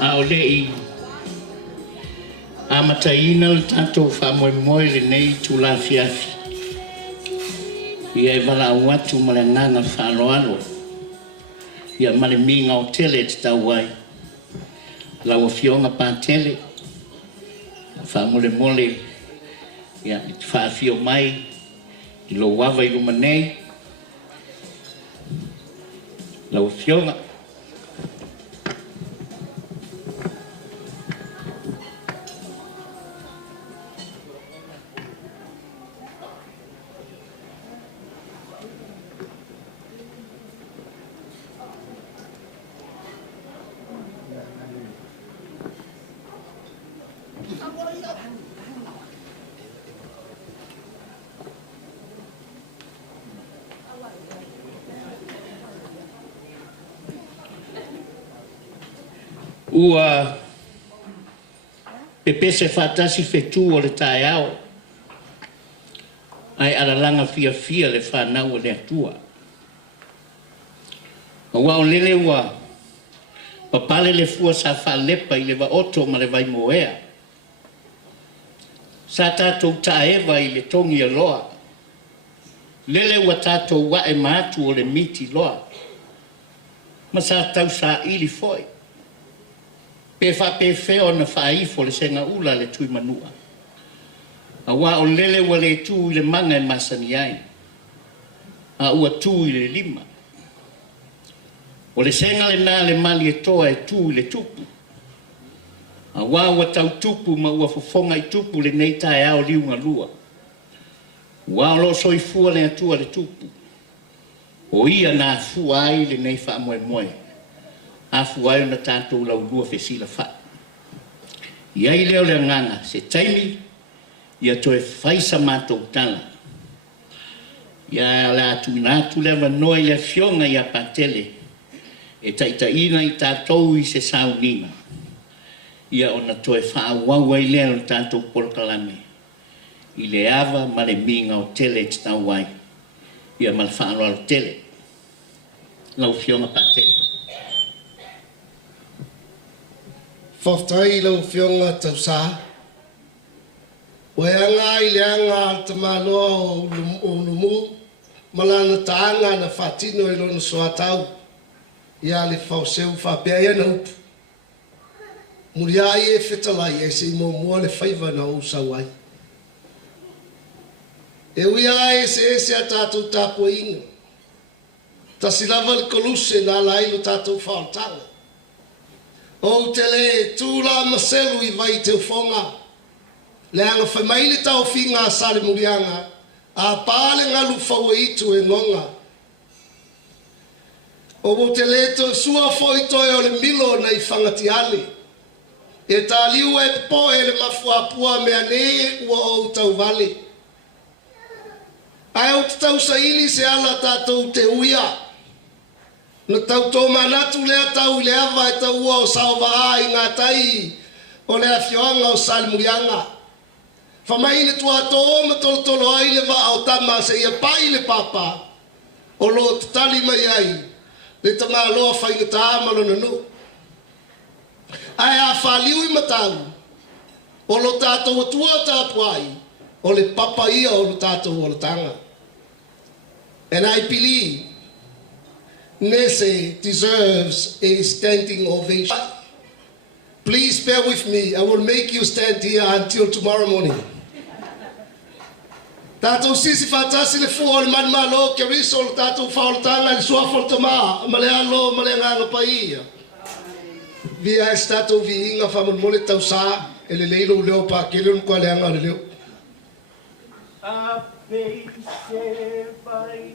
a o lei a mataina le tātou whamoemoe le nei tūla fiafi. Ia e wala au atu ma le nganga whaloalo. Ia ma le minga o tele te tau ai. Lau fionga pātele. Whamole mole. Ia te whaafio mai. I lo wawa i luma nei. Lau fionga. Ua pepe se fatasi fetu o le tae ao. Ai alalanga fia fia le whanau o le atua. Ua o lele ua papale le fua sa whalepa i le wa oto ma le vai moea. Sa tātou taewa i le tongi a loa. Lele ua tātou wa e mātu o le miti loa. Ma sa tau sa ili foi. Pe fa pe feo na whaifo le senga ula le tui manua. A wa o lele wa le tu i le manga e masani ai. A ua tu i le lima. O le senga le nā le mali e toa e tu i le tupu. A wa ua tau tupu ma ua fofonga i tupu le nei tae ao liunga lua. Wa o lo soifua le atua le tupu. O ia nā fua ai le nei wha moe moe. Afu ai na tātou lau lua whesila wha. Iai leo le nganga, se taimi, ia toe whaisa mātou tala. Ia le atu nātu le wanoa i le fionga i a patele, e taita ina i tātou i se saunina. Ia ona toe whaawau i leo na tātou polokalame. I le ava ma le minga o tele te tau ai. Ia ma le whaaloa o tele. Lau fionga patele. Whaftai lau whionga Tausaga. Weanga i leanga te maloa o numu, malana taanga na whatino i lona soatau, ia le whauseu whapea ia na upu. Muriai e whetalai e se mo mua le whaiva na usau ai. E uia e se a tātou tāpua inga. Ta silava le koluse na lailo tātou whaotanga. O tele tūla maselu i vai te ufonga. Le anga whamaile tau whinga a sale murianga. A pāle ngalu whaua itu e ngonga. O tele to sua foi toi o le milo na i whangati ale. E tā liu e po e le mafuapua mea ne ua o tau vale. Ai o te tau saili se ala tātou te uia. Na tau tō manatu lea tau lea vai tau ua o sauwa i ngā tai o lea fioanga o sali murianga. Whamai le tua tō ma tolo tolo ai le wa o tama se ia pai le papa o lo te tali mai ai le tama loa whainga tā amalo na no. Ai a whaliu i matau o lo tātou atua tāpuai o le papa ia o lo tātou o lo tanga. And I believe Gese deserves a standing ovation. Please bear with me. I will make you stand here until tomorrow morning. Tātou sisi whatasi le fua o le manima lo ke riso le tātou whaolotanga le sua whaolotama ma le alo ma le ngano pa ia. Via e tātou vi inga whamamole Tausaga e le leilo leo pa ke leo nkwa le anga le leo. A face vai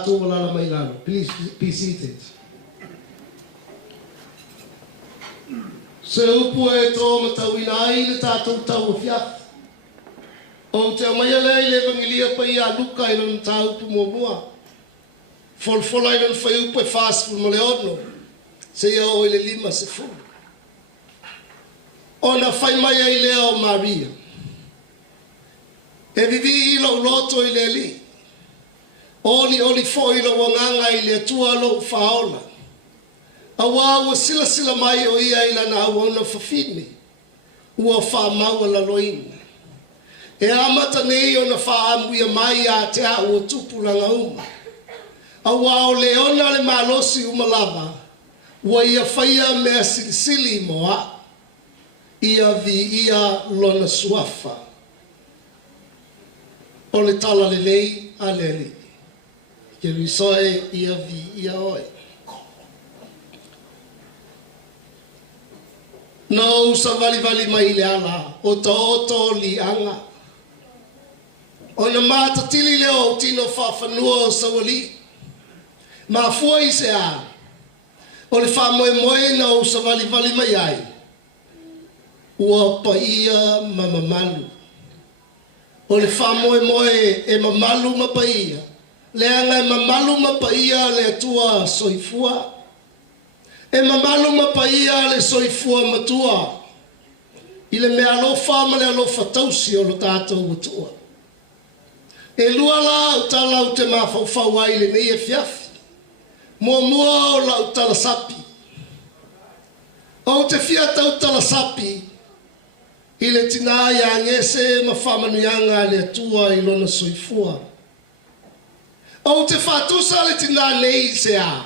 tātou walala mai lalo. Please be seated. Se upu e tō matauina ai le tātou tau fiaf. O te amaya lei le vangilia pa ia luka i lana tāu pu mua. Folfola i lana whai upu e fast food mo le ono. Se ia o i le 5 se fu. Ona whai mai ai lea o Maria. E vivi i lo roto i le li. Oli fo i lo wanganga i le tua lo whaola. Awa ua sila mai o ia i lana awana whawhini. Ua wha la loina. E amata nei o na wha amuia mai a te a ua tupulanga uma. Awa o leona le malosi umalava. Ua ia whaia mea silisili moa. Ia vi ia lona suafa. O le tala le lei a leli. Ke risoe ia vi ia oe. No sa vali mai le ala. O to li anga. O na mata tili leo tino whawhanua o sawali. Ma fua i se a. O le wha na o sa vali mai ai. Ua pa ia mamamalu. O le wha e mamalu ma pa ia. Le anga e mamalu ma pa ia le tua soifua. E mamalu ma pa ia le soifua matua. I le mea alofa ma le alofa tausi o lo tātou utua. E lua la o tala o te mawhau ai le nei e fiafi. Mua o la o tala sapi. O te fiata o tala sapi. I le tina ia Gese ma whamanuianga le atua i lona soifua. O te whatusa le tina nei se a.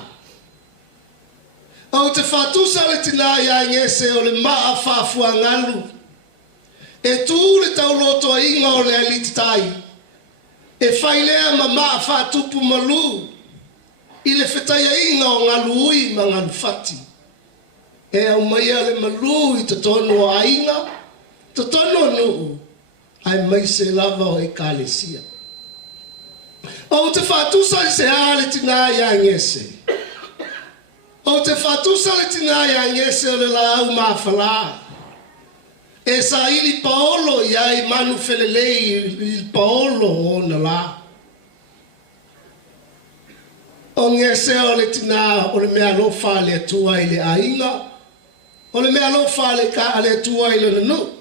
O te whatusa le tina ia Gese o le maa whafua ngalu. E tū le tau loto a inga o le alititai. E whailea ma maa whatupu malu. I le whetaya inga o ngalu ui ma ngalu whati. E au maia le malu i te tono a inga. Te tono nuu. Ai mai se lava o e kālesia. O te whatusa i se ale tina ia Gese. O te whatusa le tina ia Gese o le la au mawhala. E sa ili paolo iai manu felelei il paolo o na la. O Gese o le tina o le mea lofa le atua i le ainga. O le mea lofa le ka le atua i le nanu.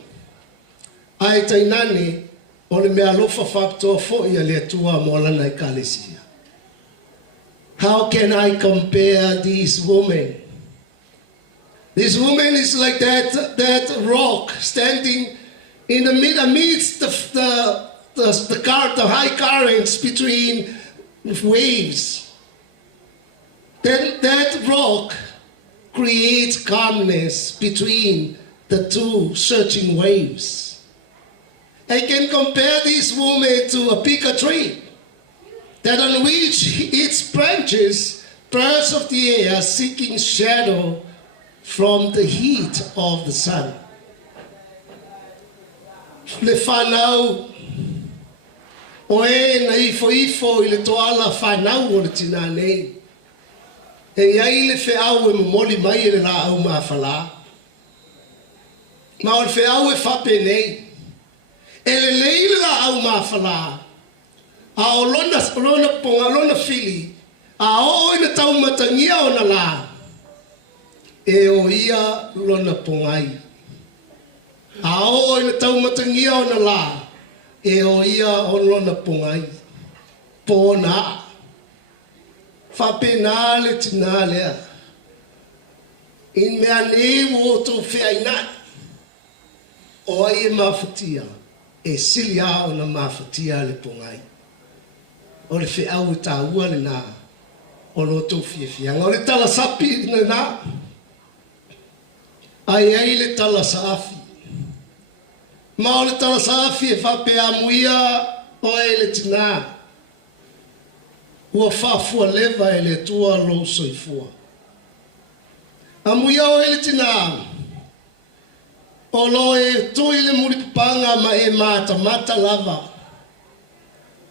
Ai tainane o le mea lofa whaptoa fo i le atua mo lana i kālesia. How can I compare these women? This woman is like that rock standing in the amidst the high currents between waves. Then that rock creates calmness between the two searching waves. I can compare this woman to a pika tree that on which its branches, birds of the air seeking shadow from the heat of the sun. Le whanau o e na ifo i le toala whanau o le tina nei. E iai le whiau e momoli mai e le la au mawhala. Ma o le whiau e whape nei. E le lei le la au mawhala. A o lona ponga, lona fili. A o ina tau matangia o na la. E o ia lona pongai. A o ina tau matangia o na la. E o ia o lona pongai. Pona. Whapena le tina lea. In mea ne wo tō whiaina. O ai e mawhatia. E sili a o na mawhatia le pongai. O le whiau e tā ua le nā. O lo tō whiawhianga. O le tala sapi le nā. Ai le tala saafi. Ma o le tala saafi e whapea muia o e le tina. Ua whafua lewa e le tua lo soifua. A muia o e le tina. O lo e tui le muripapanga ma e mata lava.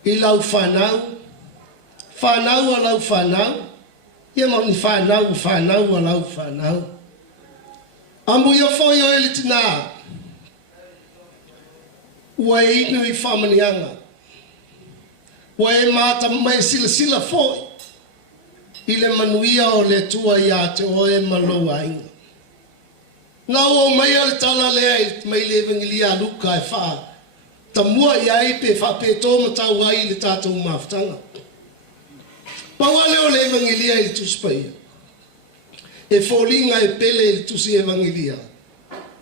I lau whanau. whanau alau whanau. Ia mau ni whanau alau whanau. Amu ia whoi o ele tina. Ua e inu I whamanianga. Ua e mata mai sila whoi. I le manuia o le tua ia te oe malou ainga. Ngā o mai ale tala lea I mai le evangelia luka e wha. Ta mua ia I pe wha pe tō matau ai le tātou mawhtanga. Pauale o le evangelia I le tuspaia. E fōlinga e pele I le tusi evangelia.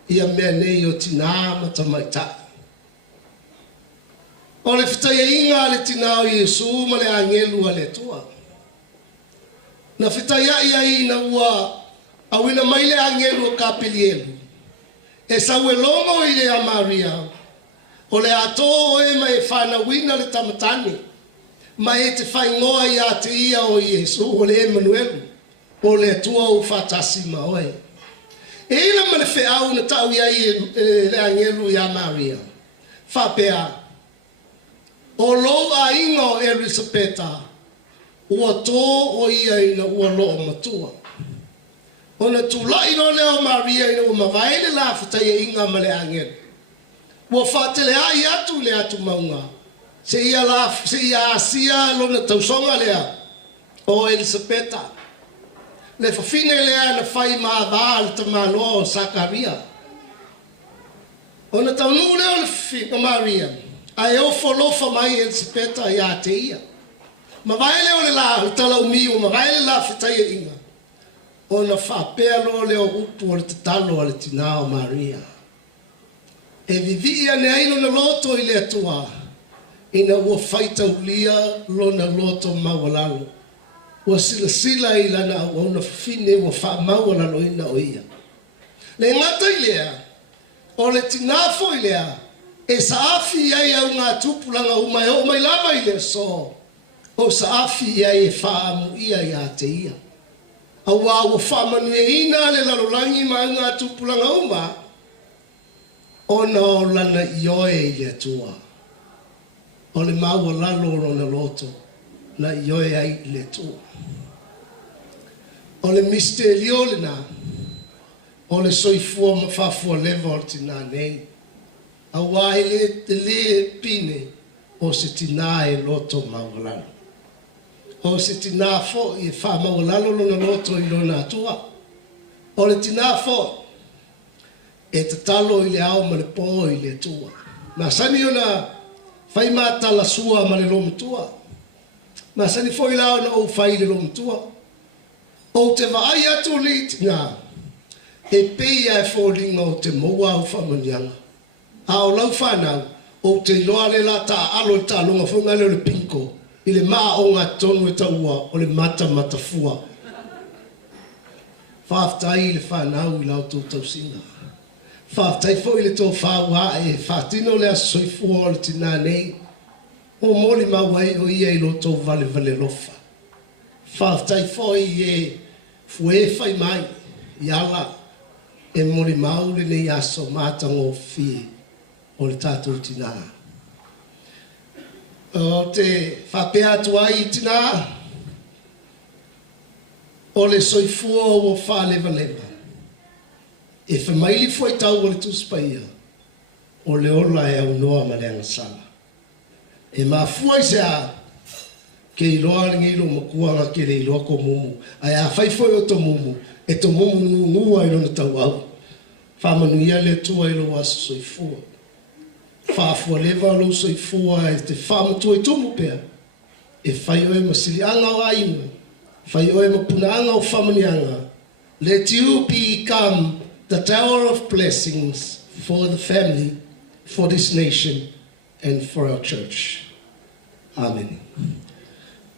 Ia mea nei o tina matamaita. O le whitaia inga le tina o Iesu ma le angelu a le tua. Na whitaia ia ina ua awina mai le angelu o kapelielu. E sau e lomo I le a Maria. O le ato o e mai whanawina le tamatani. Ma e te whaingoa ia te ia o Iesu o le Emanuelu. O le tua o whatasi maoe. E ila ma le whiau na tau ia le angelu ia Maria. Whapea. O lo a inga o Elisabeta. Ua tō o ia ina ua loo matua. O na tūlai no leo Maria ina ua mawaile la whataia inga ma le angelu. Ua whatele ai atu le atu maunga. Se ia asia lo na tausonga lea. O Elisabeta. Le whawhine lea na whai maadha le tamaloa o Sakaria. O na taunu leo le whawhine Maria. Ai o wholofa mai Elisabeta ia te ia. Mawaile o le la tala umiu, mawaile la whataia inga. O na whapea lo leo upu o le tatalo o le tina o Maria. E vivia ne aino na loto I le atua. Ina ua whaita ulia lo na loto mawalalo. Ua sila I lana o na whine ua wha mawalalo ina o ia. Le ngata I lea, o le tinafo I lea, e saafi ai au ngā tupulanga umai o mai lava I le so. O saafi ai e whaamu ia ia te ia. A ua whamanue ina le lalolangi ma ngā tupulanga uma. Ona o lana ioe I le atua. O le maua lalo o na loto. Na ioe ai I le atua. O le misterio le na. O le soifua ma whafua lewa o le tina nei. A wae le pine o se tina e loto maua lalo. O se tina fo I wha maua lalo lo na loto I lona atua. O le tina fo e te talo I le ao ma le po I le atua. Ma sani o na whai mata la sua ma le lomu tua. Ma sani fo I lao na o whai le lomu tua. O te vaai atu li tina. E peia e fōringa o te moa au whamanianga. A o lau whanau, o te loa le la ta alo le ta longa whunga le pinko. I le maa o ngā tonu e taua o le mata fua. Whaftai le whanau I lau tō tausinga. Whaftai fo I le tō whaua e whatino le asoifua o le tina nei. O moli mawai o ia I lo tō vale lofa. Whaftai fo I e fue whai mai. Iala e moli mau le nei aso mātango fie o le tātou tina. O te whapea atu ai tina. O le soifua o wha lewa. E whamaili fwai tau o le tuspaia. O le ola e au noa ma le angasala. E maa fuai se a ke iloa ringi ilo makuanga ke le iloa ko mumu. Ai a whaifoi o to mumu. E to mumu ngua ilo na tau au. Whamanuia le tua ilo waso soifua. Whaafua lewa lo soifua e te whamatua I tumu pea. E whai oe masili anga o ainga. Whai oe mapuna anga o whamanianga. Let you become the tower of blessings for the family, for this nation, and for our church. Amen.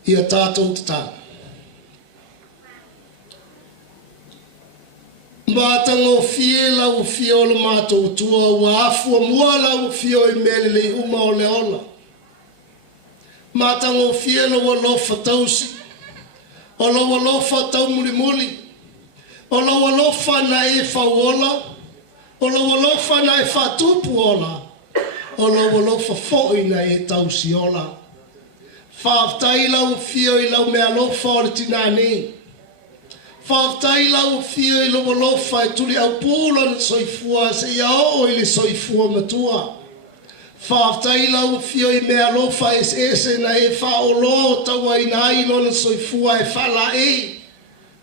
Ia tātou te tā. Mātango fie lau fie o le mātou tua, ua afua mua lau fie o I mele le uma o le ola. Mātango fie lau alofa tausi, o lau alofa tau muli. O lau alofa na e whauola, o lau alofa na e whatupu ola, o lau alofa fo'i na e tausi ola. Whaaftai lau fio I lau mea lofa o le tina nei. Whaaftai lau fio I lau lofa e tuli au pūla na soifua se iao I le soifua matua. Whaaftai lau fio I mea lofa ese na e whaolo taua I na ilo na soifua e whala e.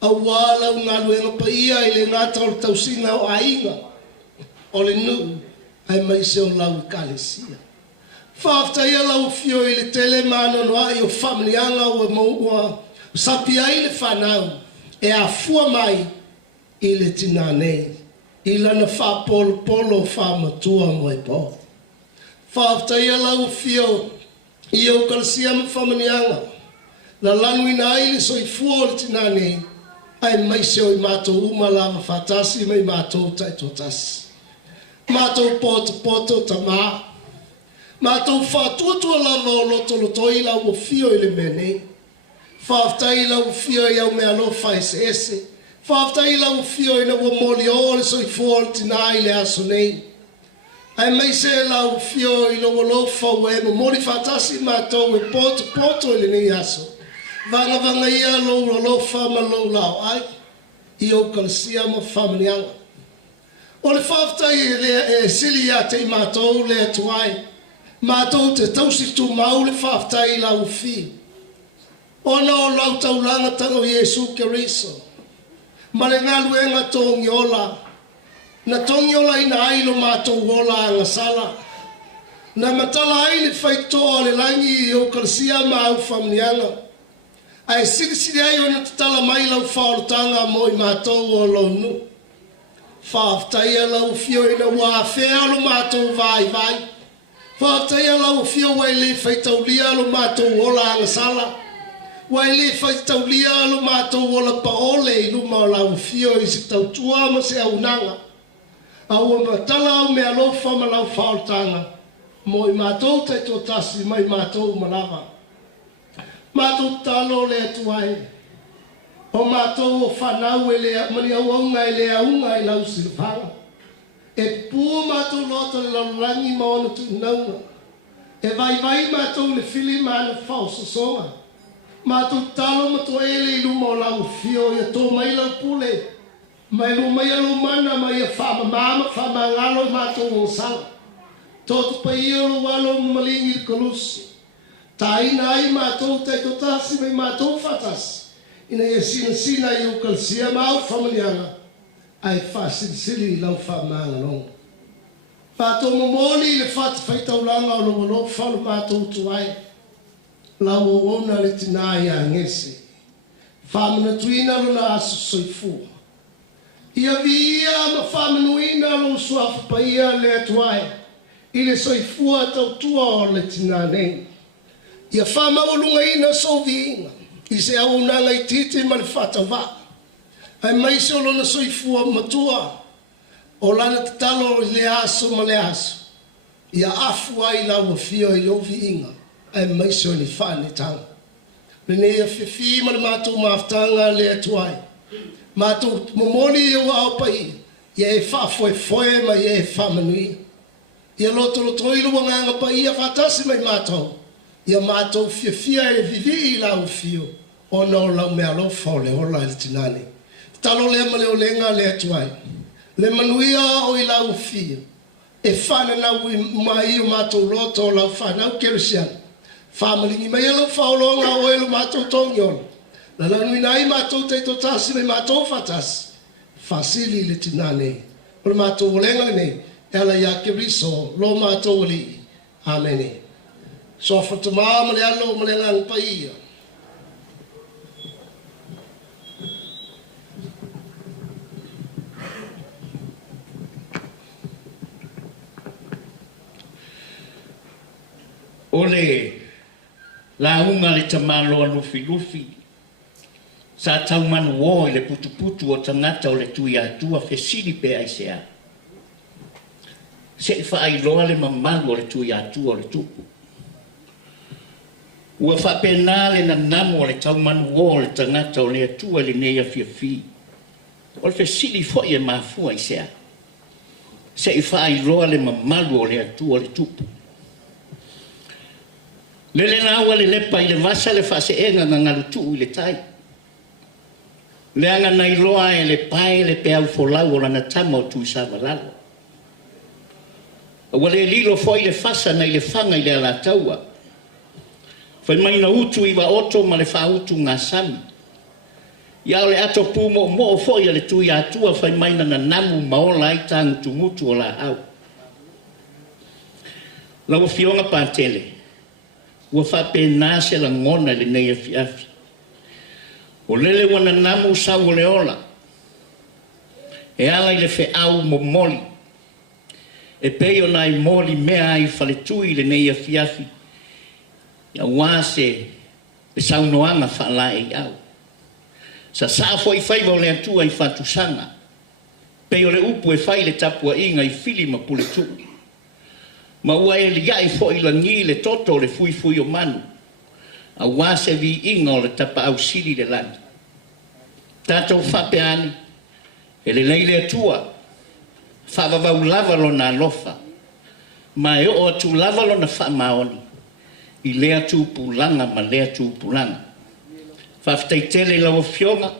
Au wala ngā luenga pa ia I le ngāta o le tausina o ainga. O le nu ai mai se o lau I kalesia. Whaaftai lau fio I le tele mana noa I o whamnianga o e maua. Sapi ai le whanau. E a fua mai I le tina nei. I lana wha polo polo wha matua mo e po. Whaaftai lau fio I o kalesia ma whamnianga. La lanuina ai le soifua o le tina nei. Ai mai se o I mātou uma lava whatasi mai mātou taitotasi. Mātou poto ta maa. Mātou whātuatua lava o loto I lau o fio I le menei. Whaaftai lau fio I au mea lofa ese. Whaaftai lau fio I na ua moli o le soifua o le tina I le aso nei. Ai mai se lau fio I lau lofa ue mo moli whatasi mātou e poto I le nei aso. Vanga ia lo fa ma lo lao ai I o kalesia ma whamanianga. O le whaaftai e sili ia te mātou le atuai. Mātou te tausi tu mau le whaaftai lau fi. O na o lau taulanga tango Yesu Keriso. Ma le ngā luenga tongi ola. Na tongi ola I na ailo mātou ola anga sala. Na matala ai le whaitoa le langi I o kalesia ma au whamanianga. Ai siri ai ona tala mai lau whaorotanga mo I mātou o lau nu. Whaaftai lau fio I na wā whea lo mātou vai. Whaaftai lau fio wai le whaitau lia lo mātou ola anga sala. Wai le whaitau lia lo mātou ola paole I luma lau fio I se tautua ma se au nanga. Au ma tala au mea lofa ma lau whaorotanga. Mo I mātou taito tasi mai mātou malawa. Mātou talo le atuai. O mātou o whanau e le mani au aunga e le aunga I lau silpanga. E pua mātou lota le laurangi maona tu naunga. E vai mātou le fili mana falso songa. Mātou talo mātou ele I luma o lau fio I a tō mai lau pule. Mai lu mai alu mana mai a whama mama whama ngalo mātou o sala. Tōtu pa I alo walo malingi I kolusi. Taina ai mātou taitotasi mai mātou whatasi. Ina ia sina I o kalesia mau whamanianga. Ai whasilisili lau whamanga nonga. Mātou momoli le whaitaulanga o lo whalu mātou tuai. Lau o ona le tina ia ngese. Whamana tuina luna aso soifua. Ia via ma whamanuina lo suafu pa ia le tuai. I le soifua tautua o le tina nei. Ia whama o lunga ina so viinga. I se au nanga I titi ma le whatawa. Ai mai se o lona soifua matua. O lana te talo le aso ma le aso. Ia afu ai lau fio I o viinga. Ai mai se o ni whane tanga. Rene ia whiwhi ma le mātou maftanga le atuai. Mātou momoli I o au pai. Ia e whafoe ma ia e whamanui. Ia loto ilu wanganga pai ia whatasi mai mātou. Ia mātou whiawhia e vivi I lau fio. O no lau mea lofa o le ola I le tinane. Talo le ma leo lenga le atuai. Le manuia o I lau fio. E whana nau mai o mātou loto o lau whanau keresiana. Whamalingi mai alo whaolonga o elu mātou tongion. La lanui nai mātou teito tasi me mātou whatasi. Whasili le tinane. O le mātou o lenga nei. Ela ia Keriso lo mātou li. Amene. So for tomorrow, le alo le lang paia. Ole la unga le tamalo lufi. Sa tau manu wo le putu o tangata o le tuia tua fesili pe aisea. Se fa ai loa le mamalu o le tuia tua o le tupu. Ua whapenale na namo le tau manu o le tangata o le atua le neia fiafi. O le fesili fo e mafua I sea. Se I wha ai loa le mamalu o le atua o le tupu. Lele na awa le lepa i le vasa le whaseenga ngā ngarutu i le tai. Le anga nei loa e le pai le pe au folau o lana tama o tui sa malalo. Awa le lilo foi le fasa nei le whanga i le ala taua. Whai mai na utu i wa oto ma le wha utu ngā sami. Ia le ato pū mo foi le tui atua whai mai na namu maola i tangu tumutu o la au. Lau fionga pātele. Ua whape nāse la ngona le nei afi. O lele wana namu sau o le ola. E ala i le fe au mo moli. E peo nai moli mea ai whaletui le nei afi. Ia wase e sau noanga whala e au. Sa fo i whaiva o le atua i whatusanga. Peo le upu e whai le tapua inga i fili ma pule tui. Ma ua e li ai fo i langi le toto le fui o manu. A wase vi inga o le tapa au siri le lani. Tātou whape ani, e le leile atua, whawawau lavalo na lofa, ma e o atu lavalo na whamaoni, i lea tū pulanga ma lea tū pulanga. Whawhitai tele lau fionga,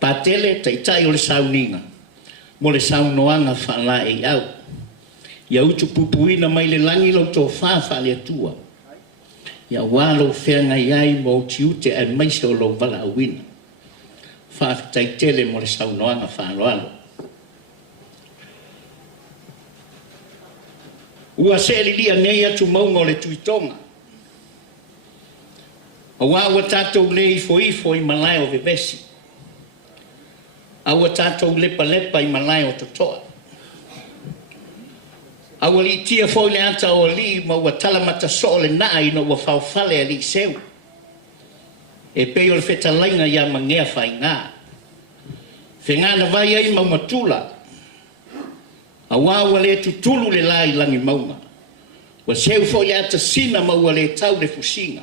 pātele taitai o le sauninga, mo le saunoanga whala e au. Ia utu pupuina mai le langi lau tō whawha le atua. Ia wālo whenga iai mo tiute e maise o lau wala awina. Whawhitai tele mo le saunoanga whaloalo. Ua se lia nei atu maunga o le tuitonga. A wāua tātou lei ifo i malai o vevesi. Aua tātou lepa i malai o totoa. Aua li tia fo le anta o li ma ua talamata so le naa ina ua whawhale a li seu. E peo le whetalainga ia mangea whai ngā. Whengana vai ai maumatula. A wāua le tutulu le lai langi maunga. Wa seu fo le ata sina maua le tau le fusinga.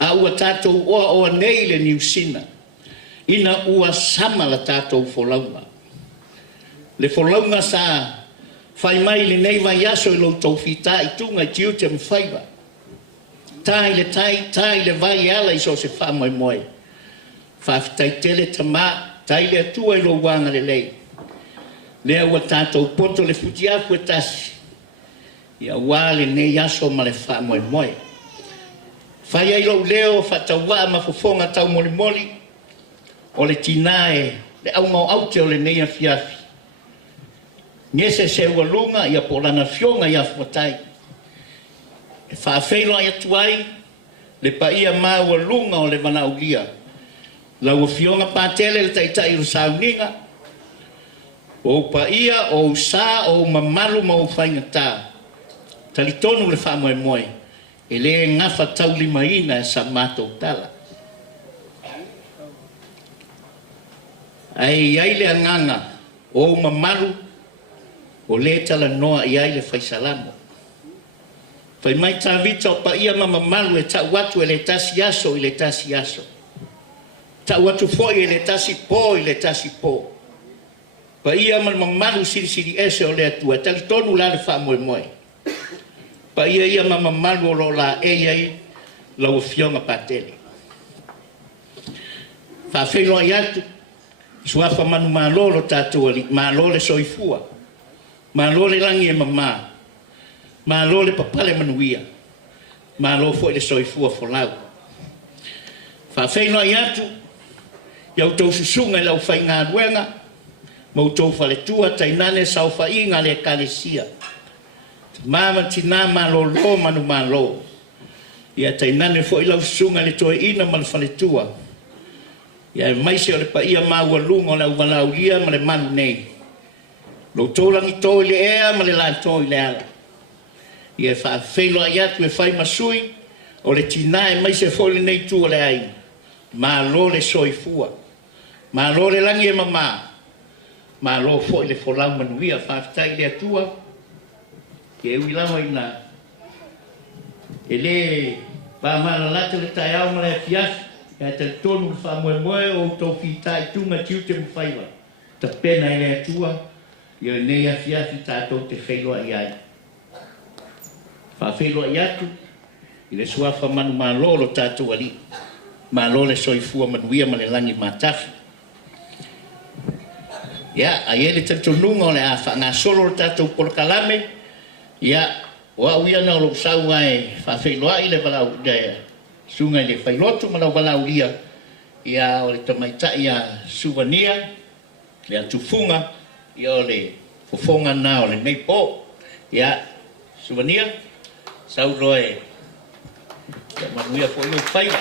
A ua tātou oa nei le niu sina. Ina ua sama la tātou folaunga. Le folaunga sa whai mai le nei vai aso i lau tau whita i tunga i tiute mwhaiva. Tai le vai ala i so se wha moe. Whawhitai tele tama, tai le atua i lo wanga le lei. Lea ua tātou poto le futi aku e tasi. Ia wale nei aso ma le wha moe. Whai ai lau leo whatau waa ma fofonga tau moli. O le tinae, le au mau aute o le nei a fiafi. Gese Seualuga ia polana fionga ia fuatai. E whaafeilo ai atuai, le paia Seualuga o le vanaulia. Lau fionga pātele le taitai ro sauninga. O paia, o usa, o mamalu ma o whaingata. Talitonu le wha moe. E le ngafa tau limaina e sa mātou tala. Ai le anganga, o mamalu, o le tala noa i ai le whaisalamo. Whai mai tā vita o pa ia mamalu e tā watu e le tasi aso i le tasi aso. Tā watu foi e le tasi po i le tasi po. Pa ia mamalu siri ese o le atua. Tali tonu la le wha moe. Pa ia mamalu o lo la ei lau fionga patele. Whawhelo ai atu. Suafa manu malolo tātou ali. Malole soifua. Malole langi e mama. Malole papale manuia. Malo foi le soifua folau. Whawhelo ai atu. Iau tau susunga i lau whai ngā ruenga. Mau tau whaletua tainane sau whainga le kalesia. Mama tina malolo manu malo. Ia tainane foi lau susunga le toe ina mal whaletua. Ia maise o le paia Seualuga o le uvalaulia ma le manu nei. Lo tōlangi tōi le ea ma le la tōi le ala. Ia whawhelo ai atu e whai masui o le tina e maise foi le nei tua le ai. Malo le soifua. Malo le langi e mama. Malo foi le folau manuia whawhitai le atua. Ke uilama ina. E le pāmalalata le tai au ma le fiafi. E te tonu wha moe o tō whitai tunga tiute mwhaiwa. Ta pena e le atua. Ia nei a fiafi tātou te wheloa i ai. Whawheloa i atu. I le suafa manu malo lo tātou ali. Malo le soifua manuia ma le langi matafi. Ia, a ele tatonunga o le a wha solo lo tātou polokalame. Ia, wa uia na lo sau ai whawhailoa i le walau dea. Sunga i le whailotu ma lau walau lia. Ia o le tamaitai a Seualuga, le atufunga. Ia o le fofonga na o le meipo. Ia, Seualuga, sau roe. Ia Manuia po ilo whaiwa.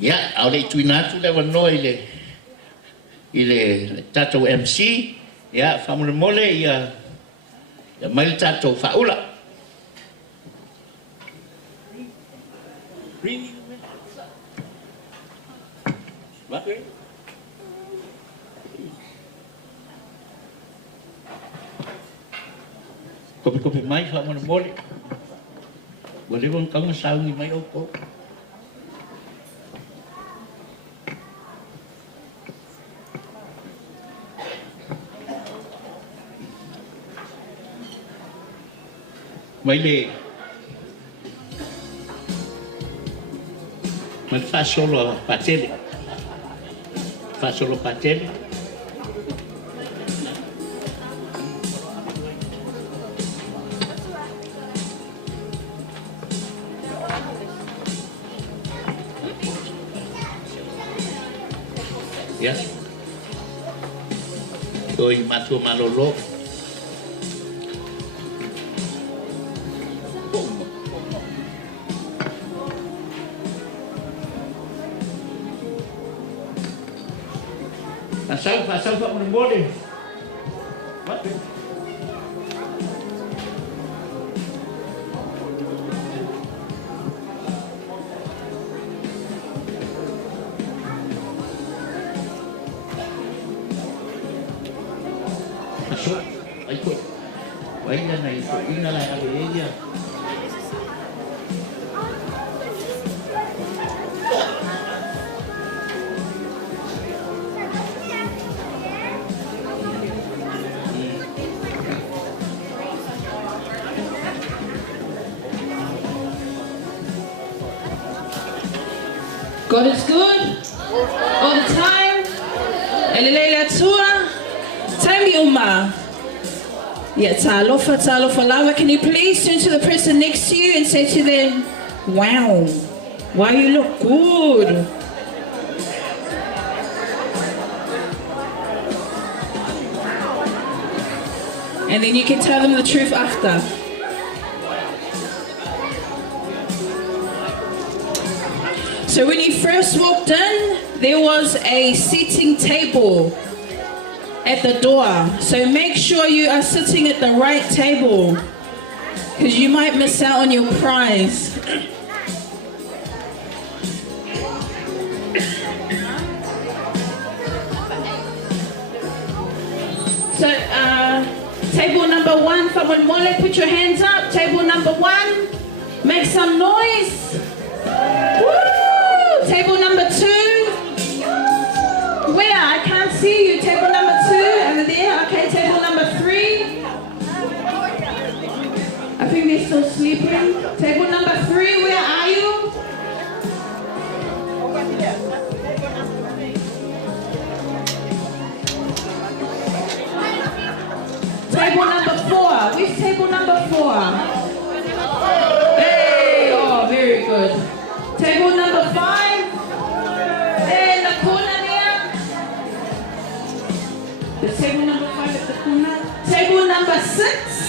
Ia, au le tuinatu le wanoa i le tatou MC. Ia, whamule mole ia mai le tatou whaula. Kope mai whamule mole. Wale wang kaunga saungi mai opo. Mai le mai fa solo patele. Fa solo patele. Ya. Oi matu malolo. Pasal Pak boleh. What? Masuk, ikut. Wailah nak ikut. Inilah ada dia. God is good all the time. Elelele atua. Taimi uma. Yeah, talofa lawa. Can you please turn to the person next to you and say to them, wow, wow, you look good. And then you can tell them the truth after. So when you first walked in, there was a seating table at the door. So make sure you are sitting at the right table, because you might miss out on your prize. So table number one, Famon put your hands up. Table number one, make some noise. Woo! Table number two. Where? I can't see you. Table number two. Over there. Okay, table number three. I think they're still sleeping. Table number three, where are you? Table number four. Which table number four? Hey, oh, very good. Table number five. Hey, the corner there. The table number five at the corner. Table number six.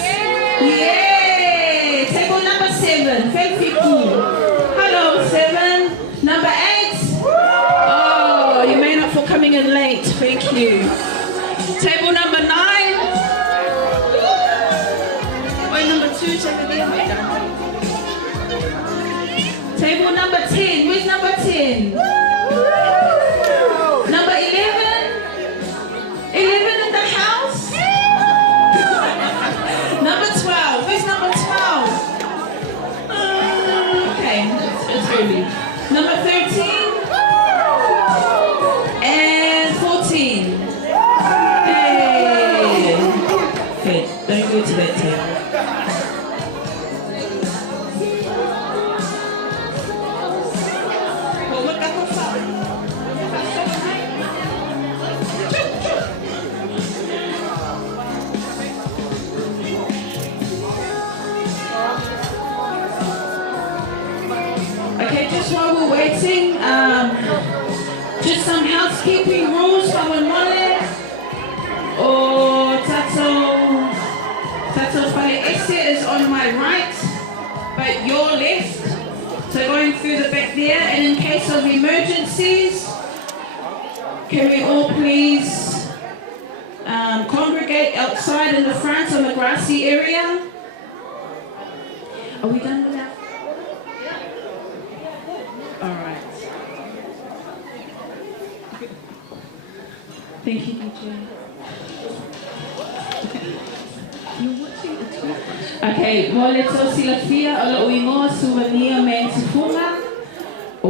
Yay! Table number seven. Thank you. Hello, seven. Number eight. Oh, you made up for coming in late. Thank you. Table number nine. Oh, number two. Table there. Table number 10. Where's number 10? Number 11? 11 in the house? Number 12. Where's number 12? Okay, it's early. Number 13? And 14. Hey. Okay, don't go Okay, just while we're waiting, just some housekeeping rules for Manuia. Or Tato Fale Ese is on my right, but your left. So going through the back there, and in case of emergencies, can we all please congregate outside in the front on the grassy area? Are we done with that? All right. Thank you, DJ. Okay, mole tosi la fia o la uingoa souvenir men tifunga. I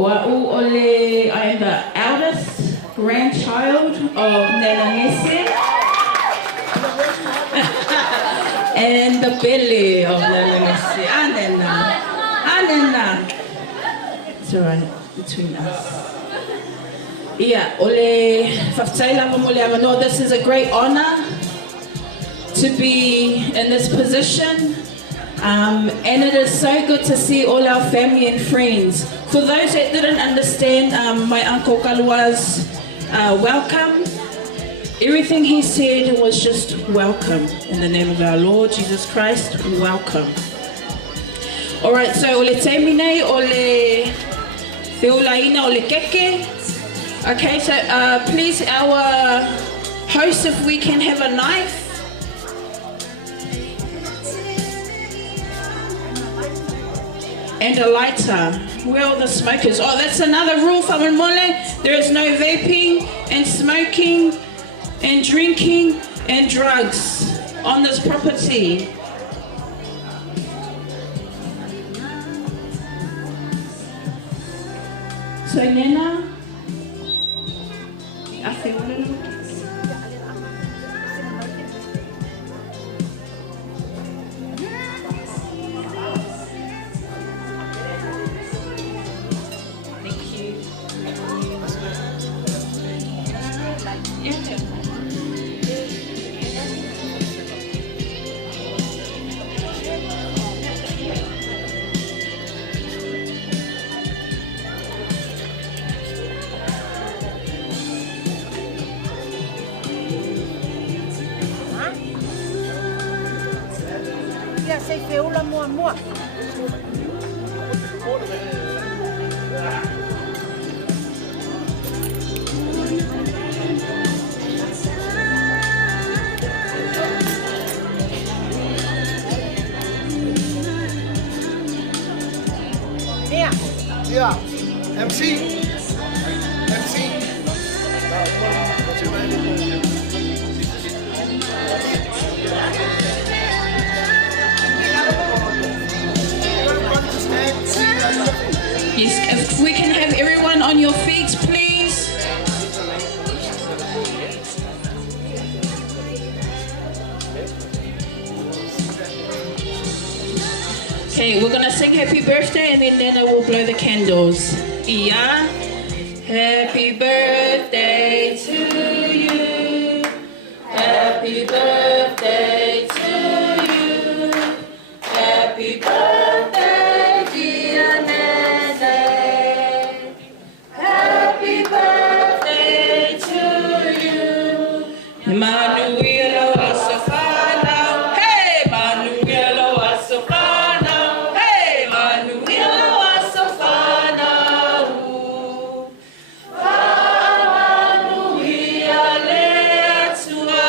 am the eldest grandchild of Nana Gese and the belly of Nana Gese. Anena. It's alright between us. Yeah, this is a great honor to be in this position, and it is so good to see all our family and friends. For those that didn't understand my Uncle Kalua's welcome, everything he said was just welcome. In the name of our Lord Jesus Christ, welcome. Alright, so ole te mine, ole te ulaina, ole keke. Okay, so please, our host, if we can have a knife. And a lighter. Where are the smokers? Oh, that's another rule from Manuia. There is no vaping and smoking and drinking and drugs on this property. So Nena, Say feula mua. Yeah. MC. Yes, if we can have everyone on your feet, please. Okay, we're gonna sing happy birthday and then Nana will blow the candles. Yeah. Happy birthday to you. Happy birthday to you. Happy birthday, dear Nana. Happy birthday to you. Manuia Wasafana. Hey, Manuia Wasafana. Hey, Manuia Wasafana. Manuia Letua.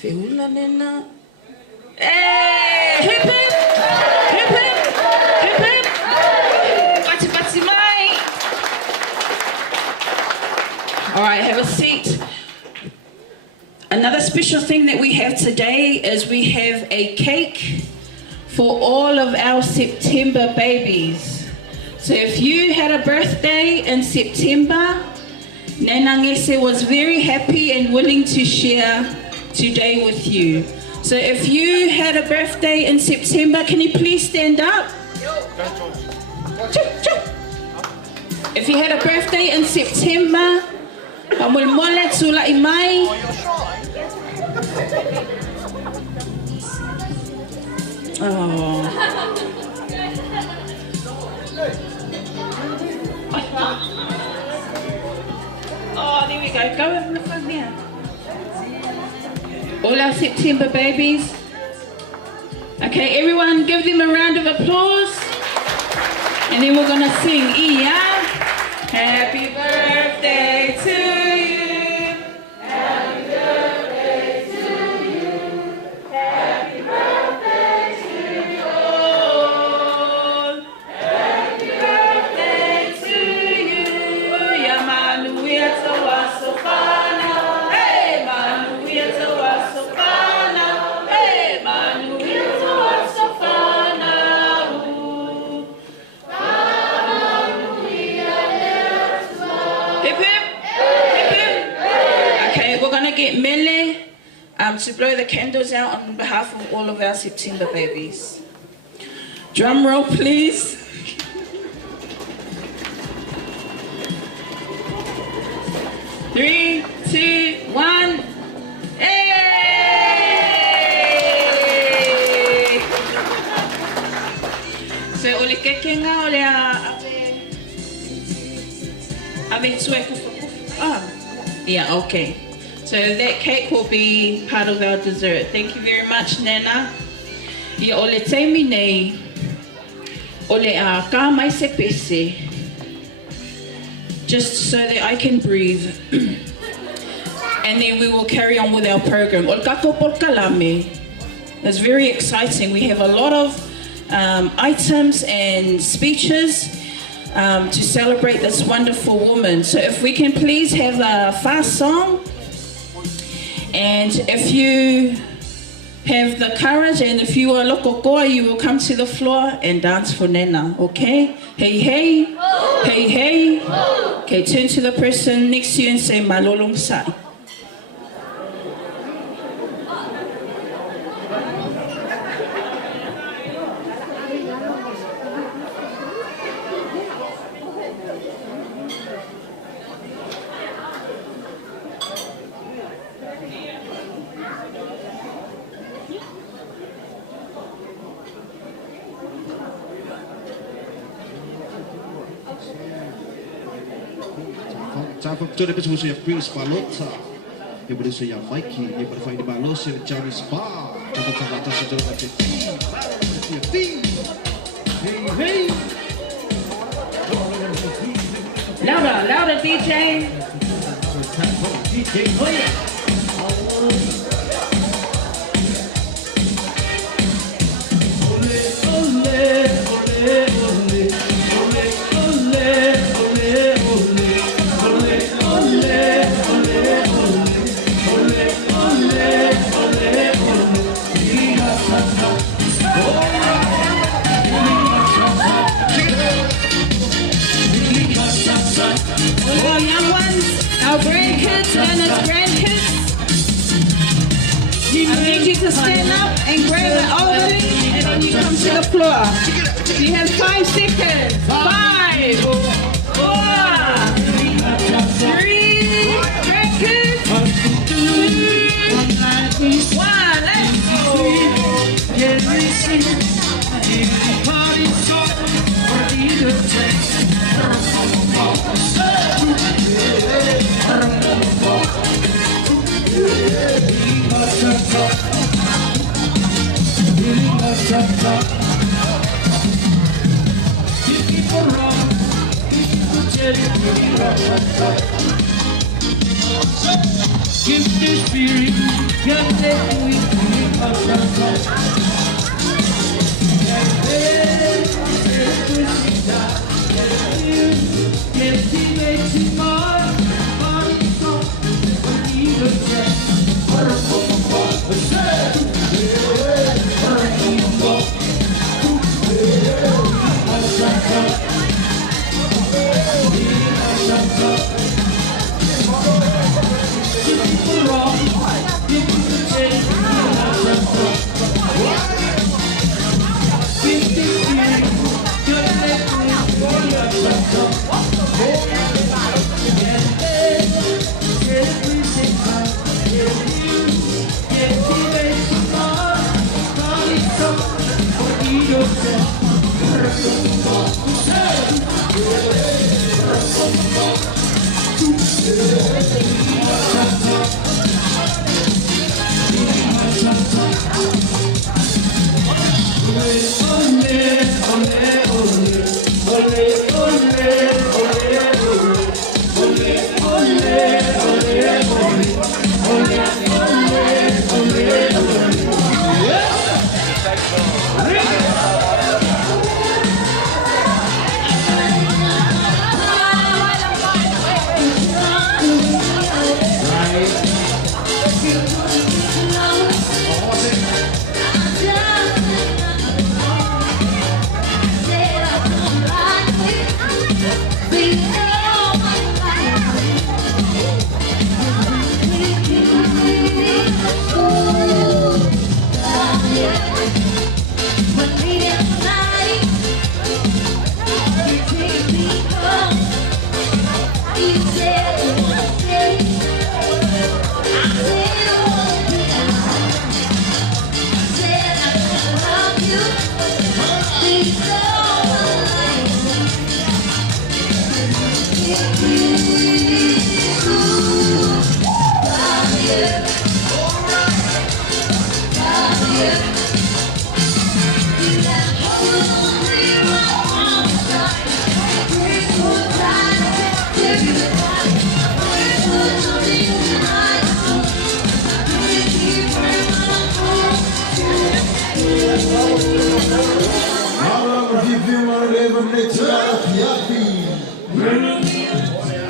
Feula Nena. Hey, hip hip, hip hip, hip hip. Bati bati mai. All right, have a seat. Another special thing that we have today is we have a cake for all of our September babies. So if you had a birthday in September, Nana Gese was very happy and willing to share today with you. So if you had a birthday in September, can you please stand up? If you had a birthday in September, pamulmole tula imai. Oh. Oh, there we go. Go over the front there. All our September babies. Okay, everyone give them a round of applause. And then we're gonna sing Ia. Happy birthday to you. Happy birthday to you. Happy birthday to you all. Happy birthday to you. Ya Manuia Seualuga. Hey, Manuia Seualuga. Hey, Manuia Seualuga. Get Mele to blow the candles out on behalf of all of our September babies. Drum roll, please. Three, two, one. Hey! So ole kekenga ole ave tsueku. Yeah, okay. So that cake will be part of our dessert. Thank you very much, Nana. Ia ole teimi nei, ole a ka mai se pese, just so that I can breathe. And then we will carry on with our program. Ol kako por kalame. It's very exciting. We have a lot of items and speeches to celebrate this wonderful woman. So if we can please have a fast song. And if you have the courage and if you are lokokoa, you will come to the floor and dance for Nana, okay? Hey, hey, hey, hey. Okay, turn to the person next to you and say malolong sai. Toda pessoa que Chris Balota, eu vou deixar a Mikey, eu vou fazer balota, eu Charlie Spa, eu vou fazer a sua joga de hey. Louder, louder, DJ. Oh yeah. Our young ones, our grandkids and its grandkids, I need you to stand up and grab it orderly and then you come to the floor. You have 5 seconds. 5, 4, 3, grandkids, 2, 1, let's Give the spirit, God let me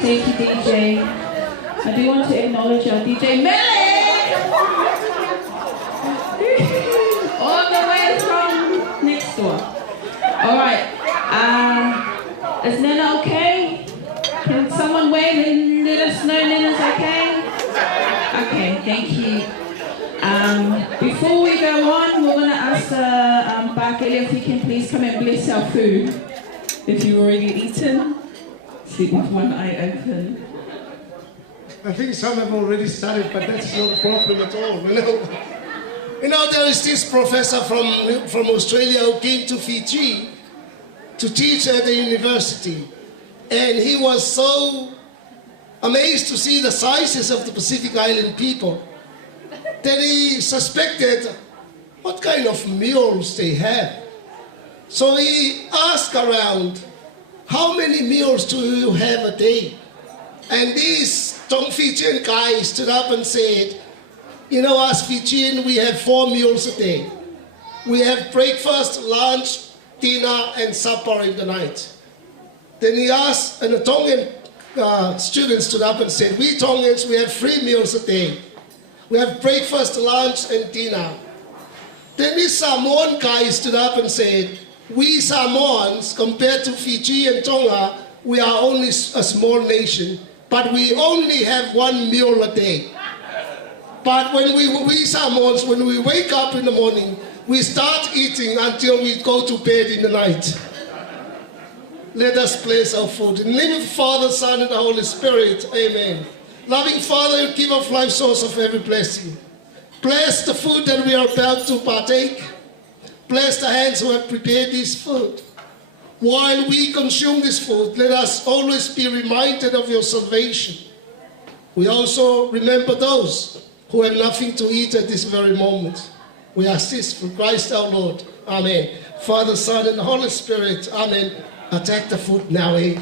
Thank you, DJ. I do want to acknowledge our DJ Melly! All the way from next door. Alright. Is Nana okay? Can someone wave and let us know Nana's okay? Okay, thank you. Before we go on, we're going to ask Bakele if he can please come and bless our food. If you've already eaten, sleep with one eye open. I think some have already started, but that's not a problem at all. You know, there is this professor from Australia who came to Fiji to teach at the university. And he was so amazed to see the sizes of the Pacific Island people that he suspected what kind of meals they have. So he asked around, how many meals do you have a day? And this Tong Fijian guy stood up and said, you know, as Fijian, we have 4 meals a day. We have breakfast, lunch, dinner, and supper in the night. Then he asked, and the Tongan student stood up and said, we Tongans, we have 3 meals a day. We have breakfast, lunch, and dinner. Then this Samoan guy stood up and said, we Samoans, compared to Fiji and Tonga, we are only a small nation, but we only have 1 meal a day. But when we Samoans, when we wake up in the morning, we start eating until we go to bed in the night. Let us place our food. In the name of the Father, Son, and the Holy Spirit, amen. Loving Father, you give of life, source of every blessing. Bless the food that we are about to partake. Bless the hands who have prepared this food. While we consume this food, let us always be reminded of your salvation. We also remember those who have nothing to eat at this very moment. We ask this for Christ our Lord. Amen. Father, Son, and the Holy Spirit. Amen. Attack the food now, eh?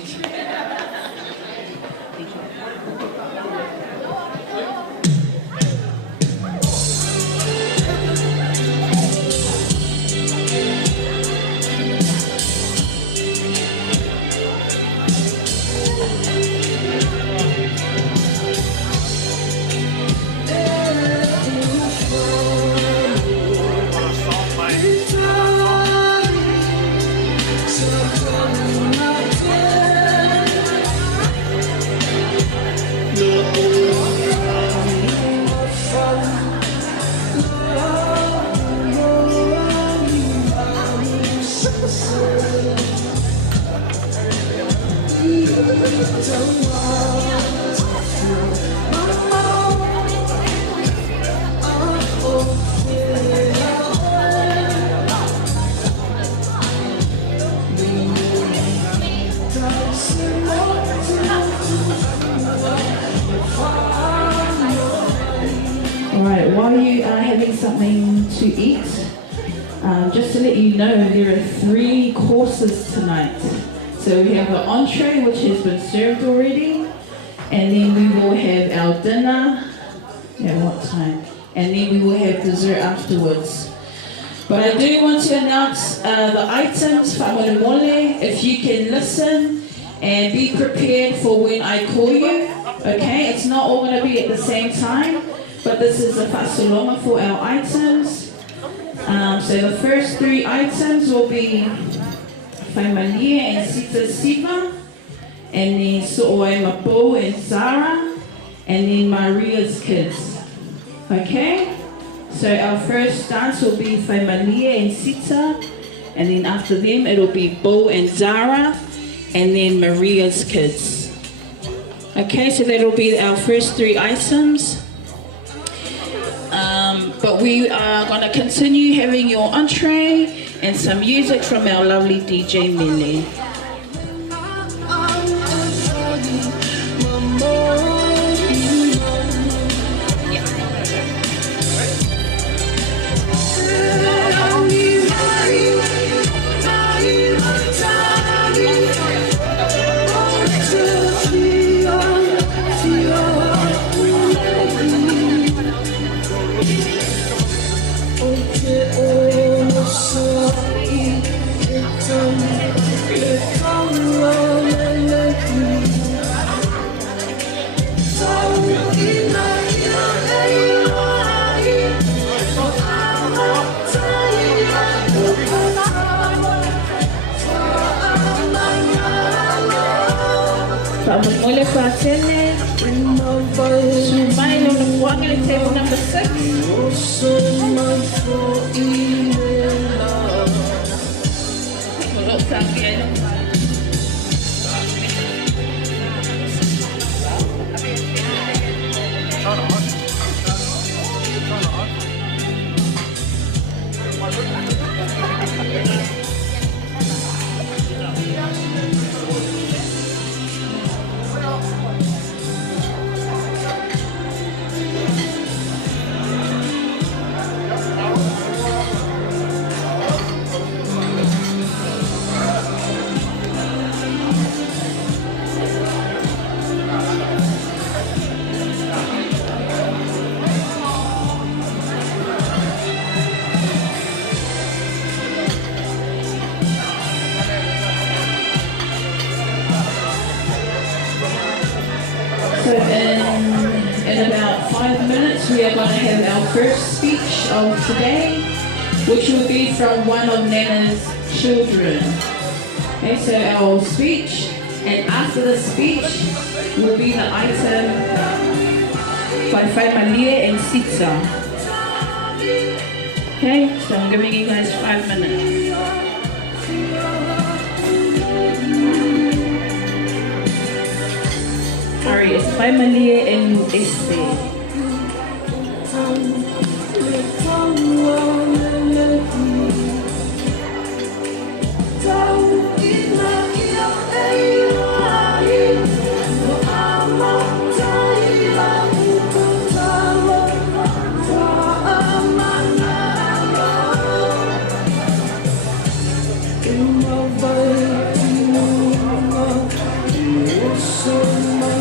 So come, my dear. eat. Just to let you know, there are 3 courses tonight. So we have an entree, which has been served already, and then we will have our dinner at what time? And then we will have dessert afterwards. But I do want to announce the items, whamole, if you can listen and be prepared for when I call you, okay? It's not all going to be at the same time, but this is the whasolonga for our items. So the first 3 items will be Manuia and Sita Siva, and then Seualuga Mapo and Zara, and then Maria's kids, okay? So our first dance will be Manuia and Sita, and then after them it'll be Bo and Zara, and then Maria's kids. Okay, so that'll be our first 3 items. But we are going to continue having your entree and some music from our lovely DJ Mele. Mole Patene, Sumai on the one table number 6. So in about 5 minutes, we are going to have our first speech of today, which will be from one of Nana's children. Okay, so our speech, and after the speech will be the item by Manuia and Sita. Okay, so I'm giving you guys 5 minutes. Sorry, it's Manuia and Gese. So my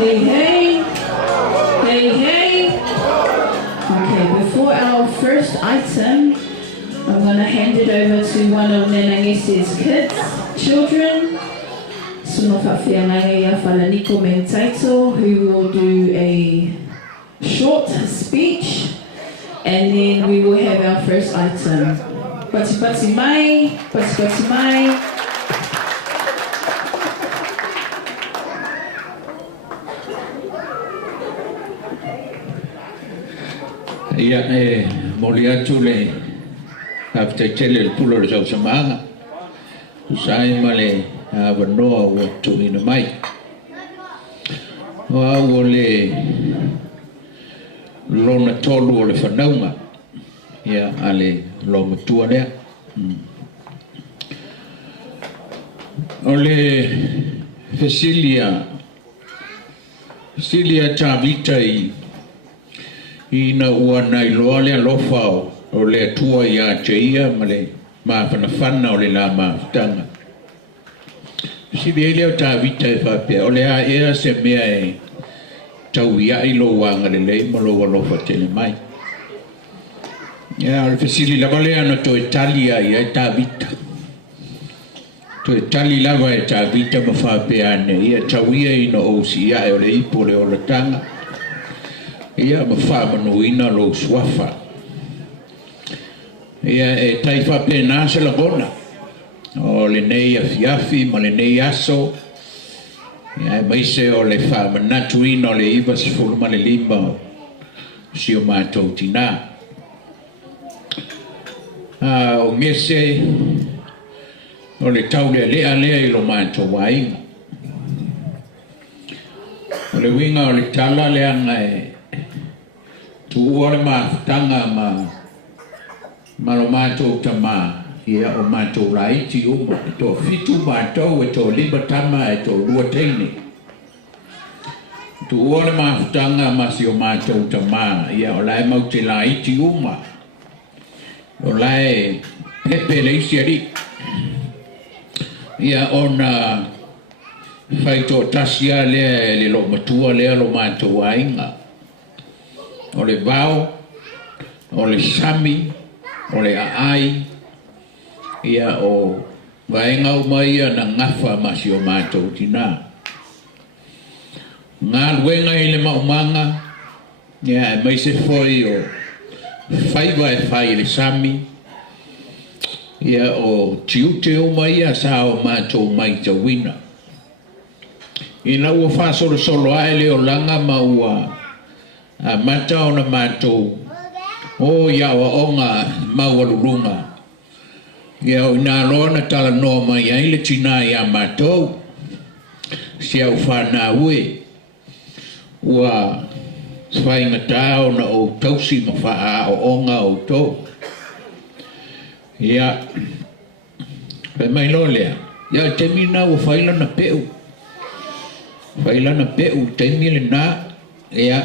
Hey, hey. Hey, hey. Okay, before our first item, I'm going to hand it over to one of Nana Gese's kids, children. Sunofafia Falaniko Mentaito, who will do a short speech, and then we will have our first item. Pati mai. Ia moli atu le tele le pulo le Tausaga usai ma le avanoa ua tuina mai o le lona tolu o le whanaunga ia ale lo matua lea o le Fesilia Tavita ina ua nai loa lea lofa o le atua ia teia ma le mawhanawhana o le la mawhtanga. Fesilia leo Tavita e whapea o le a ea se mea e tau ia i lo wanga le lei ma lo lofa tele mai. Ia o le Fesilia lava lea na to e tali ai e Tavita. To e tali lava e Tavita ma whapea ne ia tau ia ina o si ia e o le ipo le o le tanga. Ia ma whamanuina lo swafa. Ia e tai whape nasa la gona. O le nei a fiafi ma le nei aso. Ia e maise o le whamanatuina o le iwa sifuru ma le lima si o mātou tina. O Gese o le tau lea i lo mātou wainga. O le winga o le tala lea ngai tu ore mawhtanga ma lo mātou tama ia o mātou raiti uma e tō fitu mātou e tō libatama e tō lua teine. Tu ore mawhtanga ma si o mātou tama ia o lai mau te raiti uma o lai pepe leisi ari ia ona whaito tasia lea le lo matua lea lo mātou ainga. O le vau, o le sami, o le aai, ia o vaenga o mai na ngafa masi o mātou tina. Ngā luenga i le maumanga, ia e mai se foi o whaiva e whai le sami, ia o tiute o mai a sa o mātou mai ta wina. Ina ua whasoro solo ae leo langa maua a mata o na mātou o ia o onga maualurunga. Ia o ina roa na tala noa mai ai le tina i a mātou. Si au whana ue. Ua whaingata o na o tausi ma wha o onga o tō. Ia pe mai lo lea. Ia te mina ua whaila na peu. Whaila na peu te mile na. Ia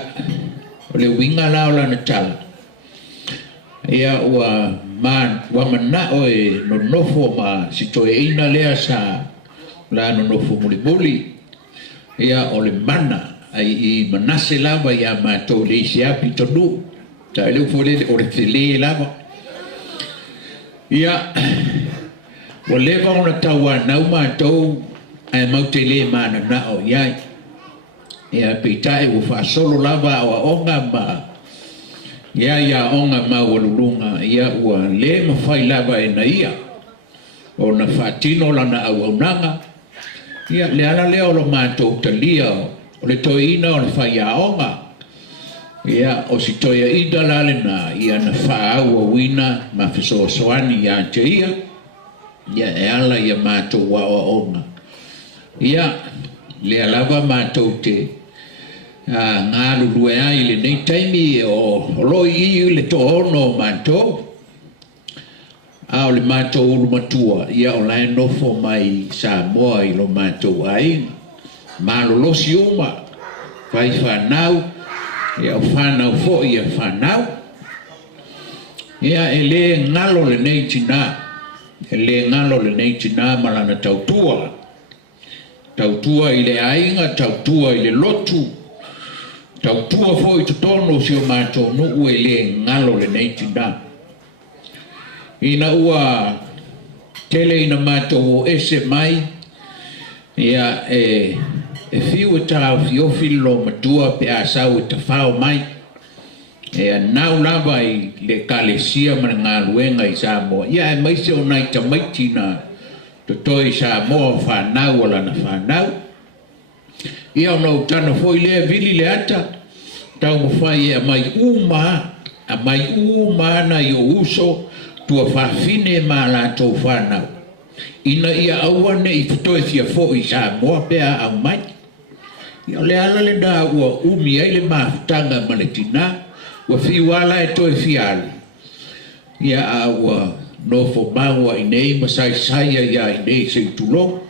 o le winga lao la na tala. Ia ua mana o e no nofo ma si to e ina lea sa la no nofo muli. Ia o le mana ai i manase lava ia mātou le isi api tonu. Ta ele ufole o le tele lava. Ia o leva ona taua nau mātou ai mautele mana na o iai. Ia peitai o whaasolo lava o a onga ma ia onga ma walulunga ia ua le mawhai lava e na ia o na whaatino lana au nanga ia le ala leo lo mātou talia o le toina o le whai a onga ia o si toia ida lale na ia na wha au o wina ma fiso soani ia te ia e ala ia mātou wa o onga ia le alava mātou te ngā lulue ai le nei taimi o loi i le to ono mātou a o le mātou ulu matua ia o lai nofo mai sa moa i lo mātou ai malolosi uma whai whanau ia o whanau fo ia whanau ia e le ngalo le nei tina e le ngalo le nei tina malana tautua tautua i le ainga, tautua i le lotu, tautua fo i tono si o mātou nuu e le ngalo le neitina. Ina ua tele ina mātou o ese mai, ia e fiu e tau fiofi lo matua pe a sau e ta whao mai, e nau lava i le kalesia mana ngā luenga i Samoa. Ia e maise o nai ta maitina to toi Samoa whanau ala na whanau. Ia o nau tana foi lea vili le ata, tau mawhai e a mai uma na i o uso tua whawhine ma la tau whanau. Ina ia awane i toi fia fo i Samoa pea au mai. Ia le ala le da ua umi ai le maftanga maletina, ua fiwala e toi fiali. Ia a ua nofo maua i nei masai saia ia i nei se tulo.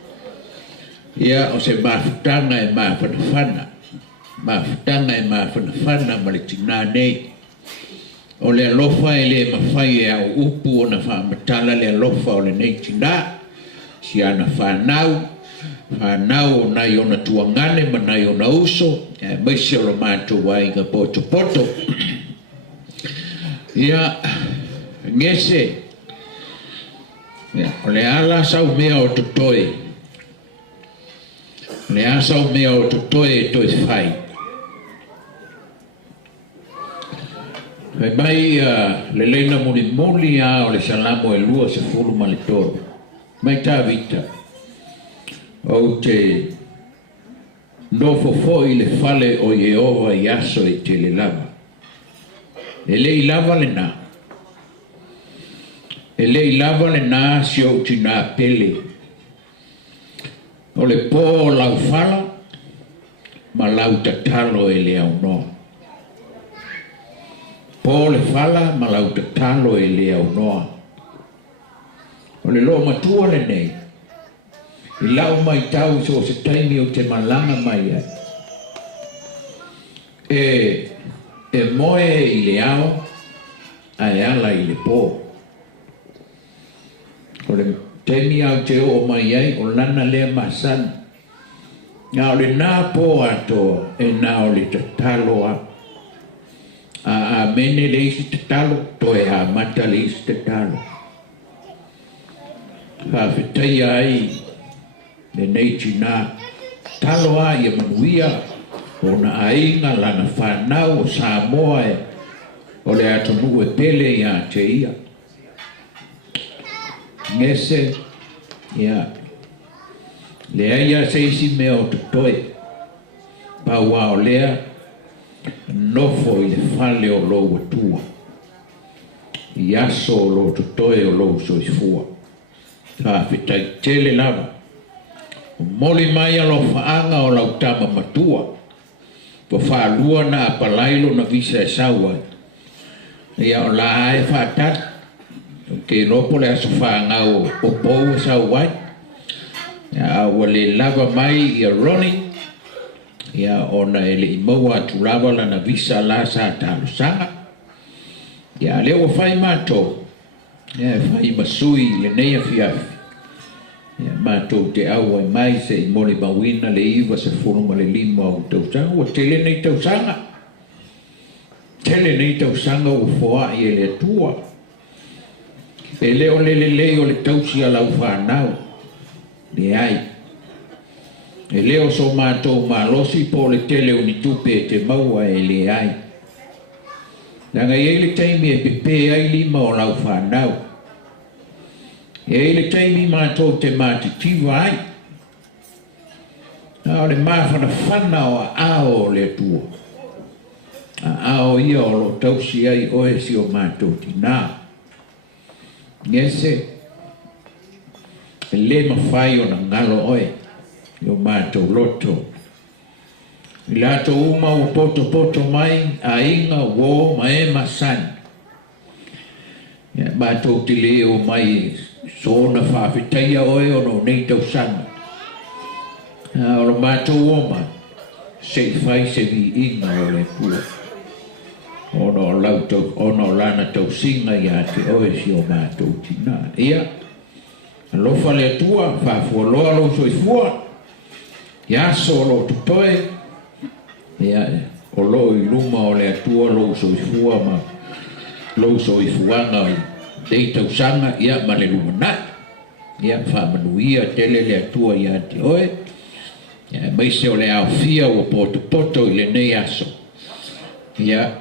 Ia o se maftanga e mawhanawhana. Maftanga e mawhanawhana maletina nei. O le alofa e le mawhai e au upu o na whamatala le alofa o le nei tina. Si ana whanau. Whanau na i ona tuangane ma na i ona uso. Maise o lo mātou wai ngā poto poto. Ia Gese. O le ala sau mea o totoe. Le ala sau mea o totoe e toi whai. Whai mai le leina muli muli a o le salamo e lua se fulu ma le toro. Mai tā vita. O te nofo foi le fale o Jehova i aso e te le lava. E le i lava le nā. E le i lava le nā si o tina pele. O le pō lau fala, ma lau tatalo e le au noa. Pō le fala, ma lau tatalo e le au noa. O le lo matua le nei. I lau mai tau so se taimi o te malanga mai ai. E moe i le ao, ai ala i le pō. O le taimi au te o mai ai, o lana lea masan. Nga o le nā pō ato, e nā o le tatalo a. A mene le isi tatalo, toe a mata le isi tatalo. Ka whitai ai, le nei tina talo a ia Manuia o na ainga lana whanau o Samoa e o le atonu e pele ia te ia. Gese ia le aia se isi mea o tutoe paua o lea nofo i le fale o lou atua i aso o lou tutoe o lou soifua ka whitai tele lava. Moli mai alo whaanga o lau tama matua. Po whaalua na apalailo na visa e saua. Ia o la ae whaatat. Ke ropo le aso whaanga o pou e saua. Ia o le lava mai ia roni. Ia o na ele i maua atu lava la na visa la sa Tausaga. Ia leo whai mato. Ia whai masui le neia fiafi. Ia mātou te au ai mai se i mole mawina le iwa se whuruma le lima o Tausaga. Ua tele nei Tausaga. Tele nei Tausaga o whoa i e le atua. E leo leo le tausi a lau whanau. Le ai. E leo so mātou malosi po le tele o ni tupe e te maua e le ai. Nanga i le taimi e pepe ai lima o lau whanau. E le taimi mātou te māti tiva ai. O le māwhana whana o a ao le tua. A ao ia o lo tausi ai oe si o mātou tina. Gese. E le mawhai o na ngalo oe. I o mātou loto. I lato uma o poto mai a inga wo ma e masani. Mātou te leo mai so na whawhitaia oe o no nei Tausaga. O lo mātou oma, se whai se vi inga o le pua. O no lana tausinga ia te oe si o mātou tina. Ia, alofa le tua, whawhua loa lo soifua. Ia solo tutoe. Ia o lo I luma o le atua lo soifua ma lo soifuanga I Te Tausaga ia ma le lumana. Ia whamanuia tele le atua ia te oe. Ia maise o le awhia o poto I le nei aso. Ia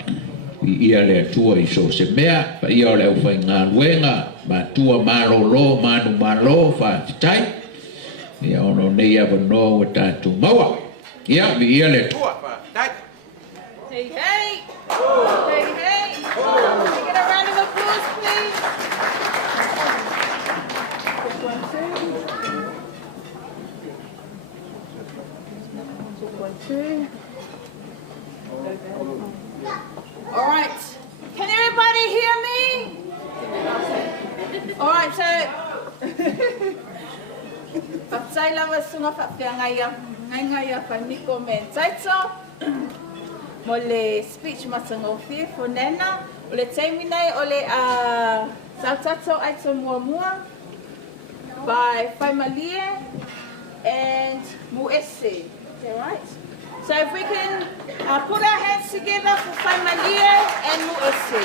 ia le atua I so se mea, pa ia o le au whai ngā luenga, ma tua marolo, manu malo, whātitai. Ia ono nei awa no o tātu maua. Ia vi ia le tua whātitai. Hey, hey! Hey, hey! Can we get a round of applause, please? All right. Can everybody hear me? All right, so Patsai lava sunga ngai paniko men taito. Mo le speech masangofi for nena. O le taimina o le sautato aito mua by Faimalie and Muese. Okay, right? So if we can put our hands together for Faimalie and Muese.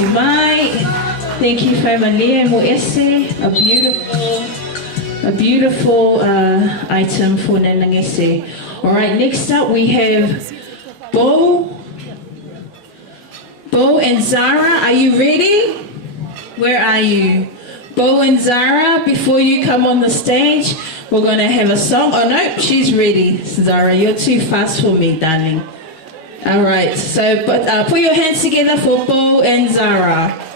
si mai. Thank you, Manuia mo ese. A beautiful item for Nanangese. All right, next up we have Bo and Zara. Are you ready? Where are you? Bo and Zara, before you come on the stage, we're going to have a song. Oh no, she's ready. Zara, you're too fast for me, darling. All right, so put your hands together for Bo and Zara.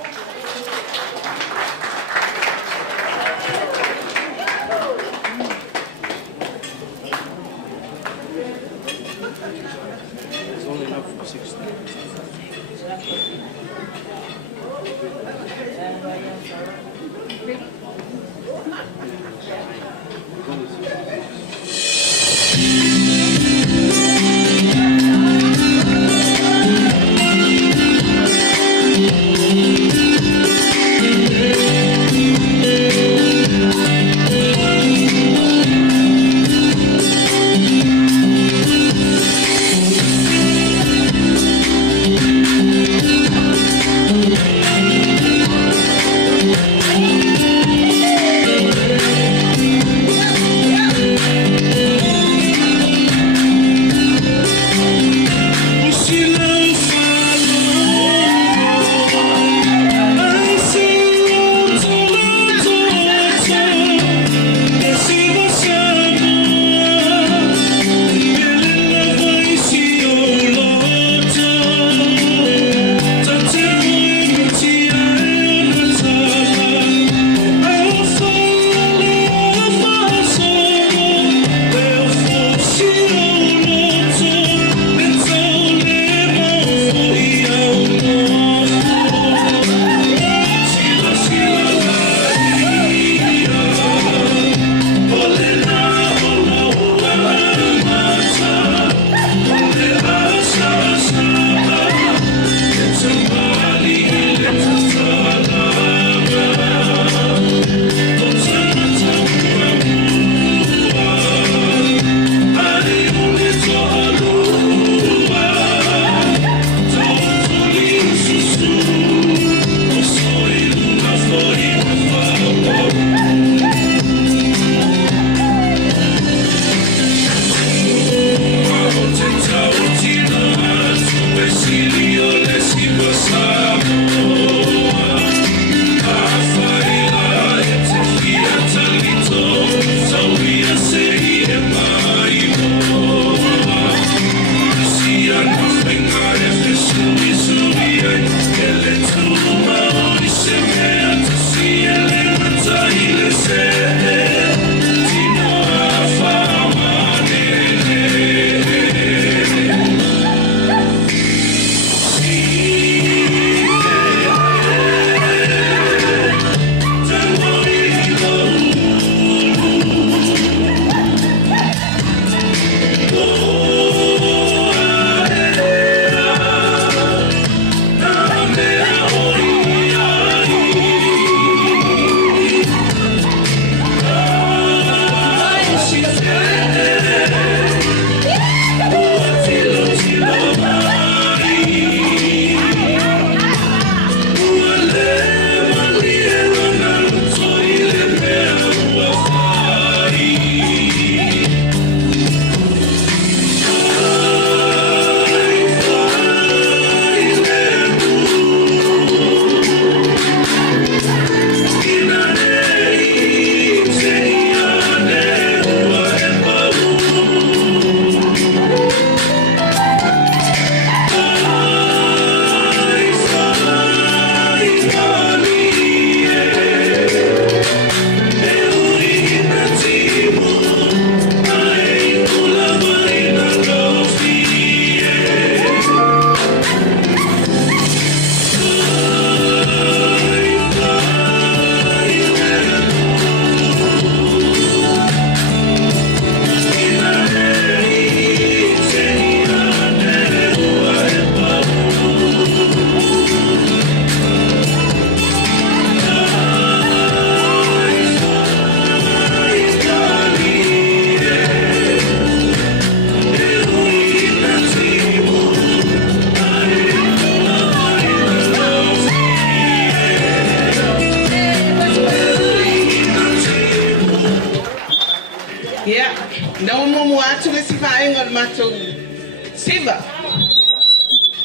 Siva.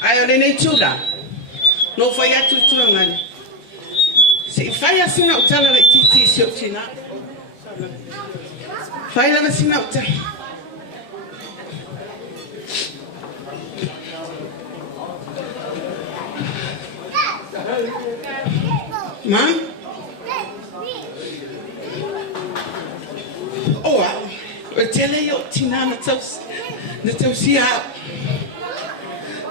Ai ole nei tula. No fai atu tulangani. Si fai asina utala le titi si otina. Fai la asina utala. Mom? Oh, wow. Tell you, Tina, na tausia.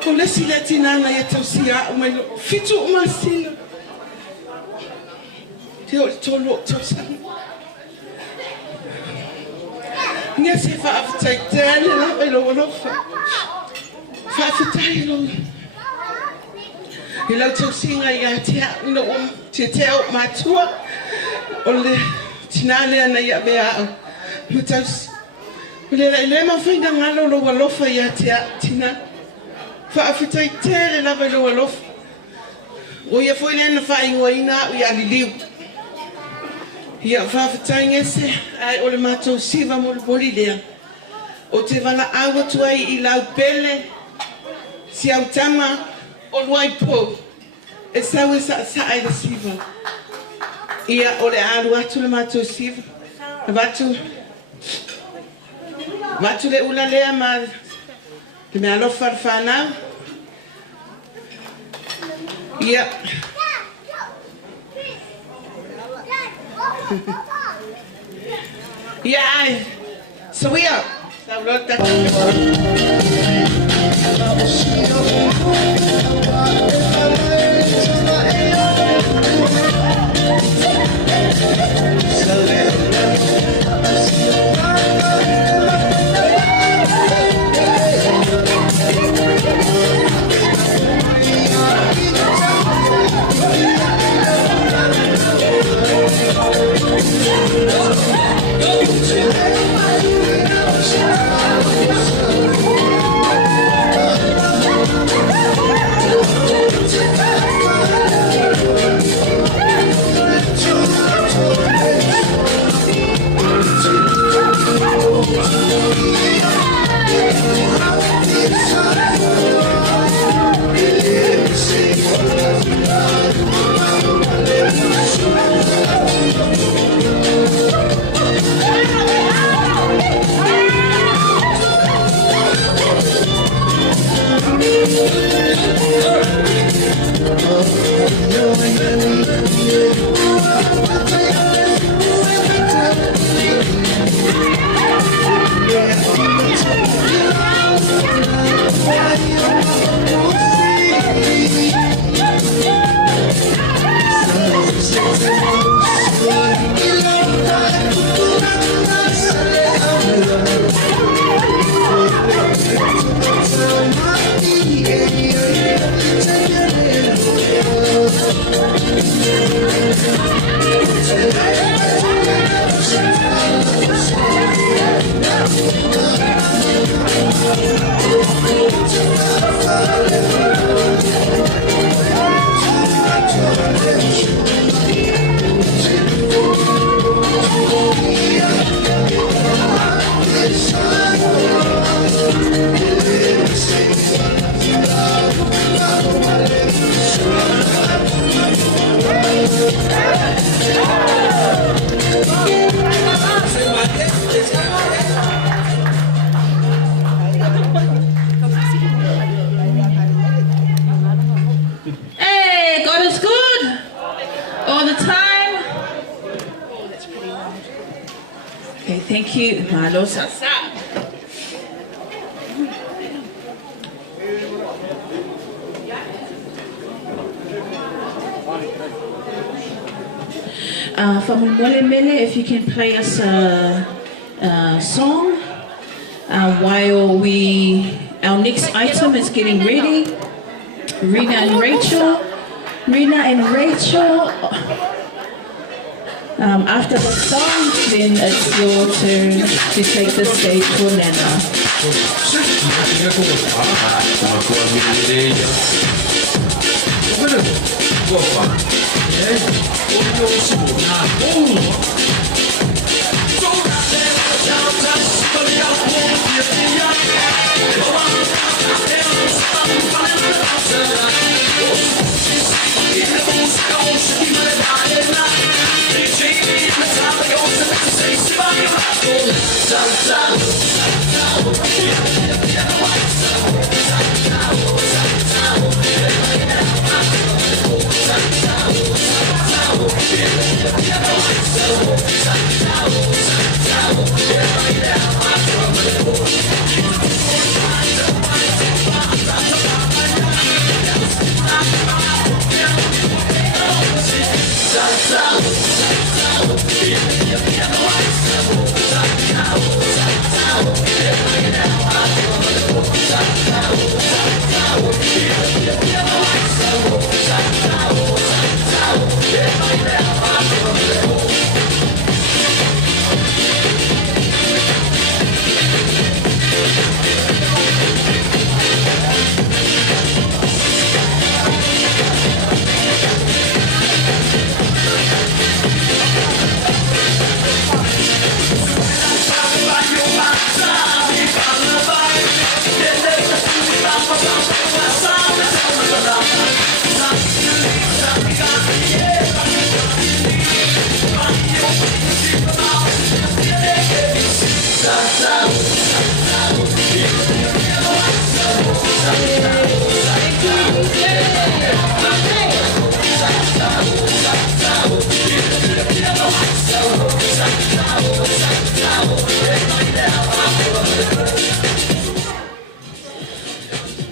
Oh, let's see that Tina na tausia. My fitu masina. Tolo tausia. Yes, if I have to take down and I don't know. If I have to take it. Ilo tausinga ya tia no te teo matua ole tinale na ya bea mutas le ma finga ngalo lo walofa ya tia tina fa afita tele na lo walof o ya foi na fa ingoina ya liu ya fa afita ngese ai ole mato siva mo bolidea o te vana awa tuai I lau pele si autama o luai po e sawe sa ai de siva ia o le alu atu le mato siva vatu le ula lea ma le me alo farfana ia ia ai so we are so look at Hey, God is good all the time. Okay, thank you, Malo Sasa. Mele, if you can play us a song while our next item is getting ready. Rena and Rachel. After the song, then it's your turn to take the stage for Nana.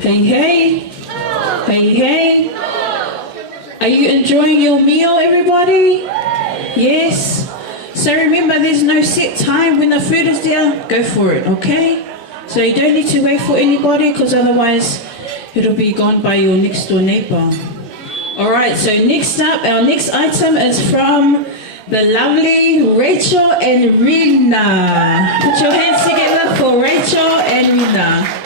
Hey, hey. Hey, hey. Are you enjoying your meal, everybody? Yes. So remember, there's no set time. When the food is there, go for it, okay? So you don't need to wait for anybody, because otherwise it'll be gone by your next door neighbor. All right, so next up, our next item is from the lovely Rachel and Rina. Put your hands together for Rachel and Rina.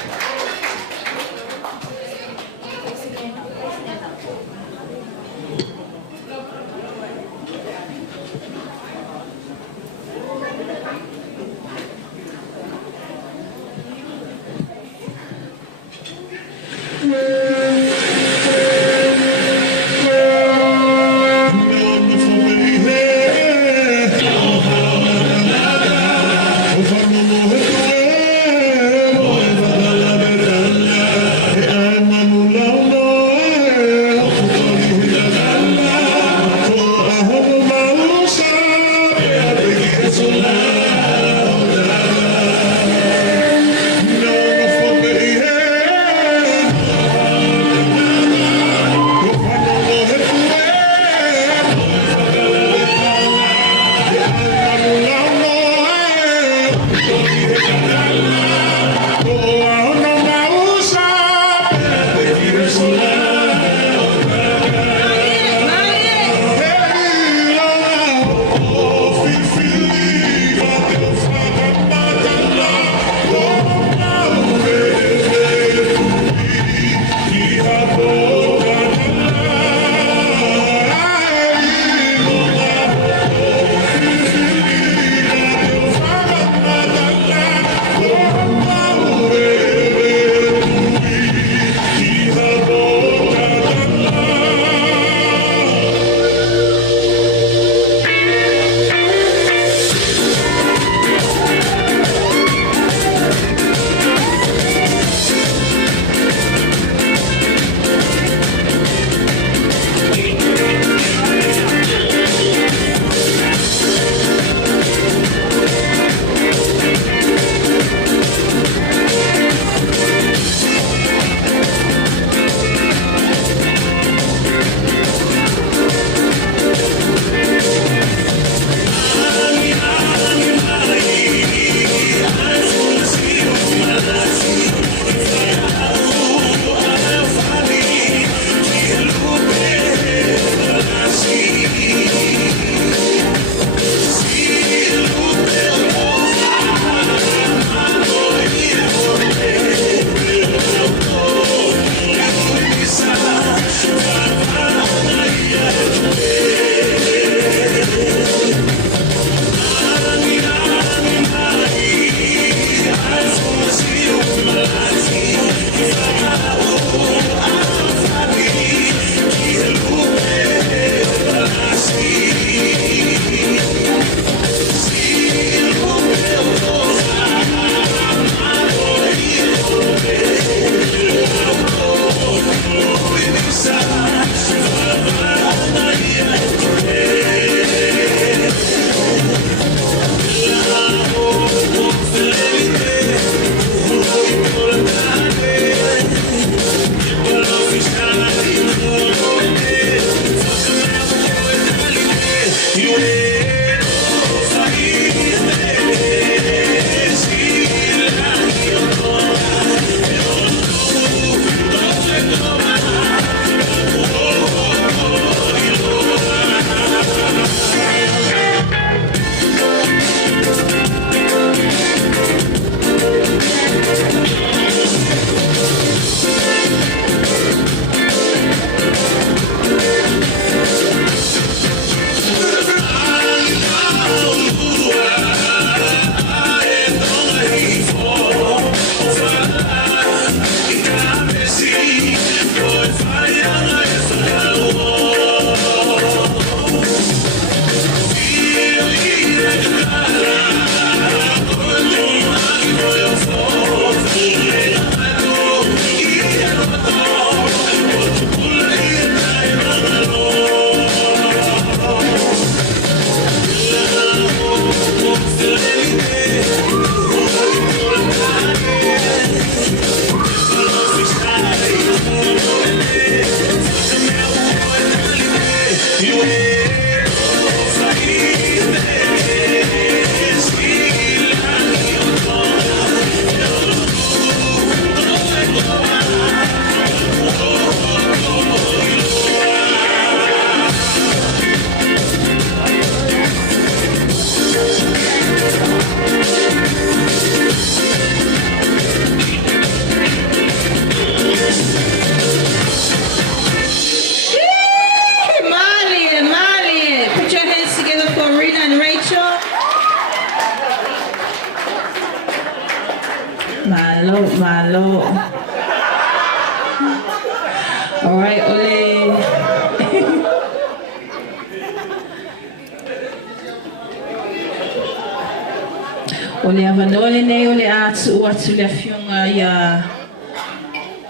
le avanole nei o le atu atu le afionga ia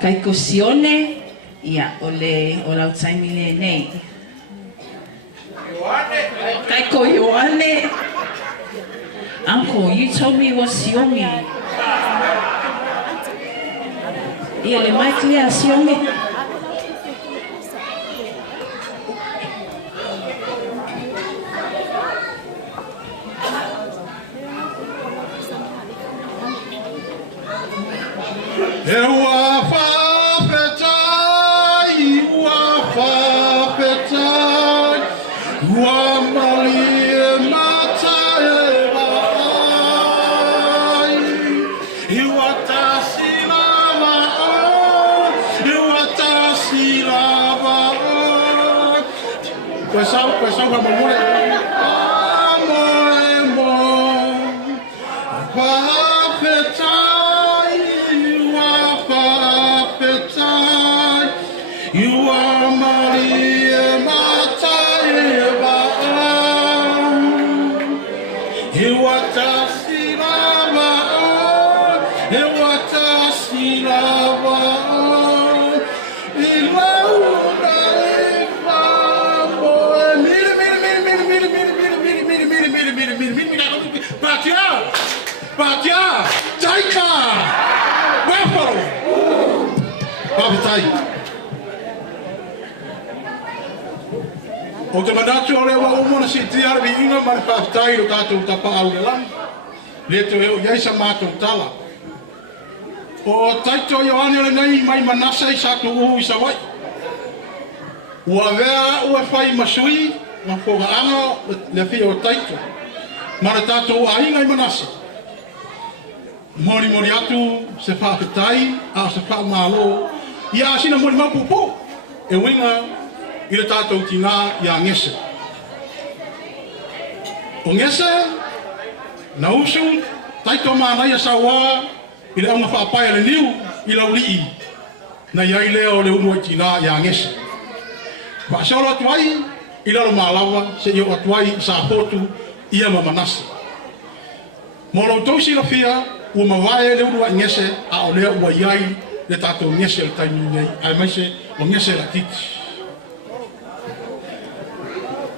kai kosione ia o lau taimi le nei. Kai ko Ioane. Uncle, you told me it was Siongi. Ia le mai clear Siongi. O te manatu o lewa o mona si te arbi inga mani whaftai o tātou tapa au le lang. Le te o iaisa mātou tala. O taito Ioane le nei mai manasa i sato uhu i sawai. Ua vea ua whai masui, ma whoga anga le fia o taito. Mara tātou a inga i manasa. Mori mori atu se whawhetai, a se whamalo. Ia asina mori mapupo, e winga i le tātou tina i a Gese. O Gese, na usu, taito mānai a sawa, i le aunga whaapai le niu i lau lii, na iai leo le unua tina i a Gese. Whaasolo atuai, i lalo mālawa, se i o atuai sa potu i a mamanasi. Molo tausi la fia, ua mawae le unua i Gese, a o lea ua iai le tātou Gese le taimi nei, ai maise o Gese la titi.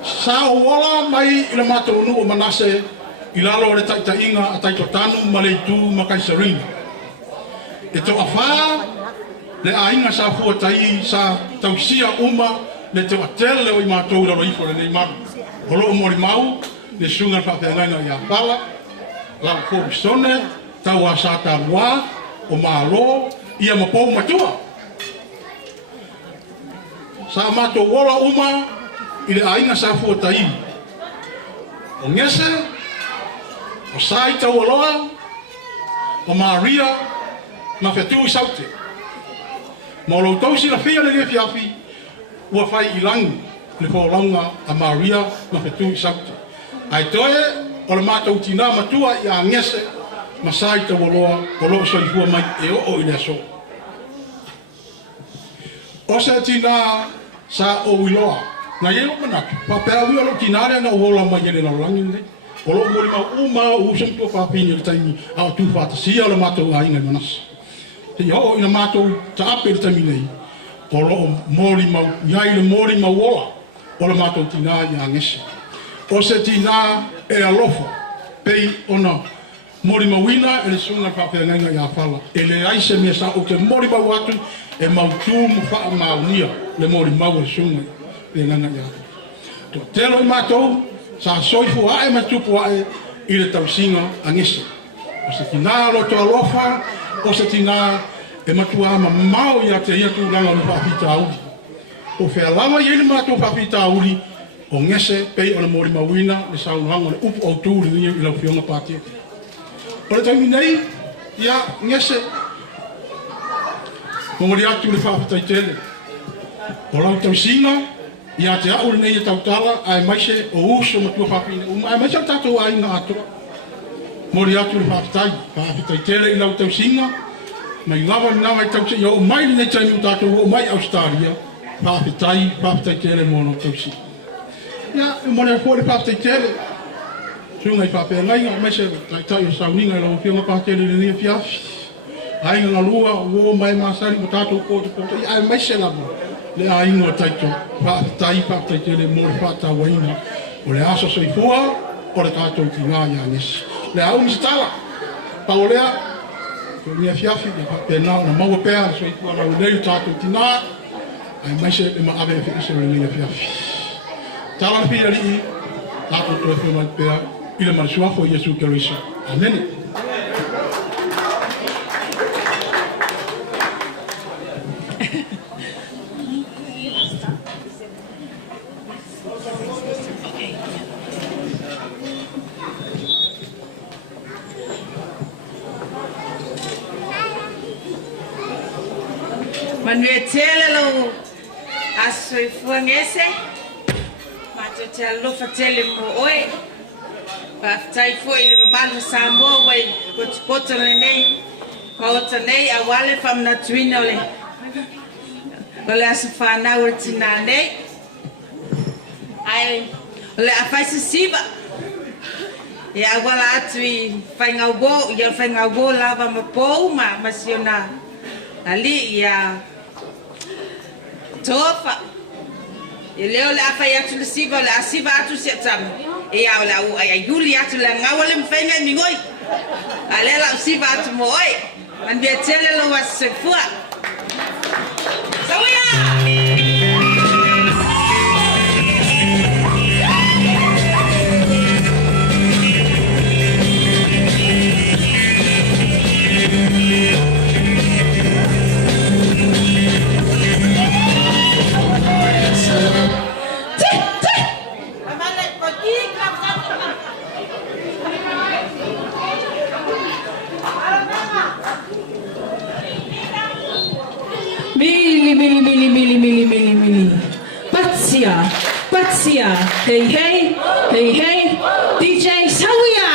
Sa o wala mai i le mātou nu o manase i lalo le taita inga a taito tanu ma le tu ma kaisarina. E to a wha le a inga sa fua tai sa tausia uma le te atel leo i mātou lalo ifo le nei maru. Holo o mori mau le sunga whawhengaina i a pala, la ko bisone, tau a sa tarua, o mālo, i a mapou matua. Sa mātou wala uma i le ainga sa fua tai. O Gese, o sai tau aloa, o Maria, ma whetu i saute. Ma o tausi la fia le fiafi, ua whai i langu, le whaolanga a Maria, ma whetu i saute. Ai toe, o le mātou tina matua i a Gese, ma sai tau aloa, o loo soifua mai e o i le aso. O se tina sa o wiloa, na yelo manaki pa pea wi alo kinare na ola mai ele na langi nei o lo mori ma uma u sem to pa pini le taimi a tu fa ta sia le mato a inga manas te yo ina mato ta ape le taimi nei o lo mori ma ngai le mori ma ola o le mato tina ya Gese o se tina e alofa pei ona mori ma wina e le sunga pa pea nga ya fala e le aise me sa o te mori ma watu e mautu mu fa Manuia le mori ma o sunga e nana ia. To telo i mātou, sa soifu ae matupu ae i le tausinga a Gese. O se tina roto alofa, o se tina e matua ama mau i a te ia tūranga o le whawhita auri. O whea lama i ele mātou whawhita auri, o Gese pei o le mori mawina, le saunanga le upu au tūri ni i lau whionga pātia. O le taimi nei, ia Gese, mongori atu le whawhita i tele. O lau tausinga, ia te au nei e tautala, ai maise o uso matua whapine, ai maise o tatou a inga atoa. Mori atu le whawhitai tele i lau tausinga, mai lava ni nawa i tausi, ia o mai nei taimi o tatou, o mai Australia, whawhitai tele mono tausinga. Ia, e mone a kore whawhitai tele, Sungai whape ngai ngā mese tai o sauninga lau whionga pātele ni fiafi. Ai ngā lua o mai māsari mo tātou kōtu kōtu. I ai mese lama. Le a ingoa taito. Whaatai whaatele mō le whaata waina. O le aso soifua o le tātou ki ngā ia nesi. Le au misitala. Pa o lea. Ko nia fiafi le whape nao na maua pēa soifua lau nei tātou ki ngā. Ai mese le ma ave e whikise le nia fiafi. Tala na pia rii. Tātou toi whio mai pēa. Ila marasuafo Yesu Keriso. Amen. Manuia tele lo asoifua Gese. Mato te alofa tele mo oe. Whaftai fwoi le mamalu Samoa wai poto le nei. Kaota nei a wale whamna tuina ole. Ole asa whanau le tina nei. Ai, ole a whaisa siva. Ia wala atu I whaingau wō, ia whaingau wō lava ma pou ma masiona. Ali ia tofa. I leo le awhai atu le siva, le a siva atu se tamu. E au la u ai yuli atu la ngawa le mfenga mingoi. Ale la siva atu mo oi. Man bia tele lo was se fua. Mili. Patsia. Hey. DJ Seualuga.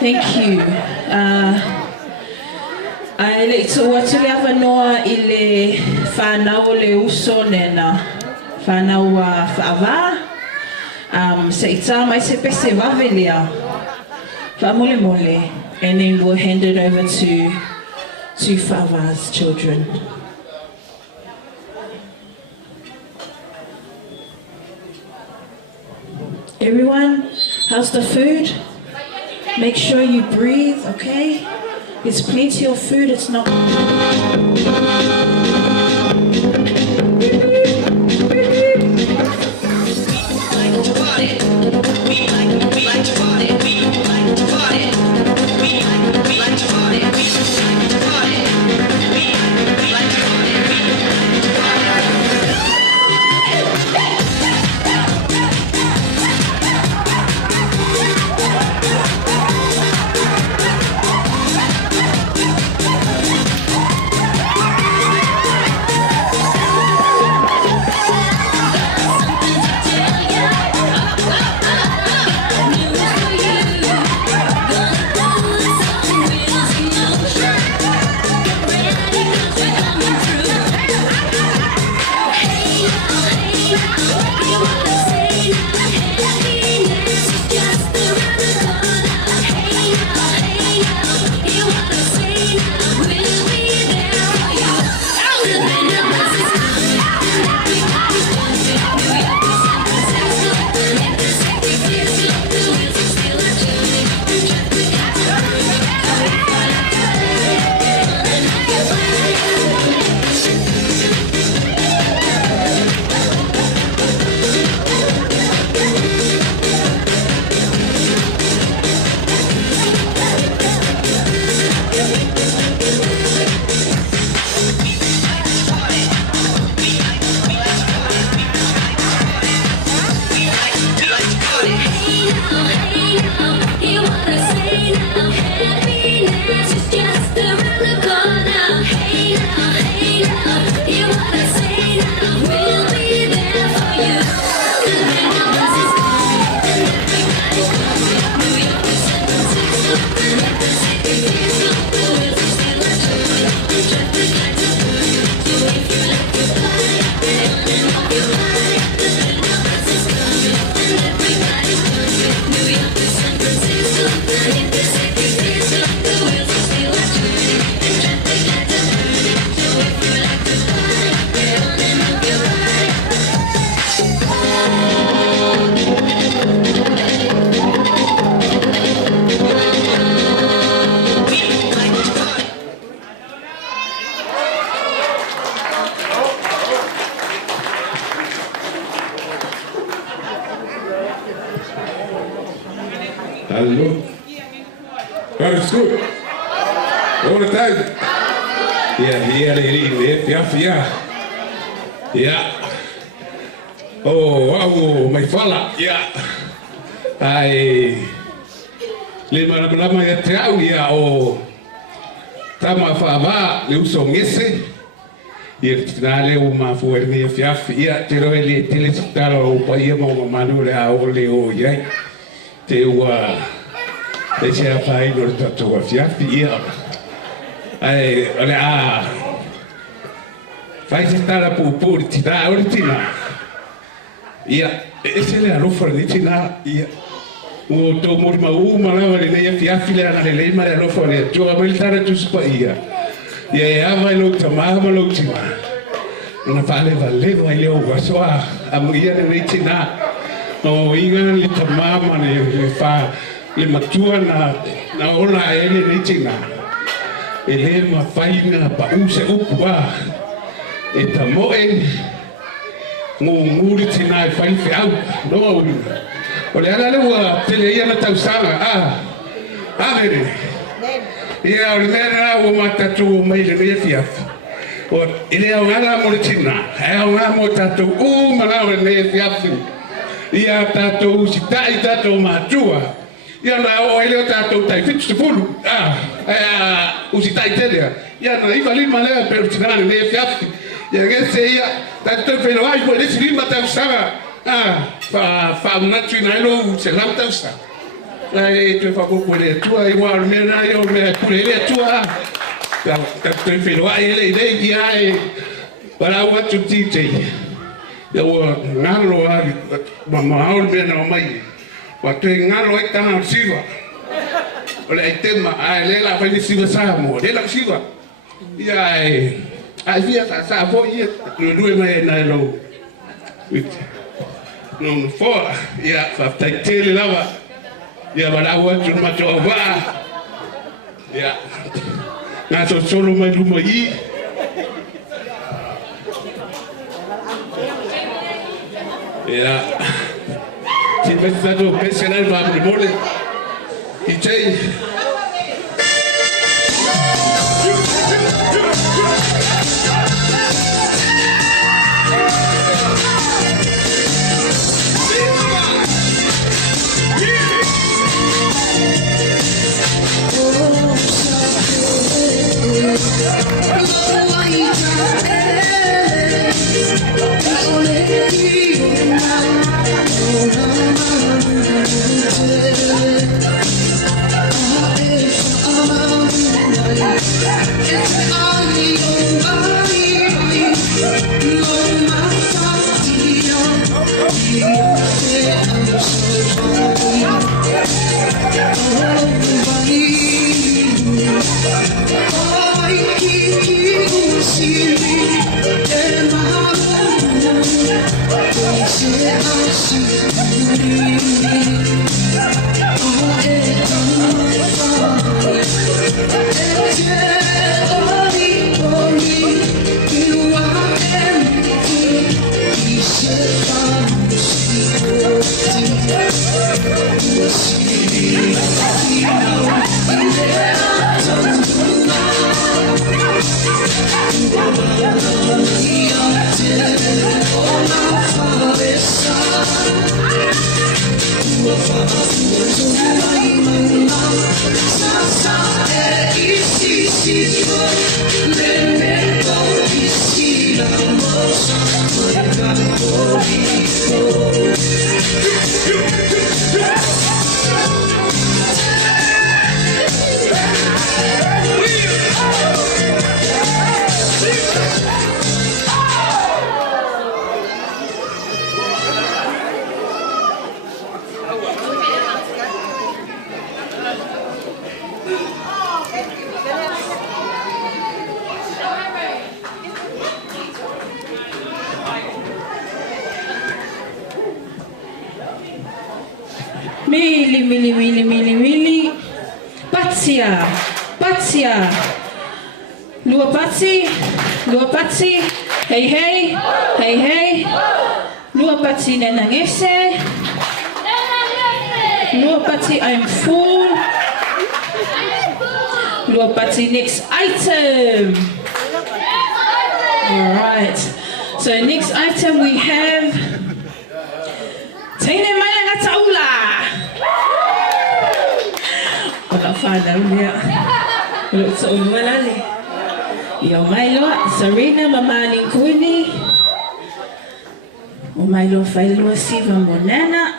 Thank you. Ai le tua tu le avanoa i le whanau le uso nena whanau a whaava. Se ita mai se pese wavelia. Whamole mole. And then we'll hand it over to Whaava's children. Everyone, how's the food? Make sure you breathe, okay? There's plenty of food, it's not... Hello. God is good. All the time. Yeah. Oh, wow, my fella. Yeah. Lama ya teau ya o tama Whaava le uso Gese. Ia tinale o mafuerni e fiafi ia te roe le tele tala o paia mo Manuia a o le o iai. Te ua e se a pai no tato a fiafi ia. Ai, ole a fai se tala pupuri tina ori tina. Ia, e se le alofa ni tina ia. O tō mori mau malawa le nei fiafi le ana le lei ma le alofa le tua mai tara tu spa ia. Ia e awa lo tamama lo tima. Una fale valeva ile o wasoa a muia le nei tina. O inga le tamama le fa le matua na ona e le nei tina. E le ma fainga pa use upua. E tamoe nguri tina e fai feau. No o le ala le ua tele ia na Tausaga vere ia o le mea ua matatu mai le mea fiafi o ile au ngala mo le tina au ngala mo tatou mana o le mea fiafi ia tatou sitai tatou matua ia na o ile o tatou tai fitu te fulu usitai telea ia na iwa lima lea pero tina le mea fiafi ia Gese ia tatou whenau ai po le lima Tausaga fa natu ina ilo se lam Tausaga Ai tu fa poco le tua igual mena io me pure le tua. Ta tu filo ai le ai. Para what to teach. Ya wa ngalo mama au mena mai. Wa tu ngalo ai ta siva. Ole ai tema ai le la fa ni siva sa mo. Le la siva. Ya ai via sa fo ia lo due mai na lo. Number 4, ya fa tele lava. Ya balawa cuma coba. Ya. Ngaso solo mai rumah i. Ya. Si pensado pensionar va a mole. Icei. Mili. Patsia. Lua patsi. Hey. Lua patsi nena Gese. Lua patsi, I'm full. Lua patsi, next item. All right. So next item we have Taine Maya Ngataula. Wakafana ulia. Lutsa ulwalali. Yo Milo, Serena Mamani Kuni. O Milo Failua Siva Monana.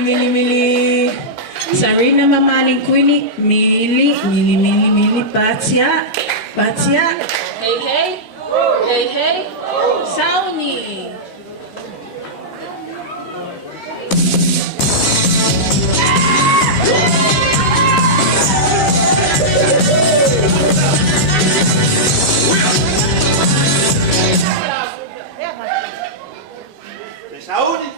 Mili. Serena Mamani Queenie. Mili. Patsia. Hey. Sauni. Sauni.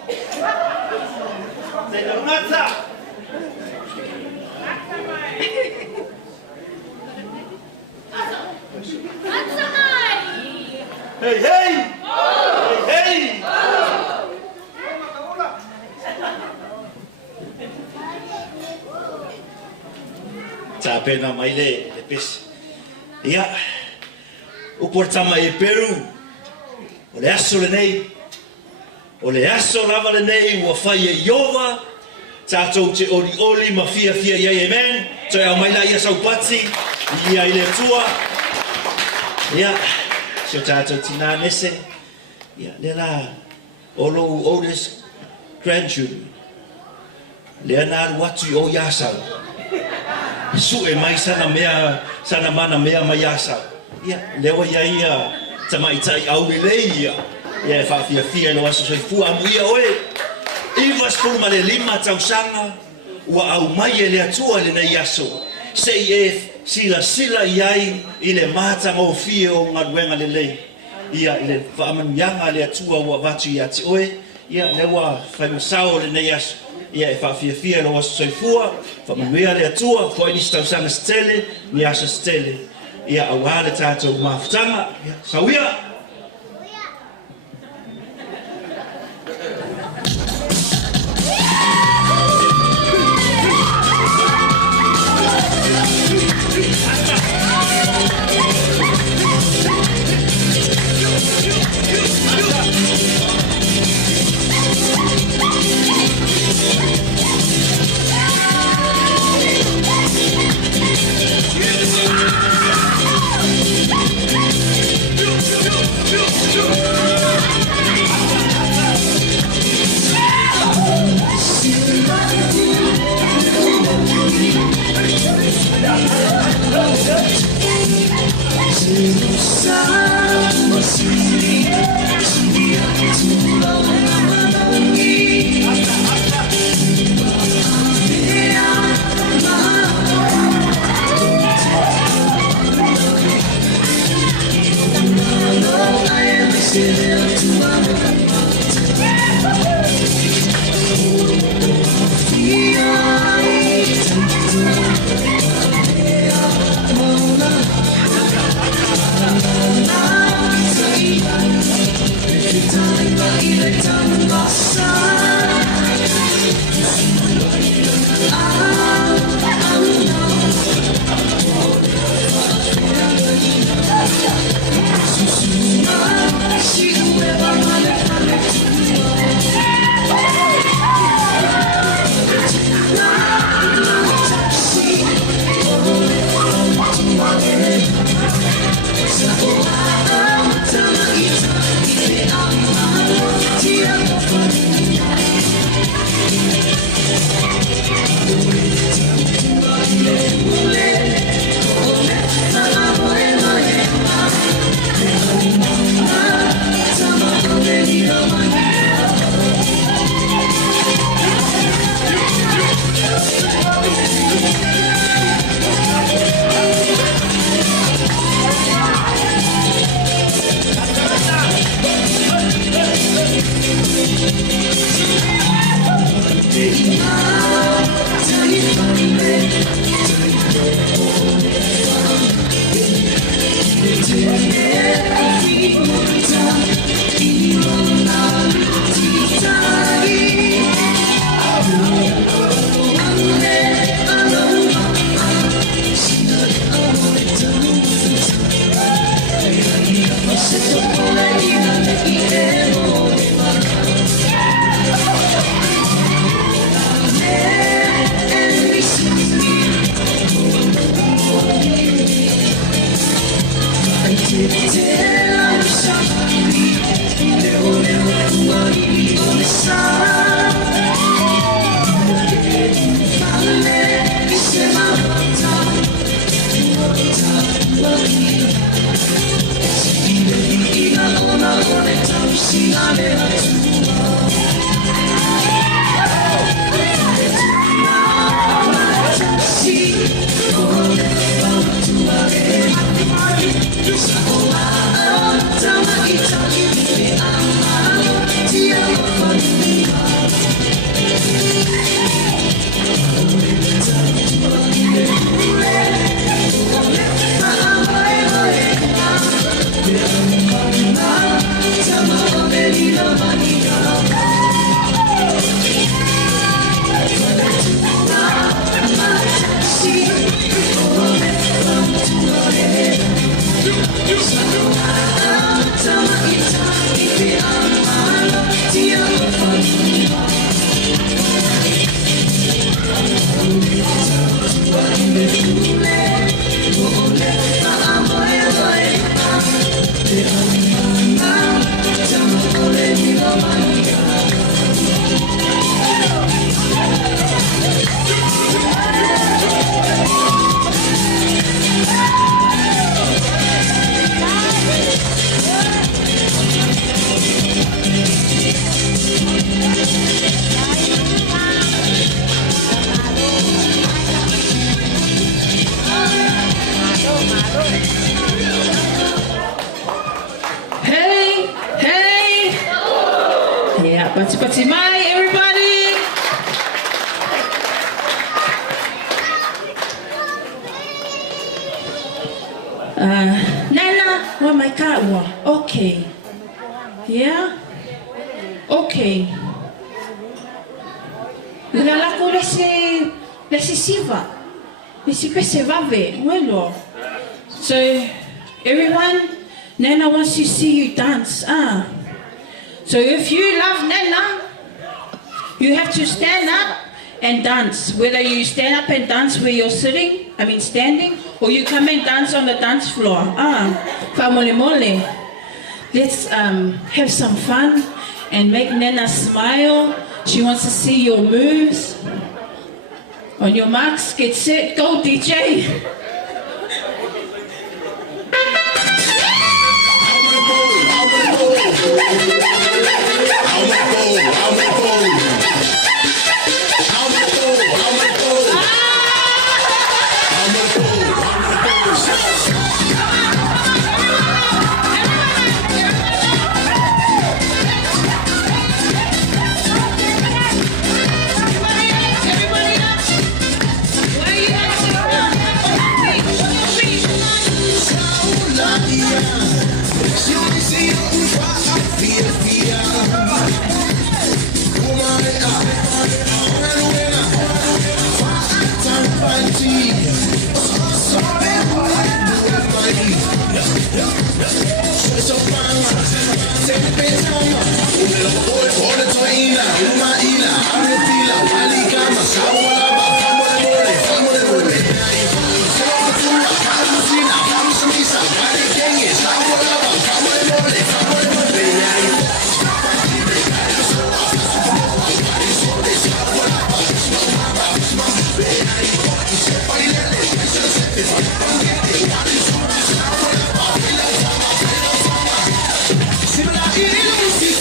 Hey! Tapena maile lepis. Ya. o portama e Peru. O le aso le nei. O le aso lava le nei ua fai e Iova. Tātou te oli ma fia iai amen. Toi au maila ia sau pati. Ia i le tua. Ia. So tātou tina nese. Ia le la. Olo oldest grandchildren. Le ana watu o yasau. Su e mai sana mana mea mai yasau. Ia, lewa ia tamaitai au leia. Ia fa fia no aso fu amuia oe. Iva skulu ma le 5 Tausaga ua au mai e le atua le nei aso. Sei e sila iai i le mata mo fie o ngaruenga le lei. Ia i le whaamanuianga le atua ua watu i ati oe. Ia lewa whaimasao le nei aso. Ia e whawhiawhia no aso soifua. Whaamanuia le atua, fwoi nisi Tausaga stele, ni aso stele. Ia au hale tātou mafutanga. Sauia! Tama Pati mai, everybody. Nana, wa mai kaua. Okay. Yeah? Okay. La lako lesi siva. Lesi pese vave. Well, so, everyone, Nana wants to see you dance. So if you love Nana, you have to stand up and dance. Whether you stand up and dance where you're standing, or you come and dance on the dance floor. Famole mole. Let's have some fun and make Nana smile. She wants to see your moves. On your marks, get set, go DJ. Seualuga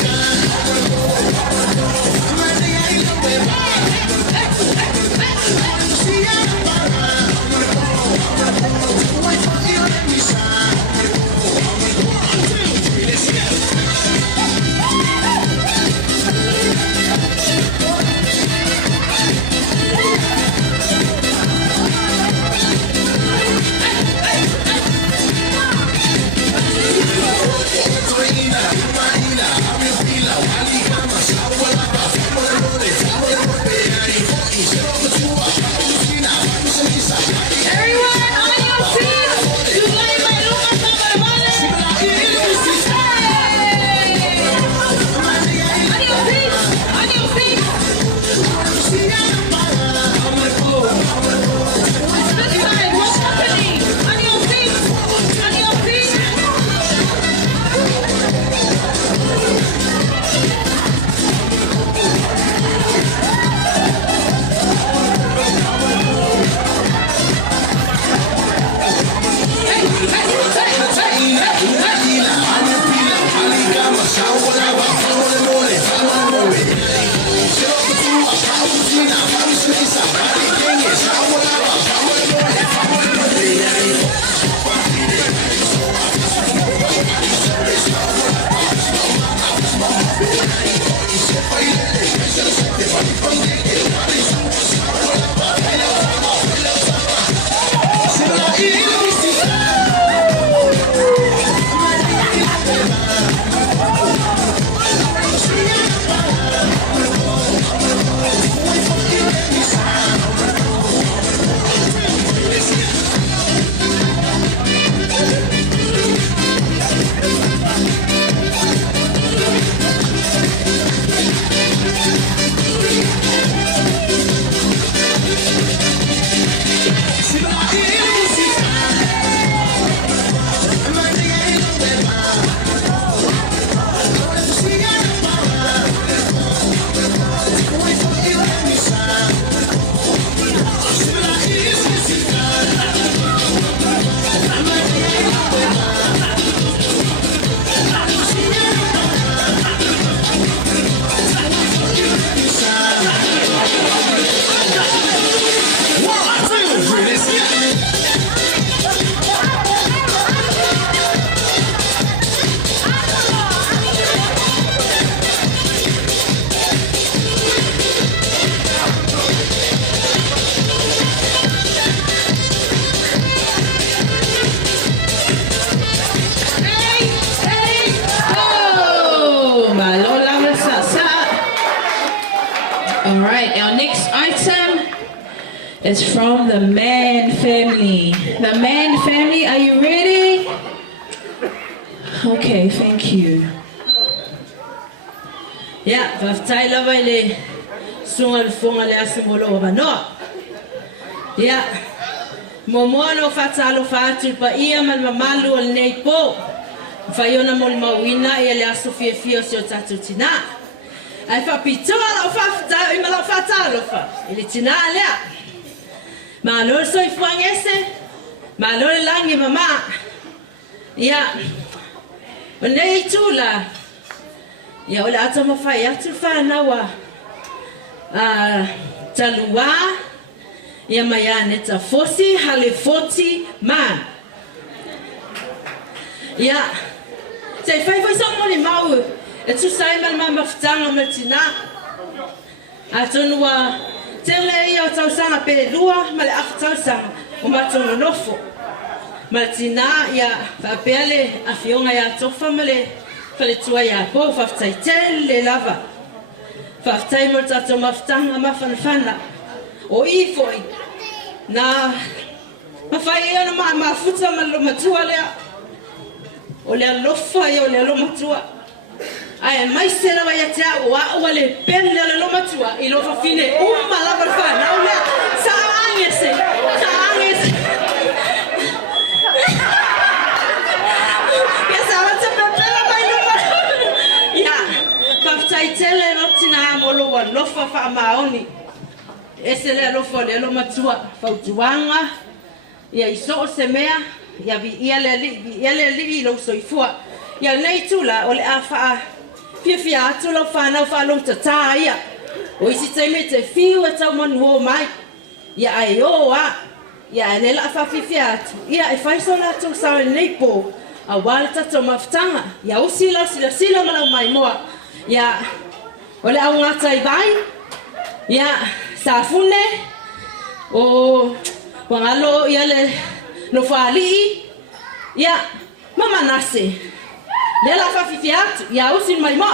It's from the Man family. The Man family, are you ready? Okay, thank you. Yeah, whaftai lava I le sunga le fonga le asimolo wa banoa. Yeah, momoa no whatalo whatu pa ia man mamalu al nei po. Whaiona mo le mawina ia le aso fia fia si o tatu tina. Ai whapitoa la whafta i mala whatalo wha. Ili tina lea. Ma lor so I fuangese. Ma lor langi mama. Yeah. O nei tula. Ia ole ata mawhai atu whanawa talua ia mai ane ta fosi hale 40 man. Ia te whai sa mo le mau e tu sai mal mama whtanga ma tina atonua tele ia o Tausaga pe lua ma le afu Tausaga o matono nofo ma tina ia whapeale a fionga ia tofa ma le fale tua ia po whaftai tele lava whaftai mo tato maftanga mawhanawhana o I foi na mawhai ia na mafuta ma lo matua lea o le alofa ia o le alo matua ai mai sera vai até o le pele le lo matua I lo fa fine lava whana o lea sa angese tele no tina molo wa lofa fa maoni ese le lofa le lo matua fa utuanga ia iso se mea ia vi ia le lo soifua ia nei tula o le afa fia atu lo fa na fa lo tata ia o isi te me te fiu e tau manu o mai ia ai o a ia le la fa fia atu ia e fa so la tu sa nei po a walta to maftanga ia usi la sila mala mai moa ia ole au ngata I vai ia safune o wangalo ia le no fali ia mama nase le la fa fiat ia usi mai mo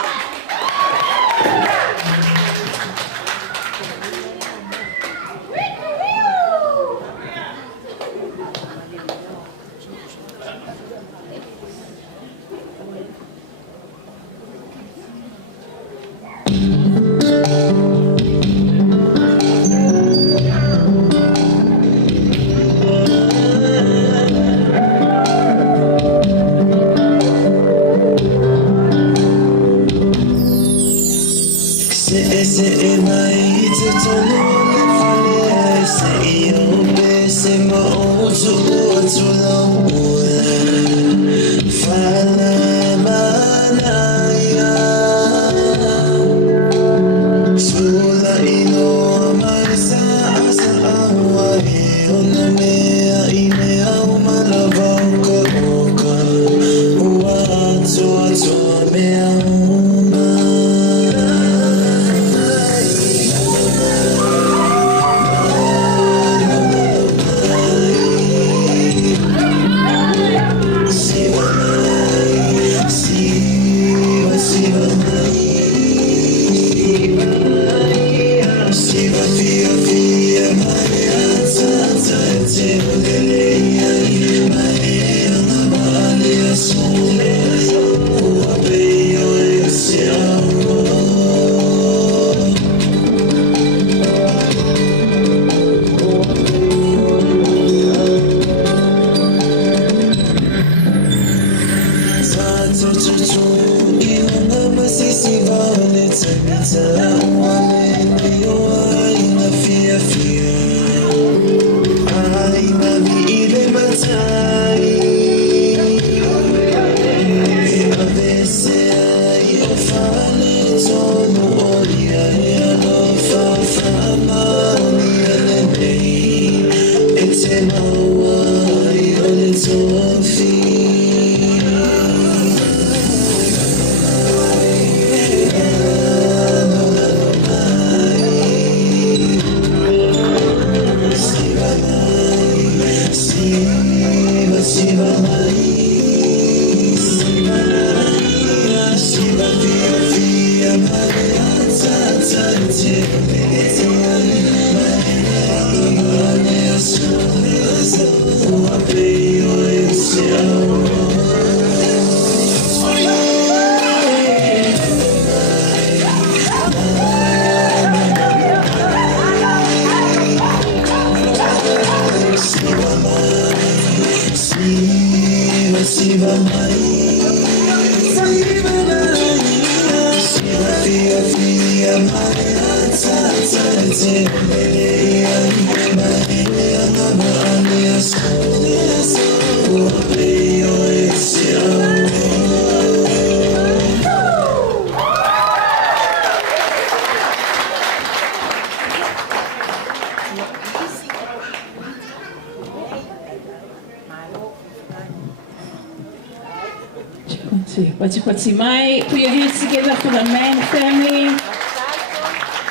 What's mai? Put your hands together for the Mann family.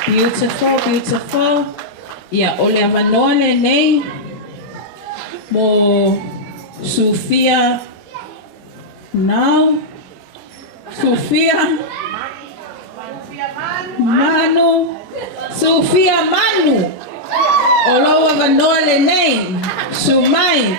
Beautiful, beautiful. Yeah, ole avanoa nei. Mo Sofia now. Sofia Manu. Sofia Manu. Olo avanoa nei. Sumai.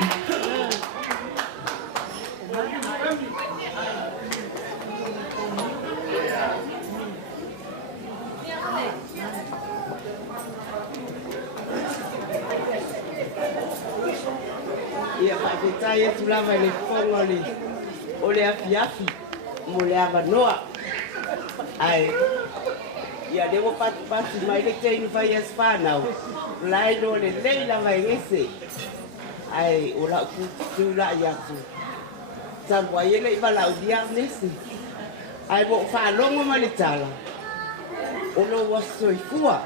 Ia tulava le fonga le o le afiafi mo le avanoa ai ia le mo patu mai le tei no vai as whanau lai no le leila vai Gese ai o la ku la ia tu sa wai ele i vala udia nesi ai mo whalongo ma le tala o lo waso i fua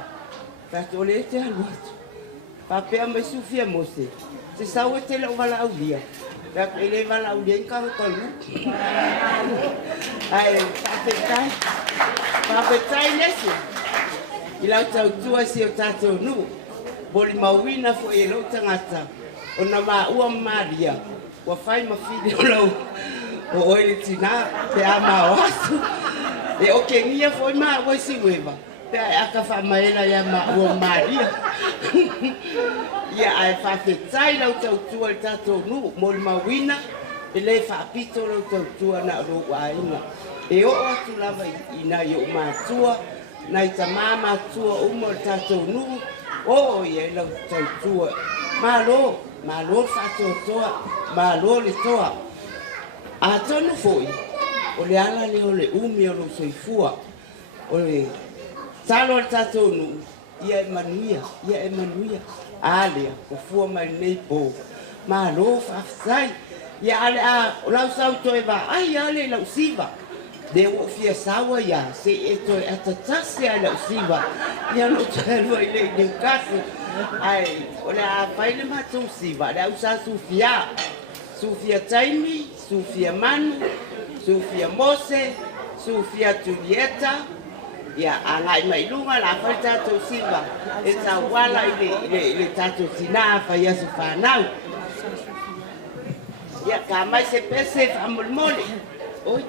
ta to le te aluatu papea mai Sofia Mose se sau te lo vala udia da ele vala udia in ka ko lu ai papetai nesi ila tau tua si o tato nu boli mawina fo e lo tangata ona ma ua Maria wa fai ma fili o lo o ele tina te ama o asu e o ke ngia fo ma wa si weva pe aka fa maela ya ma ua Maria ia ai fa fetai lo tau tua tato nu boli mawina ele fa pito lo tau tua na ro wa ina e o atu lava ina yo matua na ita mama tua umo tato nu o ye lo tau tua malo fa toa malo le toa a tonu foi o le ala le o le umi o lo soifua o le talo tato nu ia Manuia ale o fua mai nei po malo fa sai ia ale a la sau to eva ai ale la usiva de o fia sawa ya se eto atatase ala usiva ia no telo ile ni kasi ai ola faile ma tu usiva da usa Sofia Taimi Sofia Manu Sofia Mose Sofia Julieta ya angai mai lunga la falta to usiva eta wala ile tatu sina fa ya sufanau ya kama se pese famulmole oi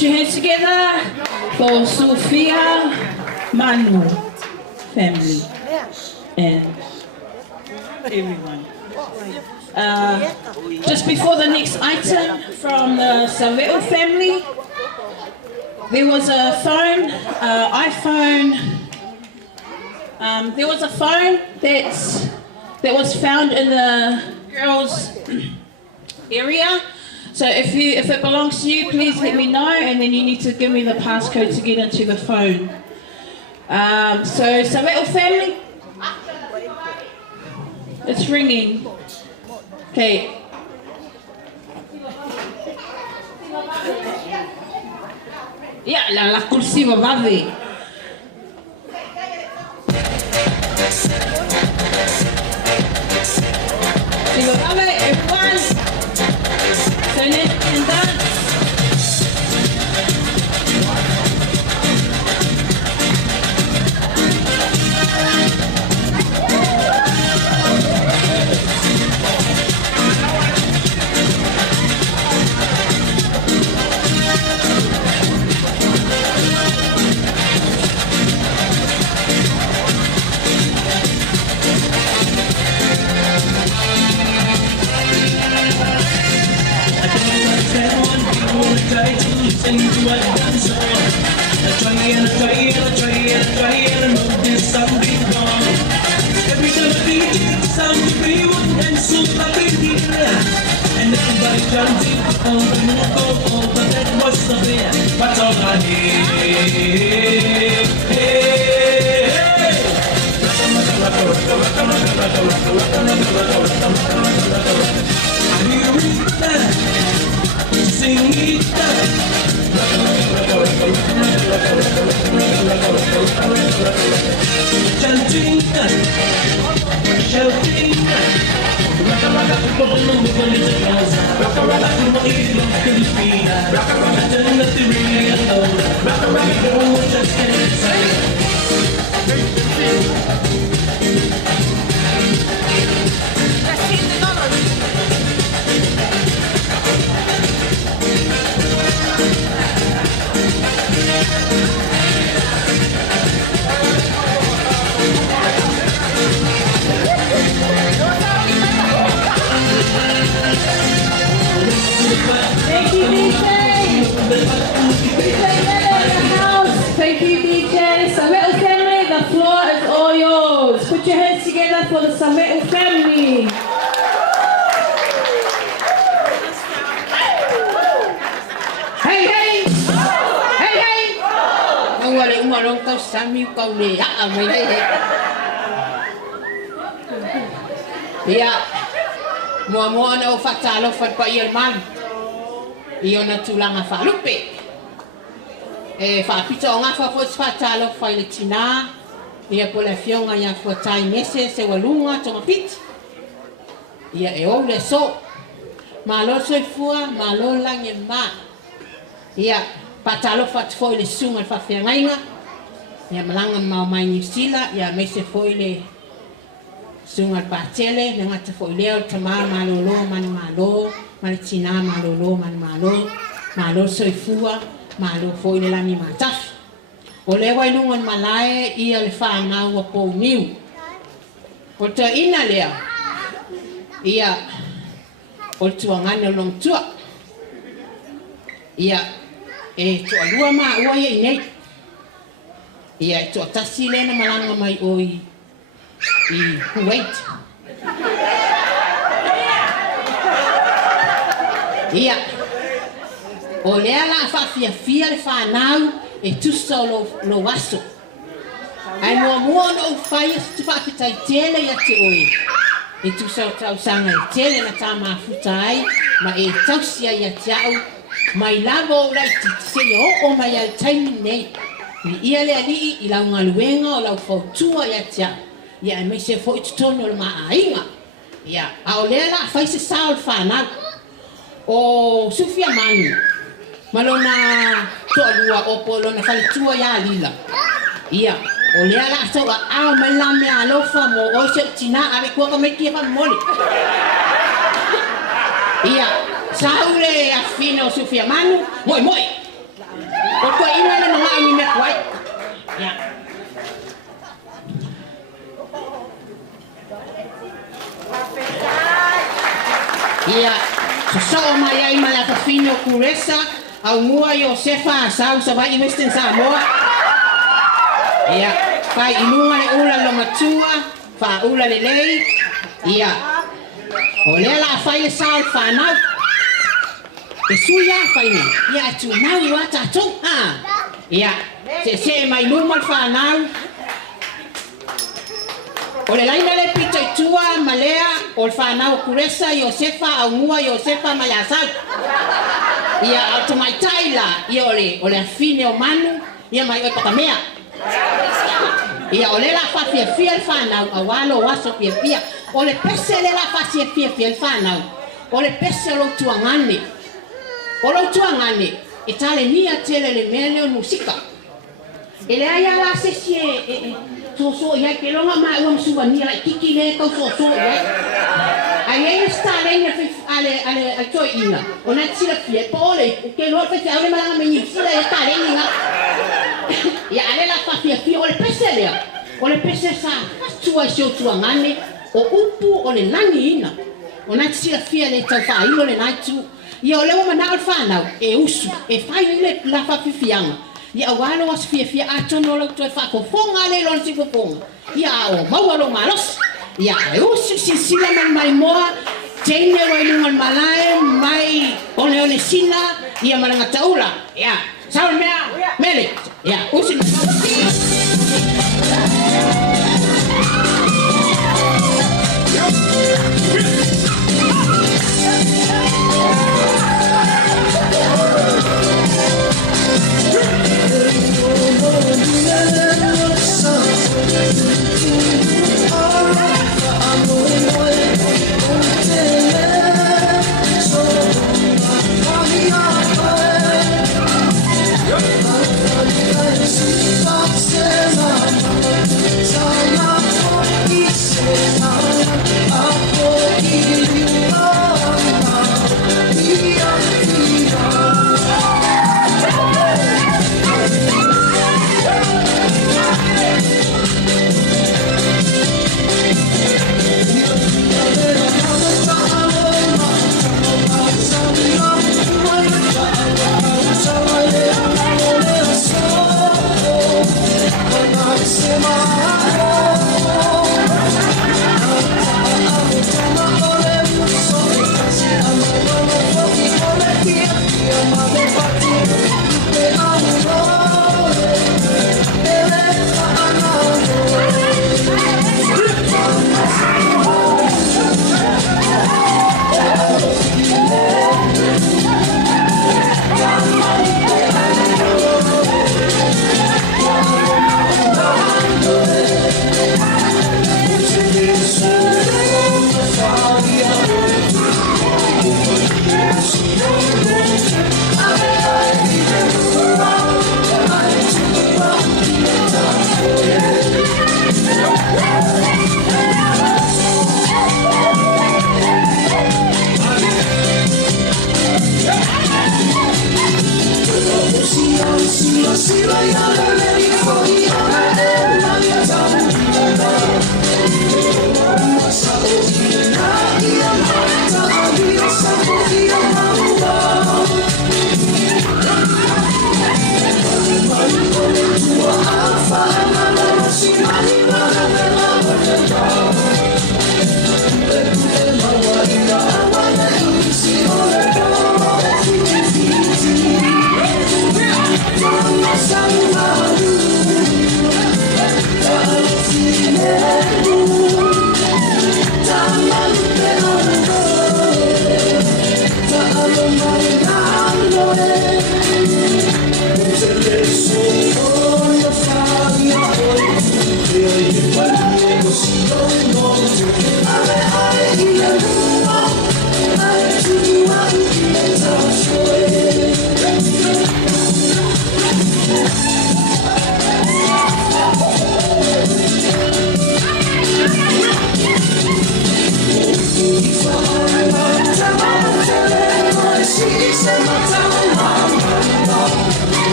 Put your hands together for Sophia Manu family and everyone. Just before the next item from the Saveo family, there was a phone, iPhone. There was a phone that was found in the girls' area. So if it belongs to you, please let me know, and then you need to give me the passcode to get into the phone. So Saveo family, it's ringing. Okay. Ya, la cursiva va de. Si lo sabe, everyone, turn it and dance. Sing to a dance song. I try and I try and I try and I try and I know there's something wrong. Every time I beat it, sound to be one and so I beat it. And everybody jumps in, oh, but that was the bear. But all I need, sing it chanting, shouting, Thank you, DJ. Thank you, DJ. Saveo family, the floor is all yours. Put your hands together for the Saveo family. Hey, hey! Hey, hey! Umarong Tausami kauli may ya mua na ufatalo fat pa man. Iyo na tulang fa lupe. Fa pito nga fa fatalo fa letina. Ia pola fionga ya fa tai mese Seualuga tonga pit. Ia o le so. Malo so fua, malo lang ma. Ia patalo fat foi le sunga fa fiangainga. Ia malanga mau mai ni sila, ia mese foi le sunga patele, nga te foi leo tama malolo malo, malitina malolo malo soifua, malo foi le lami mataf. O le wai lungon malae ia le whaanga ua pou niu. O te ina lea, ia o tuangane long tua. Ia tua lua maa ua ia inei. Ia tua tasi lena malanga mai oi i Kuwait. Ia o lea la fia le whanau tusa lo waso. Ai mua no whaia tu whakitai tele ia te oi. Tusa o Tausaga i tele na tā mafuta ai, ma tausia ia te au, mai lava o lai se o mai au taimi nei. Ni ia le ali i lau ngaluenga o lau fautua ia te au. Ia mai se fo i tutono le maa inga. Ia, a o lea la whai se sao le whanau. O Sufia Manu, malona toalua o polona whalitua ia lila. Ia, o lea la tau a mai la mea alofa mo o se tina ave kua mai kia pa mole. Ia, saule a fina o Sufia Manu, moi. kuai. Ya. Ia, so mai ai mala fafino kuresa au mua Josefa sau sa vai Western Samoa. Ia, kai inunga le ula longa tua, fa ula le lei. Ia. O lela fai le sal fa nau. E suia fai na. Ia tu mau wa ta tu. Ha. Ia, se mai numal fa nau. O le laina le pita tua malea o le whanau kuresa Josefa au mua Josefa mai asau. Ia auto mai taila ia o le afine o manu ia mai o patamea. Ia o le la fafia fia le whanau a walo waso fia fia. O le pese le la fafia fia le whanau. O le pese o lo tuangane. O lo tuangane e tale nia tele le mele o musika. E le aia la sesie so ia ke longa mai o msuwania la kiki le ko so ia ai sta le ne ale to ina ona tira fie pole ke lo fe ale mala me ni sila e ta le ninga ia ale la fa fie o le pese sa tua so tua ngane o upu o le langi ina ona tira fie le ta fa ilo le naitu ia o le o mana fa na e usu e fai le la fa fianga ia walo was fia atono lo to fa ko fonga le lon si ko fonga ia o mawalo malos ia o si sila man mai moa tene wa lungal malai mai one sina ia malanga taula ia saul mea mele ia usi See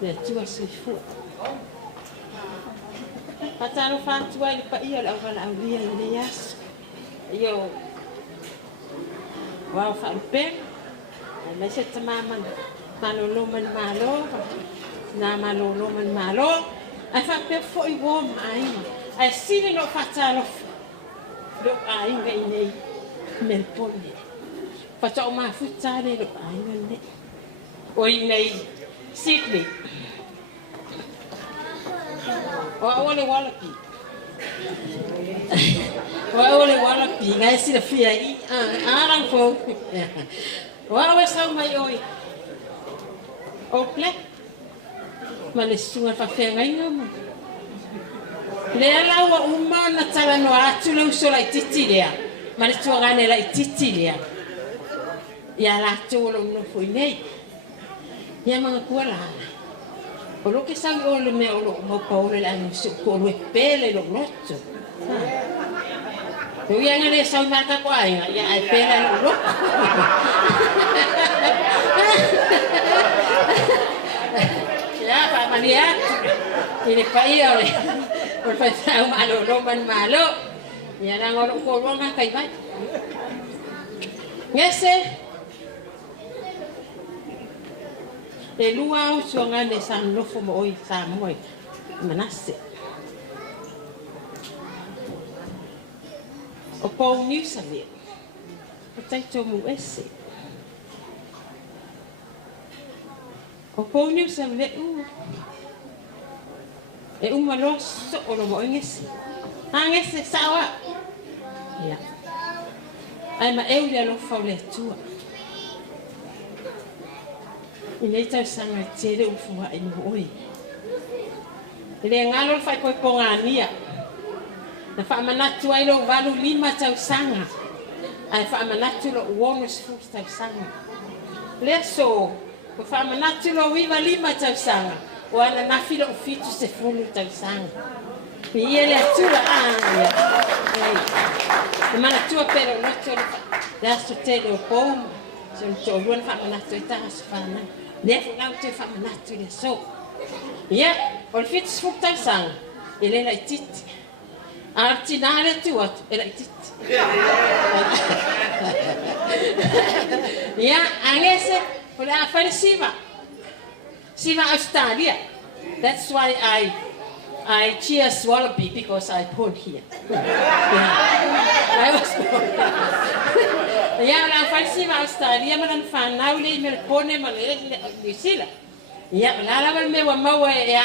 Le tua se fu. Pataro fatua le pa ia la wala aulia le yas. Io wa fa pe. Me se tamaman malolo man malo. Na malolo man malo. Ai fa pe fo I wo mai. Ai sini no fatalo. Do ai ngai nei men poni. Patao ma futale do ai ne. Oi nei Sydney. Ole walapi. Ole walapi. Ngai si la fia I. Arang fo. Wa sa mai oi. Ople. Male sunga fa fe ngai ngam. Le ala wa uma na tala no atu le uso la titi lea. Male tuanga ne la titi lea. Ya la tolo no foi nei. Ya mga kuala. Olo ke sang olo me olo mo paule la no se ko le pele lo noto. Yo ya ngale sa marka ko ai ya ai pele lo. Ya pa Manuia. Ini pa iyo le. Por pa sa malo lo man malo. Ya na ngoro ko lo na kai ba. Gese. E lua o suanga ne san lofo mo oi sa moi manase. O pau New Zealand. O taito mu ese. O pau New Zealand e uma loso o lo mo ngese. Ngese sawa. Ya. Ai ma eu le lo fa le tua. Ini Tausaga tere ufua inu oi. Ile ngalo fai koi pongania. Na fa manatu ai lo valu 5 Tausaga. Ai fa manatu lo uonos fu Tausaga. Leso fa manatu lo viva 5 Tausaga. Wana na filo ufitu se fulu Tausaga. Piele atua ya. Mana tua pero no to da so te lo pom. Son to luan fa manatu ita asfana. Lefo lau te whamanatu le so. Ia, o le fitis fuk Tausaga. I le lai titi. Artinare tu atu. Yeah, angese ole afare siva. Siva Australia. That's why I cheer Seualuga because I born here. Yeah. I was born. Yeah, when I find Siva Australia, man fan now le me pone man le sila. Yeah, la me wa mawa ya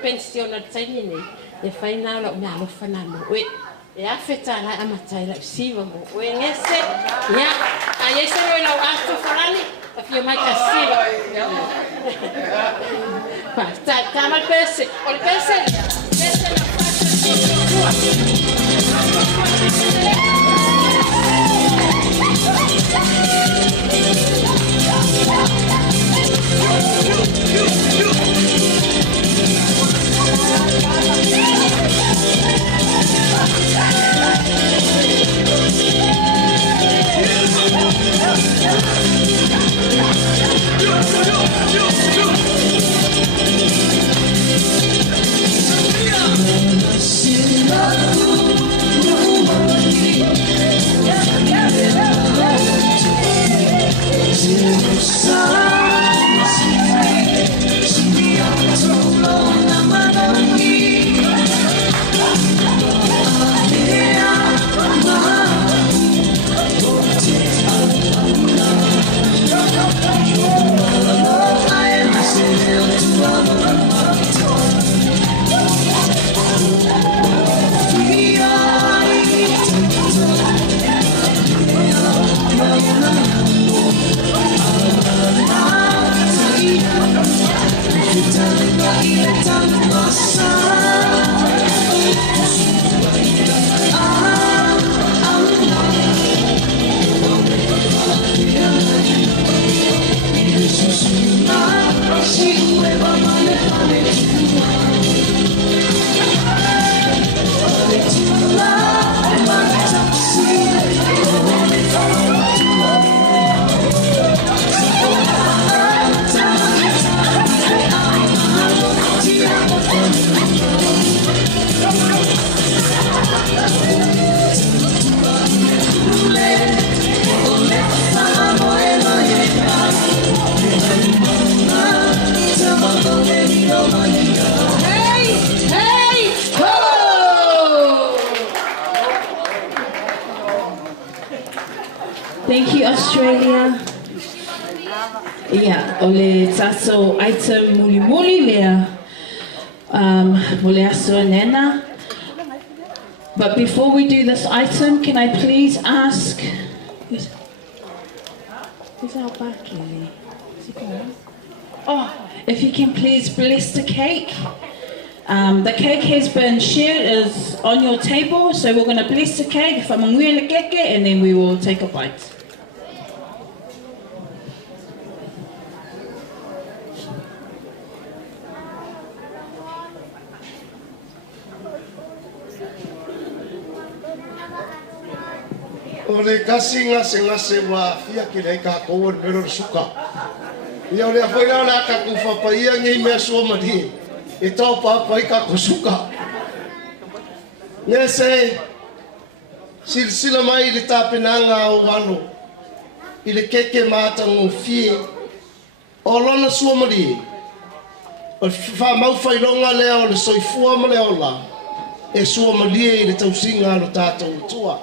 pension at tiny ne. E fai na lo me alo fana mo. We e afeta la amatai la Siva mo. We ngese. Yeah, I yese we la asto farani. If you make a Siva. Come al pese, o pese la Thank you, Australia. Yeah, ole taso item muli lea mole aso nena. But before we do this item, can I please ask? Who's our back, Lily? Is he going? Oh, if you can please bless the cake. The cake has been shared, is on your table, so we're going to bless the cake, and then we will take a bite. Ole kasi ngase wa fia kile ka ko mero suka. Ia ole foi la ka ku fa pa ia ngi me so madi. E tau pa ka ko suka. Nese silsila mai le tapenanga o walo. Ile keke mata ngo fie. O lona so madi. O fa mau fai longa le o le soifua ma le ola. E so madi le tausinga lo tato tua.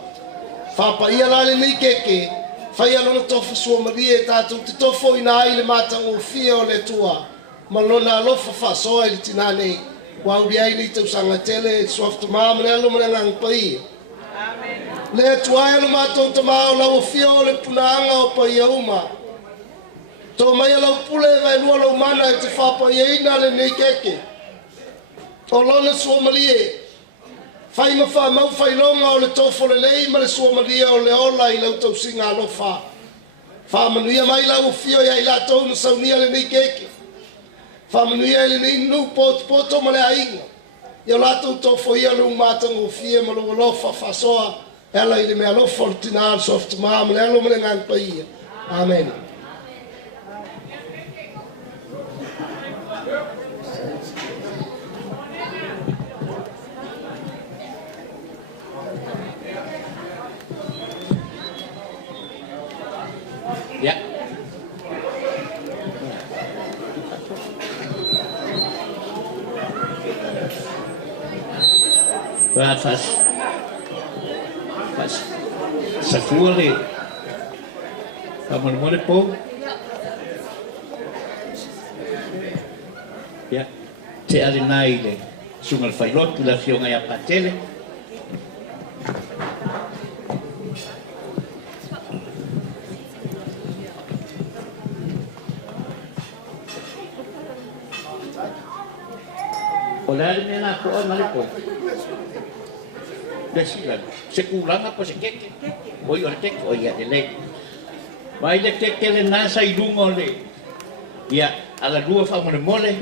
Papa ia la le nei keke fai alona tofa sua maria tatu te tofo ina ai le matango fia o le tua malona alofa fa soa i le tinane wa uri ai ni Tausaga tele soft mam le alo mrenga pai le tua ia le mato te mau la fia o le punanga o pai uma to mai la pule vai no lo mana te fa pa ina le nei keke to lona sua maria fai ma fa mau fai longa o le tofo le lei ma le sua maria o le ola i lau tausinga alofa. Fa manuia mai lau fio ia i la tau na saunia le nei keke. Fa manuia le nei nu poto ma le ainga. Ia la tau tofo ia lu matang o fia ma lu alofa fa soa. Ela i le me alofa o tinal soft ma le alo ma le ngang pa ia. Amen. Safua le Mole po. Ya, te ale nai le sunga whailotu la fionga ia patele. O le ale mea ko o male po. Desilan, se kulanga po se keke. Oi o le keke, oi ia le. Vai le keke le nasa I lungo le. Ia, ala lua wha mole.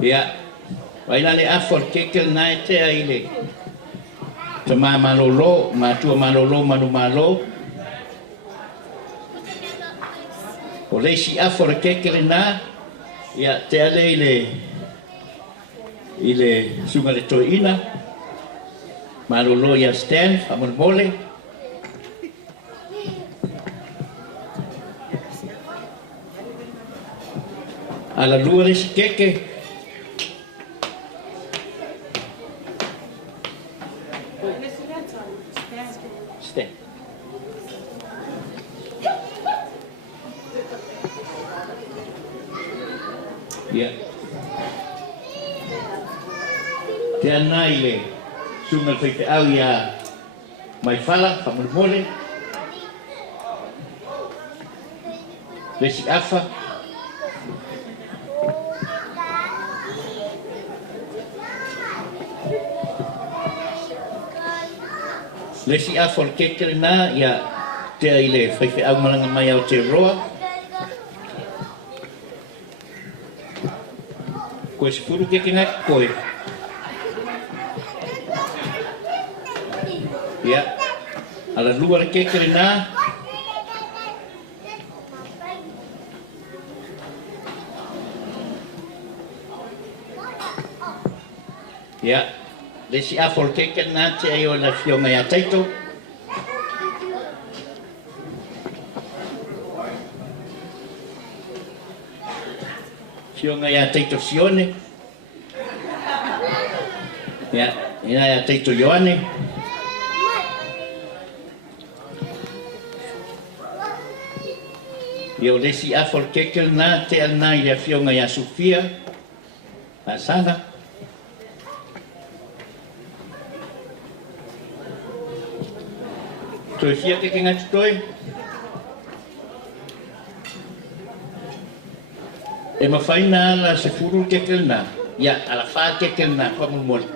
Ia, vai la le afo le keke le nai te ai le. Te maa malolo, maa tua malolo, manu malo. O le si afo le keke le nai. Ia, te ale I le sunga le toina. Malolo ia stand, wha mole. Ala lua le si keke. Stand. Ya. Te anai le sunga le au ia mai fala, whamole. Le si afa. Le si afa le kekere nā, ia te ai le au malanga mai au te roa. Koe se furu keke ngā koe. Ia, ala lua le kekere nā. Ia, le si afa le kekere nā te ai o la fionga ia taito. Fionga ia taito sione. Ia, ia taito Ioane. Ia o lesi afo le kekel nā te alnā I le fionga ia Sofia. A sana. Toi fia keke ngatu toi. E mawhaina la se furu kekel nā. Ia, ala wha kekel nā, kwa mulmoli.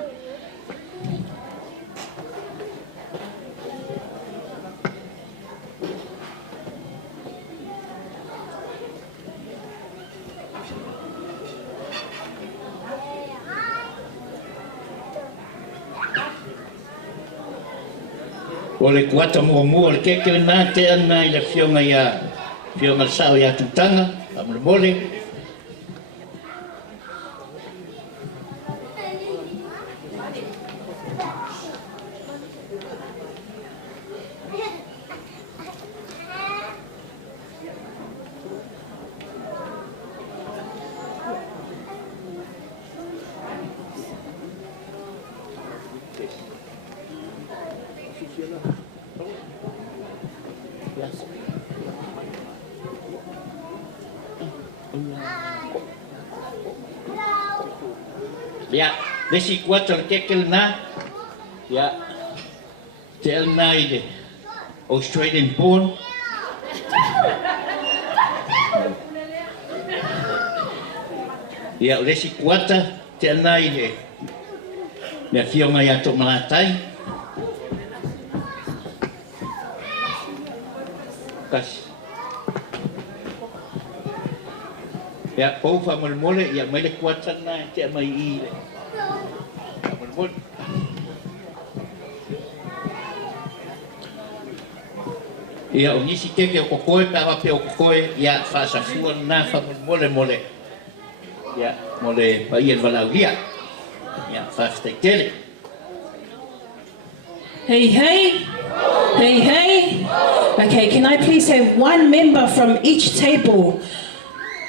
O le kuata mua le kekele nā te ana I le fionga ia fionga le sao ia tutanga, amule mole. Ya, lesi kuat le kekel na. Ya, tel na ile. Australian born. Ya, lesi kuat tel na ile. Ya fionga ya to malatai. Kas. Ya, pau fa mole ya mai le kuatan na te mai I le. Mole. Ya o nisi keke o koe pa pe o koe ya fa sa fu na fa mole. Ya, mole pa I valauria. Ya, fa stekele. Hey, hey. Hey, hey. Okay, can I please have one member from each table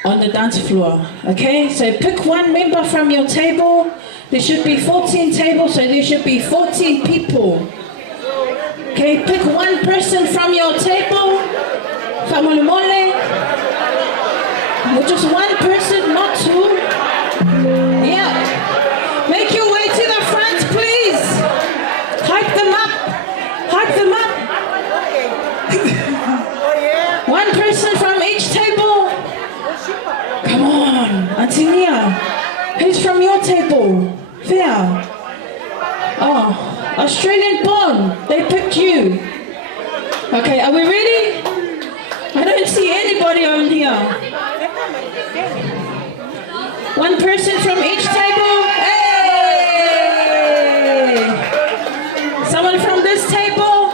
on the dance floor. Okay, so pick one member from your table. There should be 14 tables, so there should be 14 people. Okay, pick one person from your table. Famole. Just one person, not two. Yeah. Make your way to the front, please. Hype them up. Hype them up. One person from each table. Come on, Antonia. Who's from your table? Fair. Oh, Australian born. They picked you. Okay, are we ready? I don't see anybody on here. One person from each table. Hey! Someone from this table.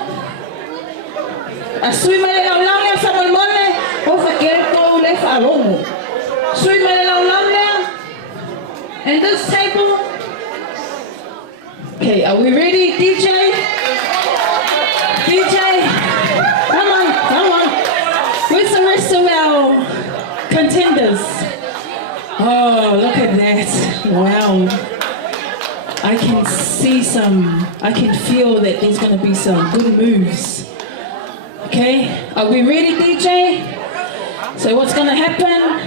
Asui malalaulaulia famolmole. Ofakerko lefalongo. Asui malalaulaulia. And this table. Okay, are we ready, DJ? DJ, come on, come on. Where's the rest of our contenders? Oh, look at that. Wow. I can see I can feel that there's going to be some good moves. Okay, are we ready, DJ? So what's going to happen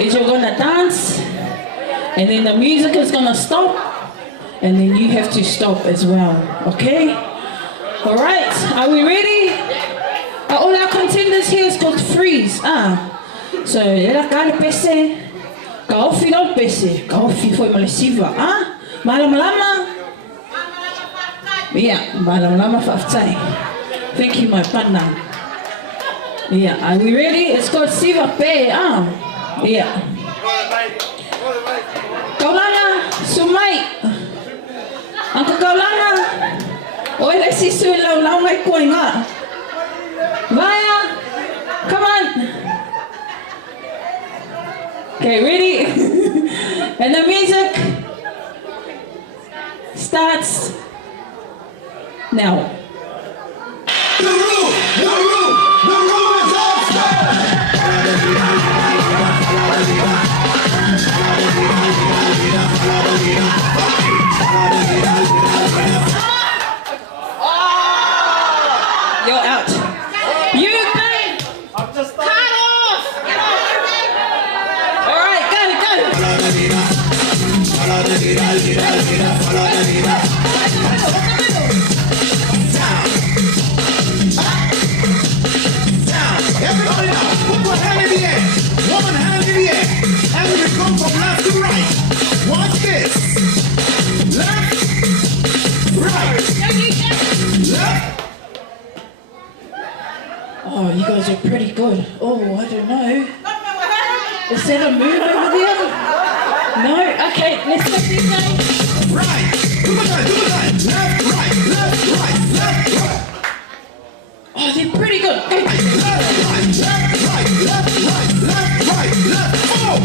is you're going to dance, and then the music is going to stop, and then you have to stop as well. Okay? All right, are we ready? All our contenders here is called freeze. So, era kare pese, ka ofi no pese, ka ofi foi malesiva, Malama. Yeah, malama faftai. Thank you, my partner. Yeah, are we ready? It's called Siva Pe, Yeah. Kaulana, Sumai. Uncle Kaulana. Oi, let's see Seualuga mai koinga. Maya, come on. Okay, ready? And the music starts now. The room is You're out. You've been cut off. All right, go. Down. Everybody now, put one hand in the air. One hand in the air. And we come from left to right. Watch this. Left. Right. Left. Oh, you guys are pretty good. Oh, I don't know. Is that a move over there? No? Okay, let's go, DJ. Right. Do it again. Left, right, left, right, left, right. Oh, they're pretty good. Left, right, left, right, left, right, left, right, left. Oh!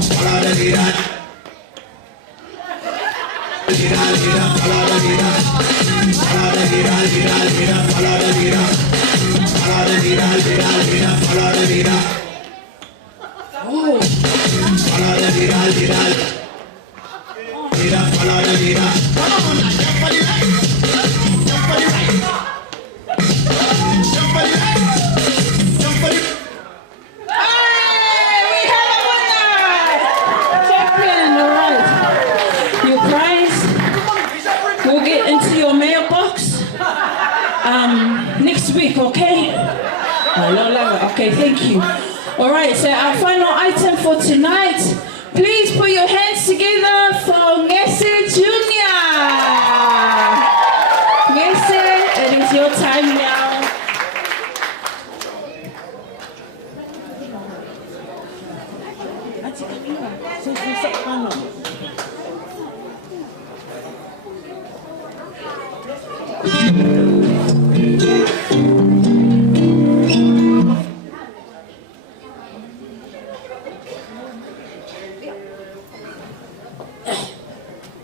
Next week, okay? Okay, thank you. All right, so our final item for tonight, please put your hands together for Gese Jr. Gese, it is your time now.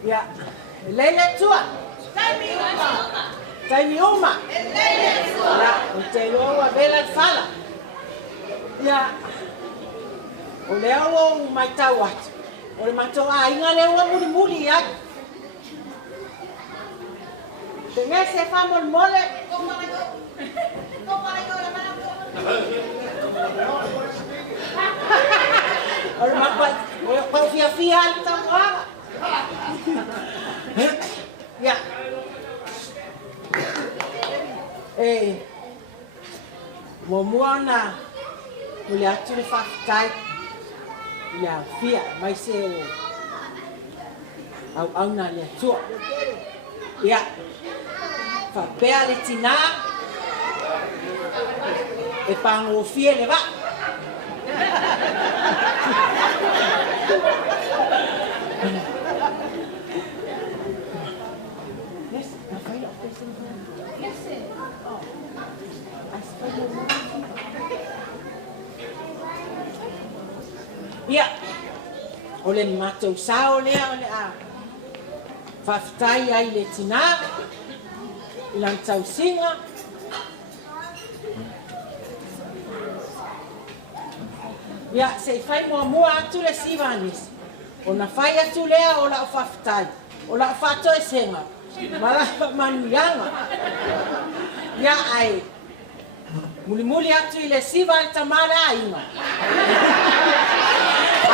Ya, lele tua. Taimi uma. Ya, utelo wa bela fala. Ya. O lea o mai tau atu. O le mato a inga lea ua muli muli ai. Te ngese wha mol mole. O le mapa, o le pau fia fia ali tau aga. Ya. Mua na o le atu le whaafitai ia fia mai se au na le atua ia whapea le tina e pango fie le va ia o le matou sao lea o le a whaafitai ai le tina i lan tausinga ia se fai mua atu le sivanis o na fai atu lea o la o whaafitai o la o whatoe senga ma la manuianga ia ai muli atu i le siva i tamara inga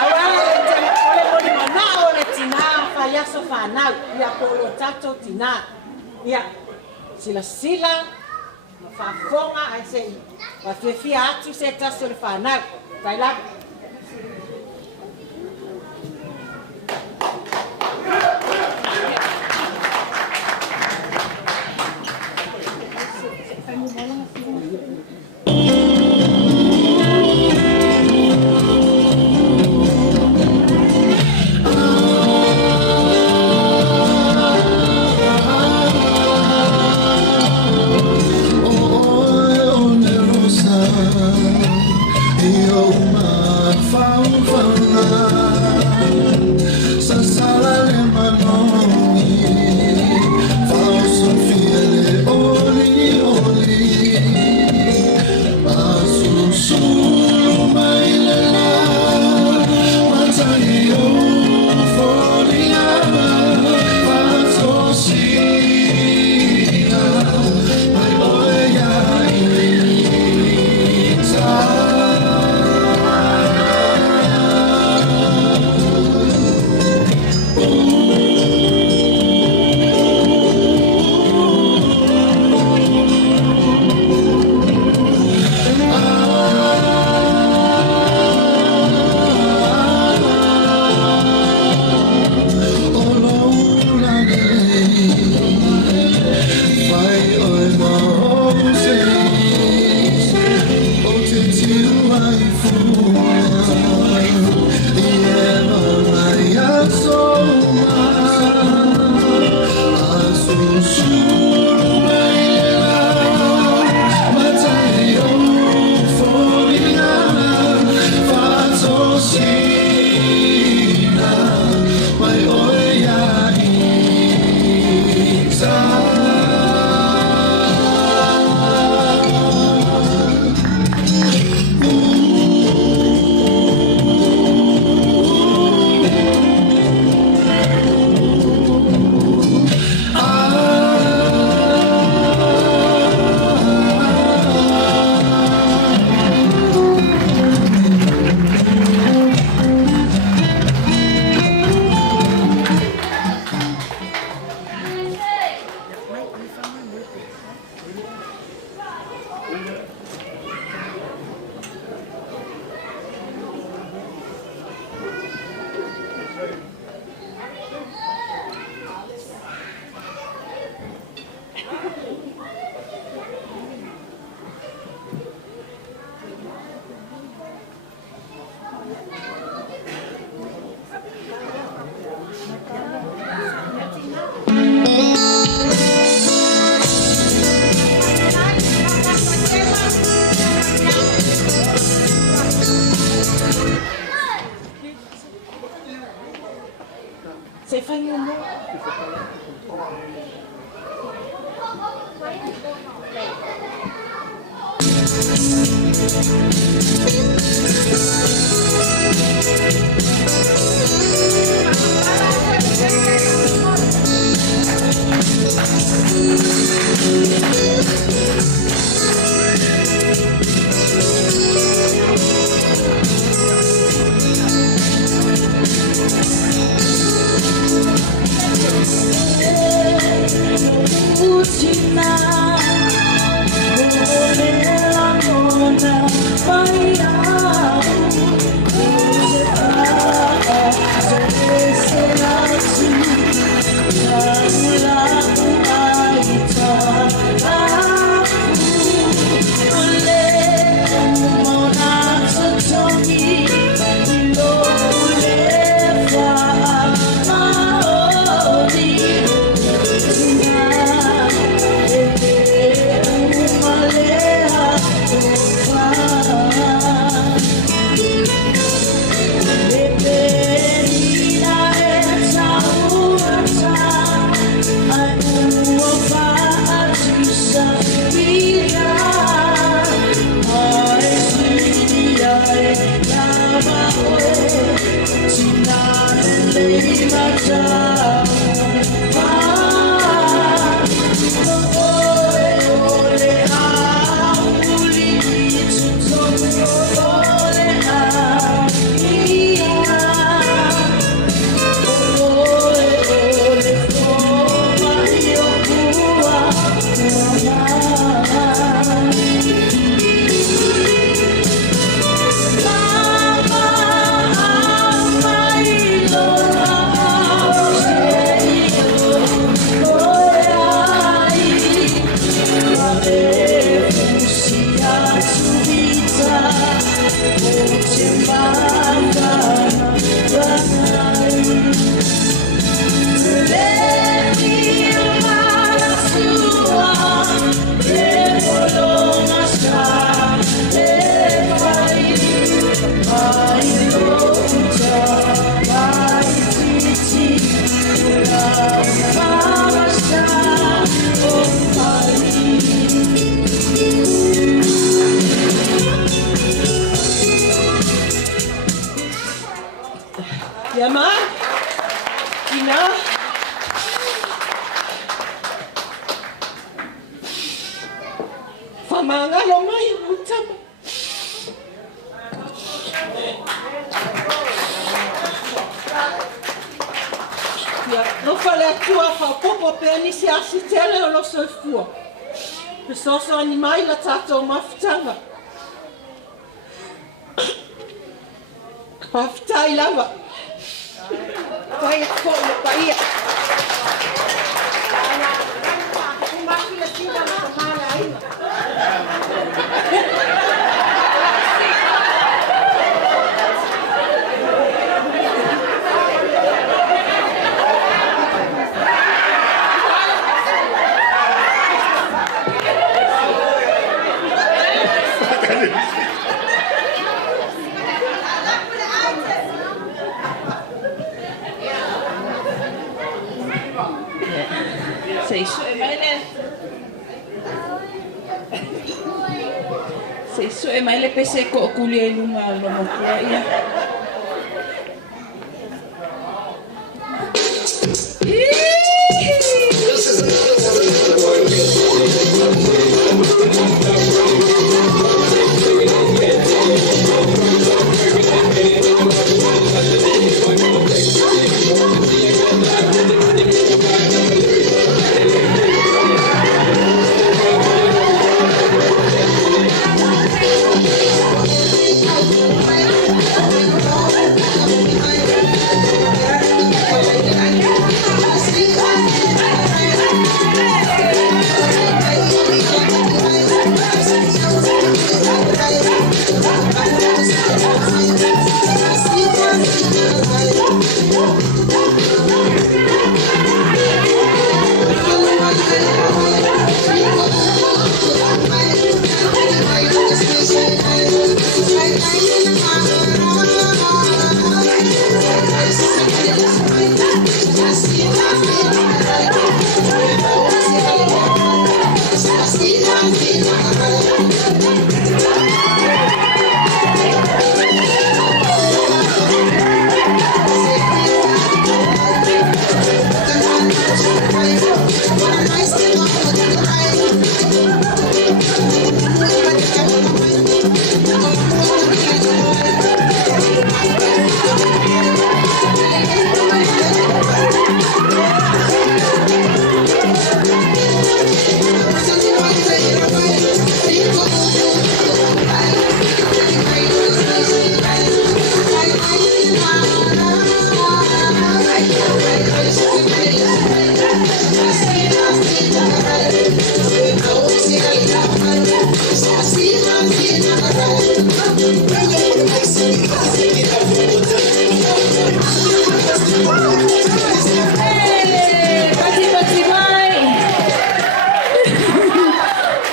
ole moli mana ole tina faya so fana ia polo tato tina ia sila fa fonga ai se va fia atu se taso le fana tai la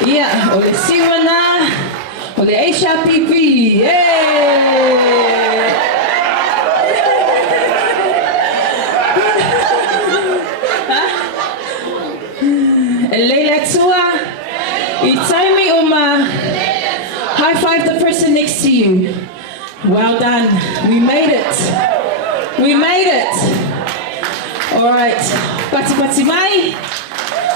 Yeah, ole Simona, ole Aisha Pipi. Leila Tua, Itaimi Uma. High five the person next to you. Well done. We made it. We made it. All right. Pati pati mai.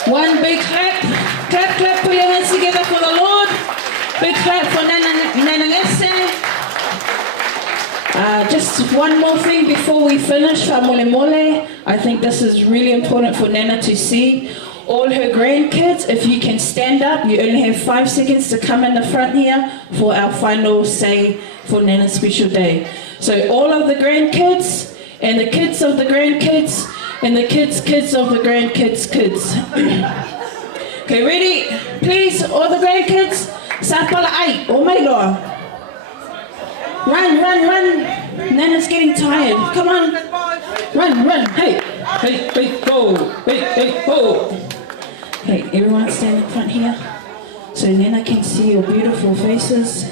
One big clap. Clap, clap, put your hands together for the Lord. Big clap for Nana Gese. Just one more thing before we finish, Famole Mole. I think this is really important for Nana to see. All her grandkids, if you can stand up, you only have 5 seconds to come in the front here for our final say for Nana's special day. So all of the grandkids, and the kids of the grandkids, and the kids of the grandkids' kids. Okay, ready? Please, all the grandkids, sapala ai, o mai loa. Run, run, run. Nana's getting tired. Come on. Run, run. Hey, hey, hey, go. Hey, hey, go. Okay, everyone stand in front here so Nana can see your beautiful faces.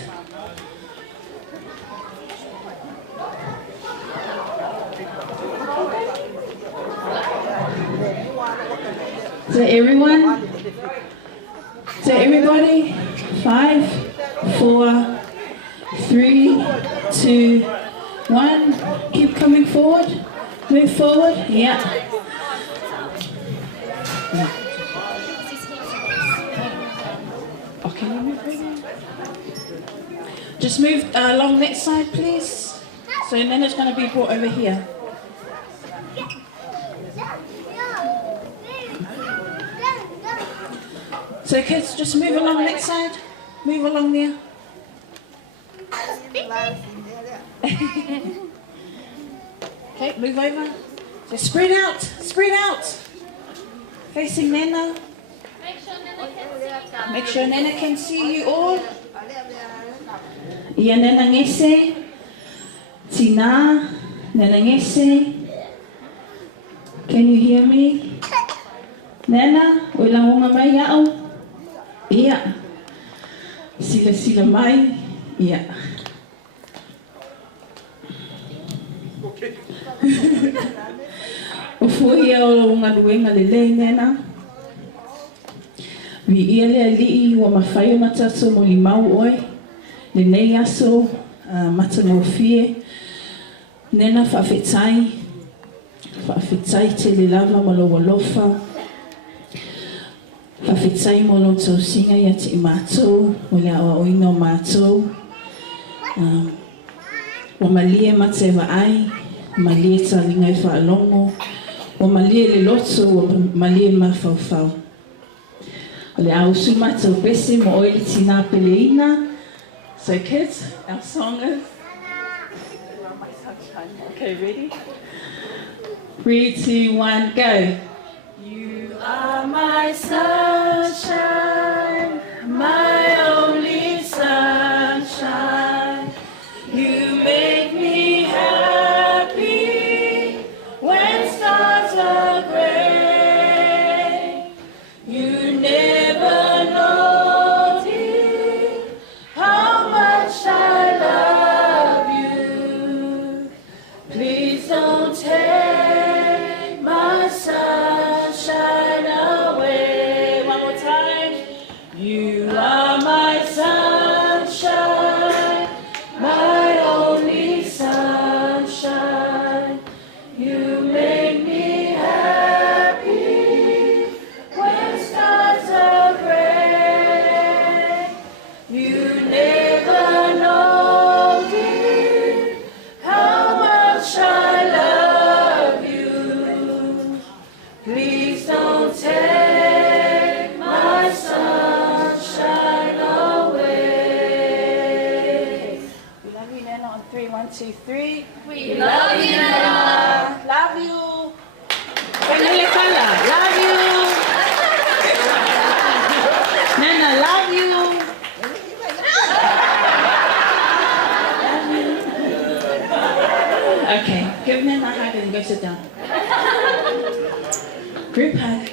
So everyone? So everybody? 5, 4, 3, 2, 1. Keep coming forward. Move forward. Yeah. Oh, can you move over? Just move along that side, please. So then it's going to be brought over here. So kids, just move along that side. Move along there. Okay, move over. So spread out, spread out. Facing Nana. Make sure Nana can see you all. Ia Nana Gese. Tina. Nana Gese. Can you hear me? Nana, o langonga mai au. Ia. Sila sila mai. Ia. O fuia o ngā luenga lelei Nana. Vi ia lea lii wa mawhai o na tato mo limau oi. Le nei aso mata no fie. Nena whawhetai. Whawhetai te le lava mo lo walofa. Whawhetai mo lo tau singa ia te i mātou. Mo le awa oina o mātou. Wa malie mate wa ai. Malie ta lingai whaalongo. Wa malie le loto. Wa malie mawhauwhau. Le au sumata bese mo oili tina peleina. So kids, our song is You Are My Sunshine. Okay, ready? 3, 2, 1, go. You are my sunshine, my only sunshine. You make me happy when stars are gray. You never notice how much I love you. Please don't take my sunshine away. Please don't take my sunshine away. We love you, Nana, on 3, 1, 2, 3. We love you, Nana. Love you. Love you. Nana, love you. Okay, give Nana a hug and go sit down. Group hug.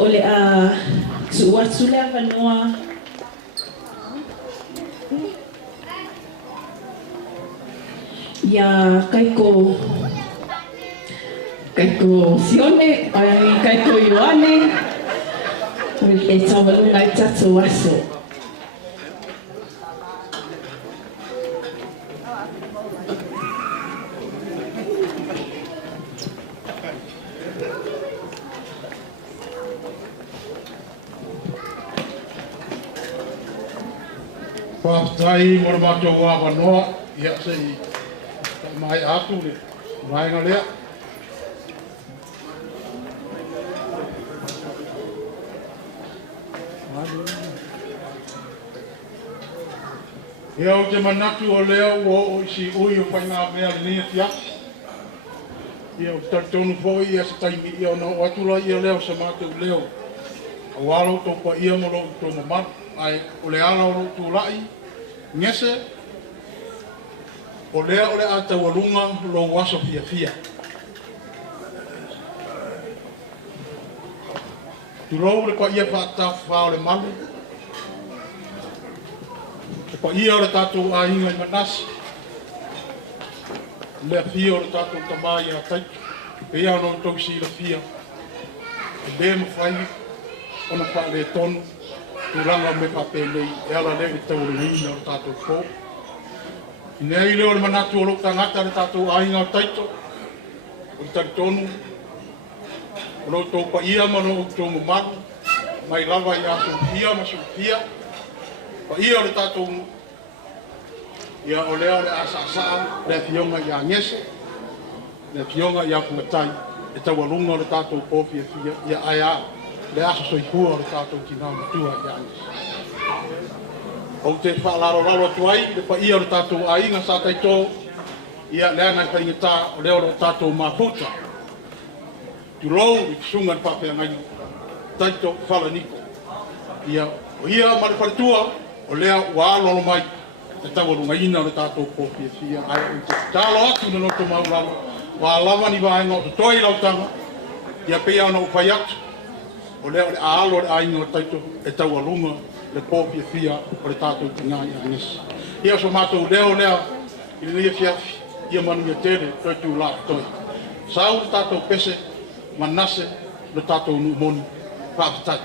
Ole Seualuga Vanua. Ya kaiko sione, kaiko Ioane. E Seualuga 95th. Whaftai mora mato wa wanoa, ia sei mai atu le vaenga lea. Ia o te manatu o lea o isi ui o whainga mea le nia tia. Ia o tartonu fo ia sa taimi ia o na o atula ia leo sa mātou leo. A walo tō pa ia mo lo tō mamar, ai o le ala o lo tō lai. Gese, o lea o le a Tausaga lo waso fia. Tulou le pa ia whaata whao le manu. Le pa ia o le tātou a inga I manasi. Le fia o le tātou tamai a taitu. E ia no tau si le fia. E le mawhai, ona wha le tonu. Turanga me papelei, e ala le i tau le hina o tātou fō. I nei leo le manatu o lo tangata le tātou ainga o taito. O i taritonu. O lo tō pa ia mano o tō mamaru. Mai lava I a Sofia ma Sofia. Pa ia o le tātou. Ia o leo le asasa, le fionga I a Gese. Le fionga I a kumatai. E Tausaga o le tātou pōfia fia. Ia ai a. Le aso soifua o le tātou tina matua I Agnes. O te whaalaro atu ai, le pa ia o le tātou ainga sa taito, ia le ana I whaingata o leo le tātou maputa. Tulou I kisunga ni papea ngai, taito whalaniko. Ia o ia ma le whalitua, o lea ua alolo mai, te Tausaga ina o le tātou pōpia fia. Ai o te tālo atu na noto maulalo, wa lava ni vaenga o te toi lautanga, ia pea ona uwhai atu. O lea o le aalo le ainga o taito e Tausaga le pōpia fia o le tātou tinga I Agnes. Ia so mātou leo lea I le nia fiafi, ia Manuia tere, toi tū la toi. Sau le tātou pese, manase le tātou nuumoni, whaafitai.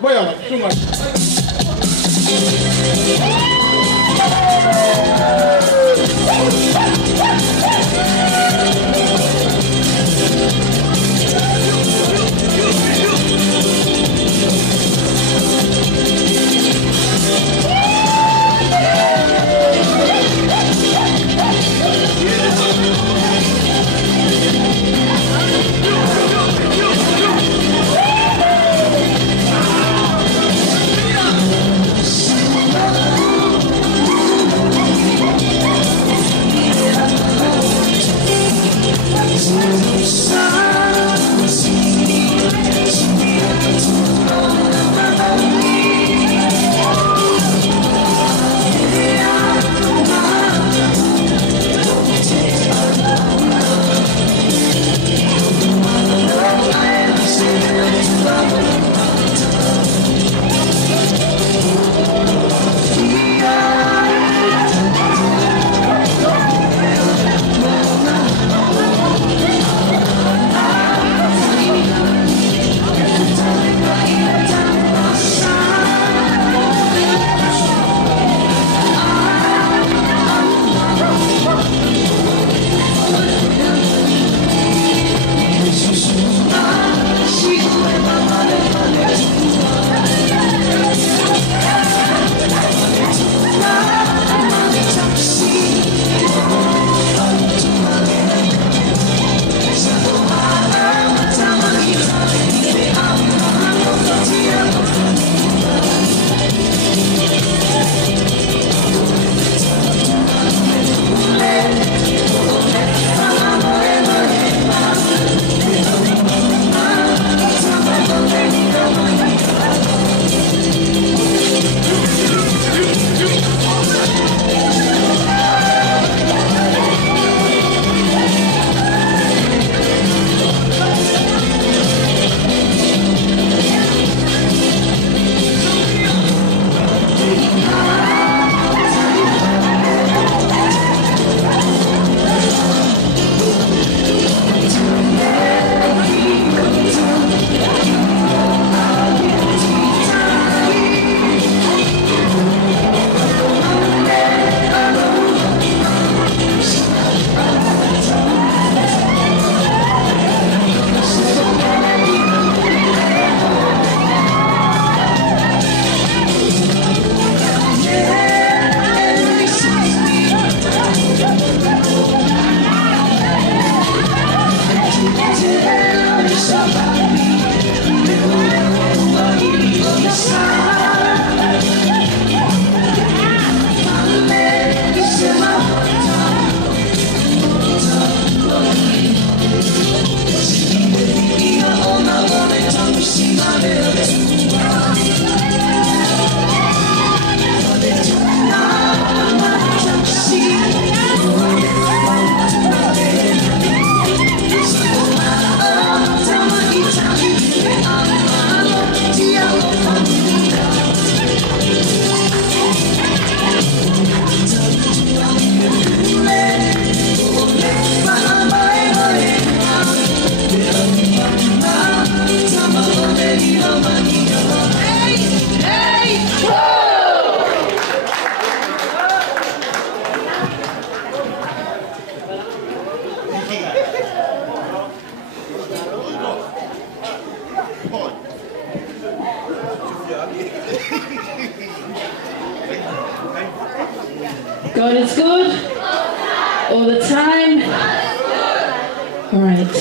Vai ala, sunga. is good? All the time? All right.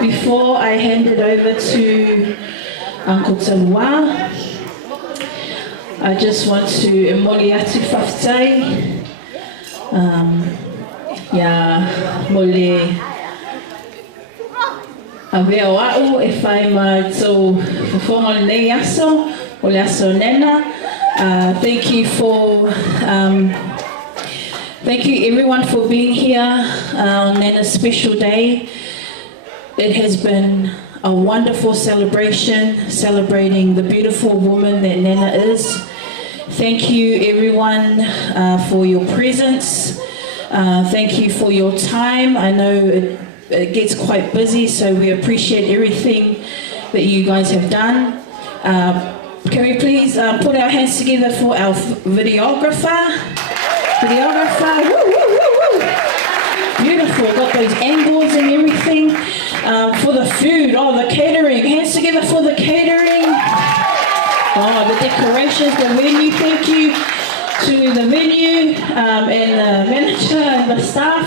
Before I hand it over to Uncle Seualuga, I just want to emoli atu whaftai. Mole a veo au e whai ma tō whawhonga nei aso, o le aso nena. Thank you everyone for being here on Nana's special day. It has been a wonderful celebration, celebrating the beautiful woman that Nana is. Thank you everyone for your presence. Thank you for your time. I know it gets quite busy, so we appreciate everything that you guys have done. Can we please put our hands together for our videographer? Woo, woo, woo, woo. Beautiful, got those angles and everything. For the food, the catering. Hands together for the catering. The decorations, the venue. Thank you to the venue and the manager and the staff.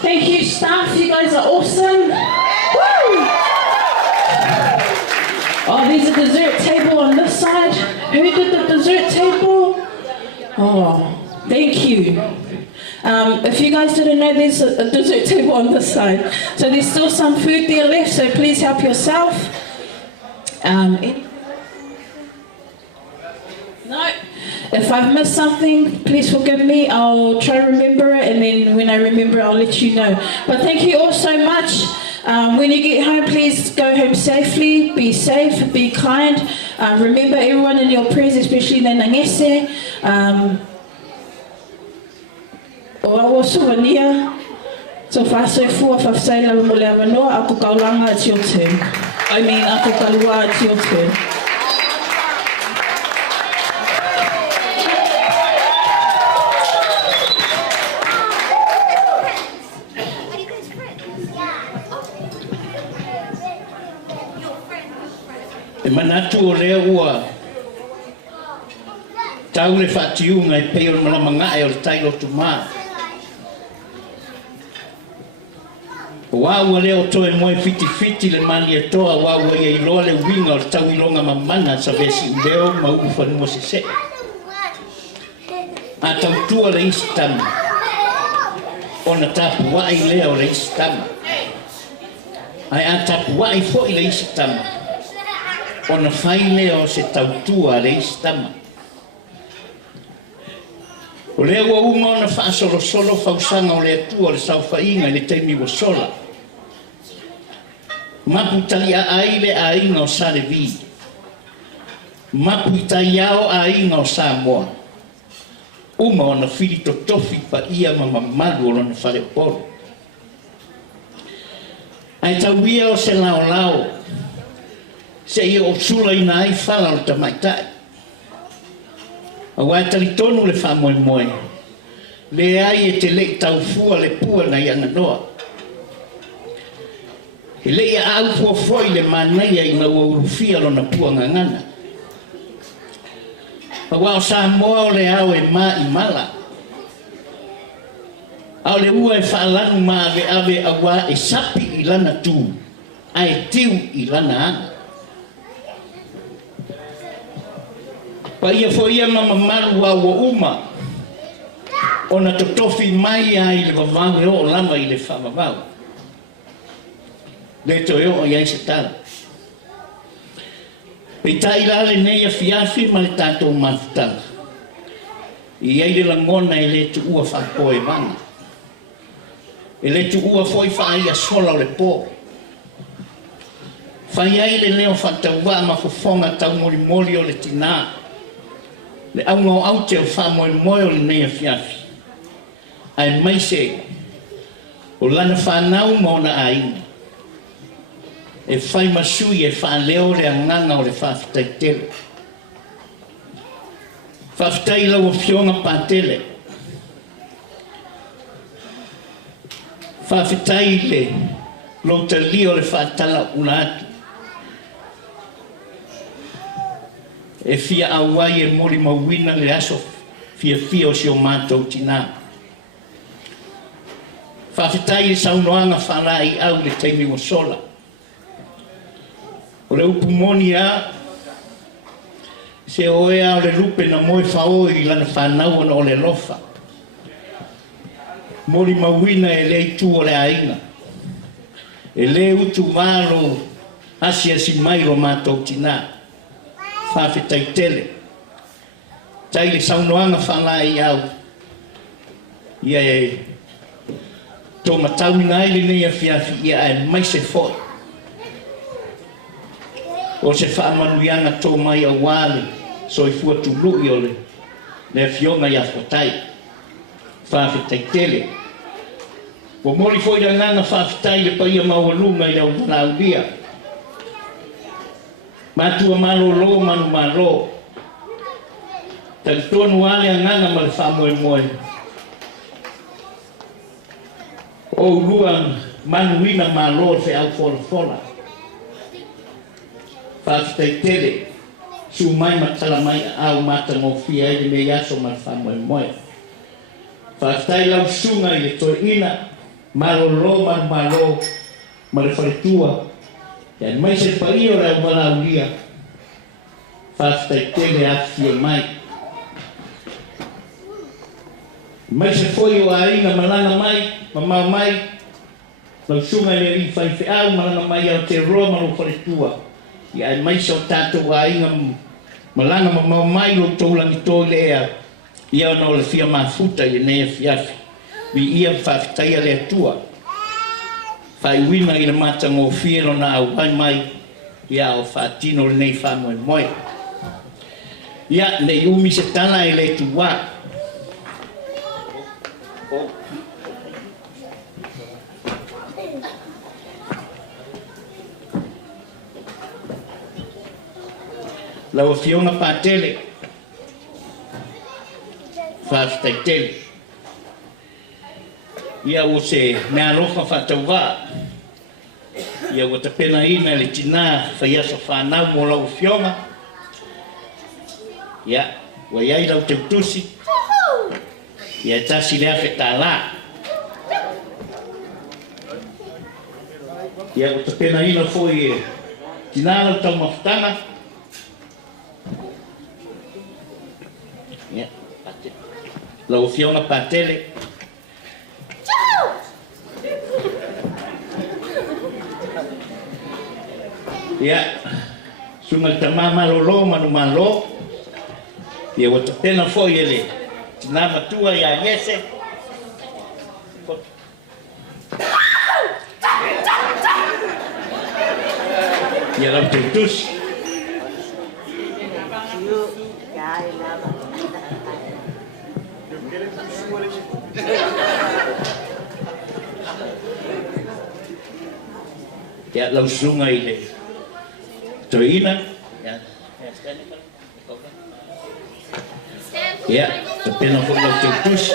Thank you, staff. You guys are awesome. Woo! There's a dessert table on this side. Who did the dessert table? Thank you. If you guys didn't know, there's a dessert table on this side. So there's still some food there left, so please help yourself. No. If I've missed something, please forgive me. I'll try to remember it, and then when I remember, I'll let you know. But thank you all so much. When you get home, please go home safely. Be safe, be kind. Remember everyone in your prayers, especially Nana Gese. O awa Seualuga, so whāsoi fua whawhai lau mo le awanoa, ako kaulanga, it's your turn. Ako kalua, it's your turn. E manatu o lea ua tau le whaatiunga e peo le malamanga e o le tailo tu maa. Wāua leo toe moe fiti le mani e toa wāua ia iloa le winga o le tau ilonga mamana sa vesi leo ma uku whanua se se. A tau tua le isi tama. O na tapu wai leo le isi tama. Ai a tapu wai fo i le isi tama. O na whai leo se tau tua le isi tama. O lea ua uma o na whaasolo whausanga o lea tua le sau whainga le teimi wa sola. Mapu tali a aile a inga o sa le vi. Mapu itai ao a inga o sa moa. Uma o na whiri to tofi pa ia mamalu o na whare poro. Ai tau ia o se lao. Se ia o sula ina ai whala o tamaitai. A wai tali tonu le wha moe moe. Le ai e te le tau fua le pua na ianga noa. He le ia au fua foi le Manuia ina ua urufia lo na pua ngangana. A wao sa moa o le au e maa i mala. Au le ua e whaalanu maa le ave a wā e sapi i lana tū. A e tiu i lana ana. Pa ia fo ia mamamalu wa uma. O na totofi mai ai le vavau e o lama i le whamavau. Le to eo o iai se tala. Pe tai lale nei a fiafi ma le tātou mafutala. I ai le langona e le tu ua whakoe vanga. E le tu ua foi whai a sola o le pō. Whai ai le leo whantauwa ma fofonga tau mori o le tina. Le au ngau au te o wha moe o le nei a fiafi. Ai mai se, o lana whanau mo na aina. E whai masui e whanleo le anganga o le whawhitai tele. Whawhitai lau o fionga pātele. Whawhitai le lo te li o le whaatala una atu. E fia awai e mori mawina le aso fia o si o mātou tina. Whawhitai saunoanga whanai au le taimi wa sola. O le upu moni a, se oea o le lupe na moe whao I lana whanau o le lofa. Mori mawina e le itu o le ainga. E le utu malo asia si mai ro mātou tina. Whawhitai tele. Tai le saunoanga whanai au. Ia e tō matauni ngai le nei a whiawhi ia e mai se foi. O se whaamanuianga tō mai a wale so I fua tulu I ole le fionga ia whatai. Whawhitai tele. O mori foi da nganga whawhitai le paia maualunga I lau manaulia. Matua malo lo manu malo. Talitonu ale a nganga ma le whamoe moe. O lua manuina malo se au fola. Whawhitai tele. Su mai matala mai au mata ngofia I me yaso ma le whamoe moe. Whawhitai lau sunga I le toina. Malo lo manu malo. Ma le whaletua. Ia mai se paio rau malaulia. Whawhitai tele afia mai. Mai se foi o ainga malanga mai, mamau mai. Lau sunga le ri whai au malanga mai au te roa malu whaletua. Ia mai se o tātou ainga malanga mamau mai lo taulangi tō lea. Ia o nao le fia mafuta I nea fiafi. Mi ia whawhitai a le atua. Whai wina I le mata ngō fiero na au hai mai. Ia o whaatino le nei whamoe moe. Ia nei umi se tana I le tuwa. Lau fiona patele. Whawhitai tele. Ia o se mea rofa whatauwa. Ia o te pena ina le tina whaiasa whanau mo lau fiona. Ia, wa iai lau te utusi. Ia tasi lea wheta la. Ia o te pena ina foi e tina lau tau mawhtanga. Ia, pate. Lau fiona patele. Ia, sunga tamama lolo manu malo. Ia o te pena foi ele. Tina matua ia Gese. Ia lau te utusi. Ia lau sunga I le toina. Ia, te pena foi lau te utusi.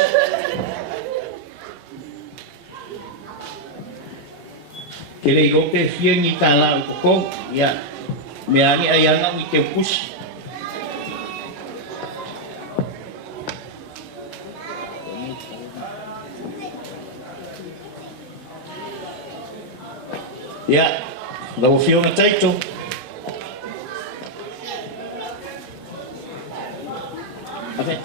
Kele I oke fiengi ka lau koko. Ia, me angi ayanga I te upusi. Ia, lau fiona taito. Afe.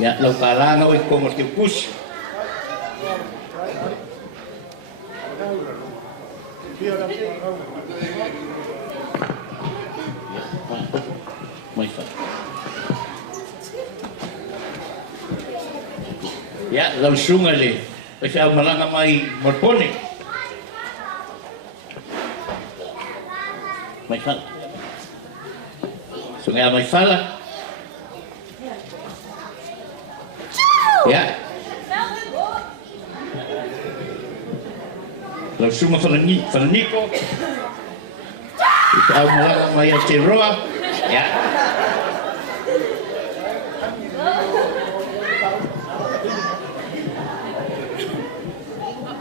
Ia, lau kalanga o I kongo te upusi. Mai fa. Ia, lau sunga le. Pese au malanga mai morpone. Mai fala. Sunga mai fala. Ya. Lau sunga falaniko. Pese au malanga mai Aotearoa. Ya.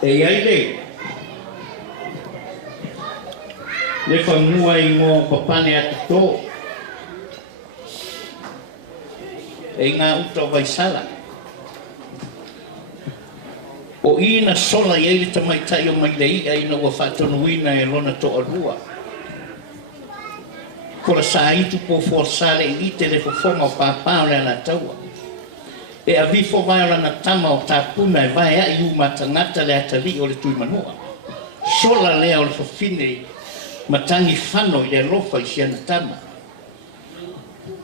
E ai le whanua I ngō papane atu tō. E ngā uta vai sala. O ina sola i eile tamaitai o mai lei ai na ua whātonuina e lona to'alua. Ko la sa itu po forsale i te le fofonga o pāpāo le ana taua. E a vifo vai o lana tama o tāpuna e vai a iu matangata le atali o le tui manua. Sola lea o le fafine matangi whano i le lofa i siana tama.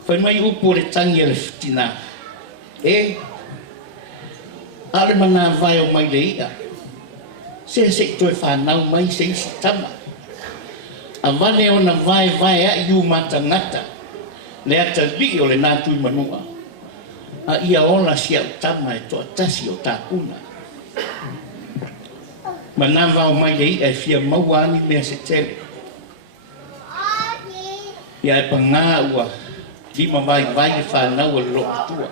Whai mai upo le tangi e le fitina. Ale mana vai o mai le ia. Se toi whanau mai se isi tama. A vale o na vai a iu matangata. Le atali o le nātui manua. A ia ola si au tama e toa tasi o tāpuna. Mana vau mai le ia e fia mauani mea se tele. Ia e pangā ua lima vai e whanau le loko tua.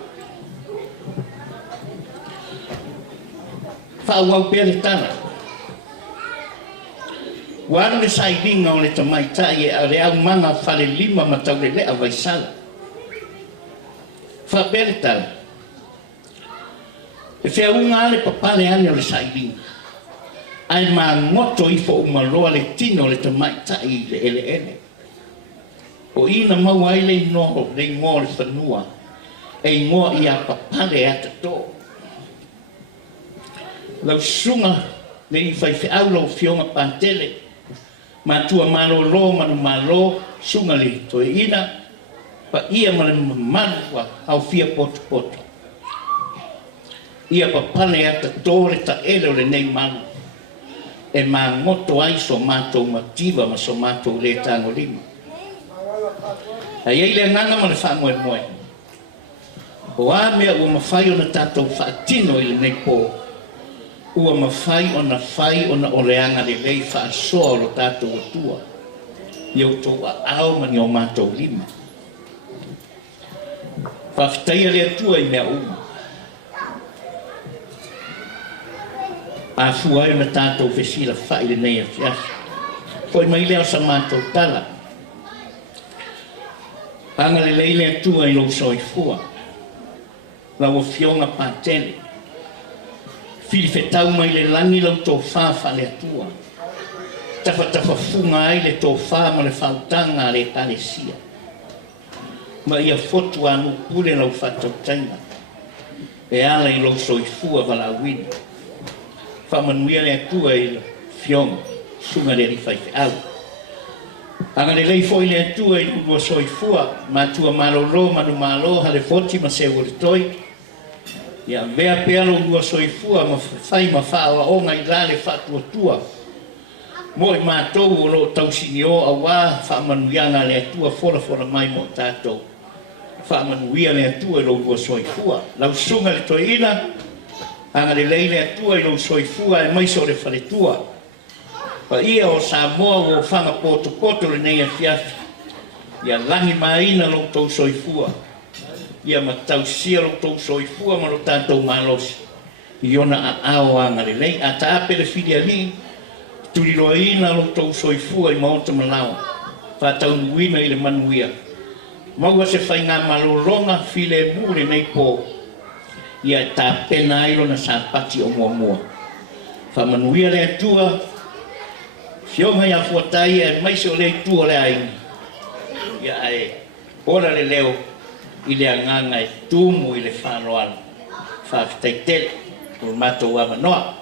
Whauau pia le tana. Wano le sailinga o le tamaitai e a le au manga whale lima matau le lea vai sala. Whapea le tana. E whea unga ale papale ane o le sailinga. Ai maa ngoto i fo umaloa le tino le tamaitai le ele. O ina mau ai le noho le ngō le whanua. E ngō i a papale ata tō. Lau sunga le i whai whiau lau fionga pantele. Matua malo lo manu malo sunga le to e ina. Pa ia male manua au fia poto. Ia papale ata tō le ta ele o le nei manu. E maa ngoto ai so mātou mativa ma so mātou le tango lima. Ai ei le nganga ma le whangoe moe. O a mea ua mawhai o na tātou whaatino i le nei pō. Ua mawhai o na whai o na oleanga le lei whaasoa o lo tātou atua. Iau tō a ao mani o mātou lima. Whawhitaia le atua i mea uma. A fuai o na tātou whesila whai le nei a fiasa. Poi mai leo sa mātou tala. Anga le leile atua i lo soifua. La o fionga pātele. Fili whetau mai le langi lau tō whāwha le atua. Tafa funga ai le tō whā ma le whautanga le tane sia. Ma ia fotu anu pule lau whatautaina. E ala i lo soifua wala wina. Manuia le atua i fionga. Sunga le rifai au. Anga le lei foi le atua i ua soifua, matua malolo, manu malo, hale foti ma se uritoi. Ia vea pealo ua soifua, ma fai ma whaoa o ngai lale whatua tua. Mo i mātou o lo tausini o awa, whaamanuianga le atua fora mai mo tātou. Whaamanuia le atua i lo ua soifua. Lau sunga le toina, anga le lei le atua i lo soifua e maiso le whaletua. Pa ia o Samoa o whanga poto le nei a fiafi. Ia langi maina lo tau soifua. Ia matausia lo tau soifua ma lo tātou malosi. Iona a ao anga le lei. A tāpe le whiri ali. Turiroina lo tau soifua i maota malawa. Whātau nuina i le manuia. Maua se whai ngā malolonga file mure nei pō. Ia tāpe na ilo na sāpati o mua. Whamanuia le atua. Fionga ia fuatai e maiso le tua le ainga. Ia e ora le leo i le anganga e tumu i le whanoana. Whaafitai tele, kuru mātou wa manoa.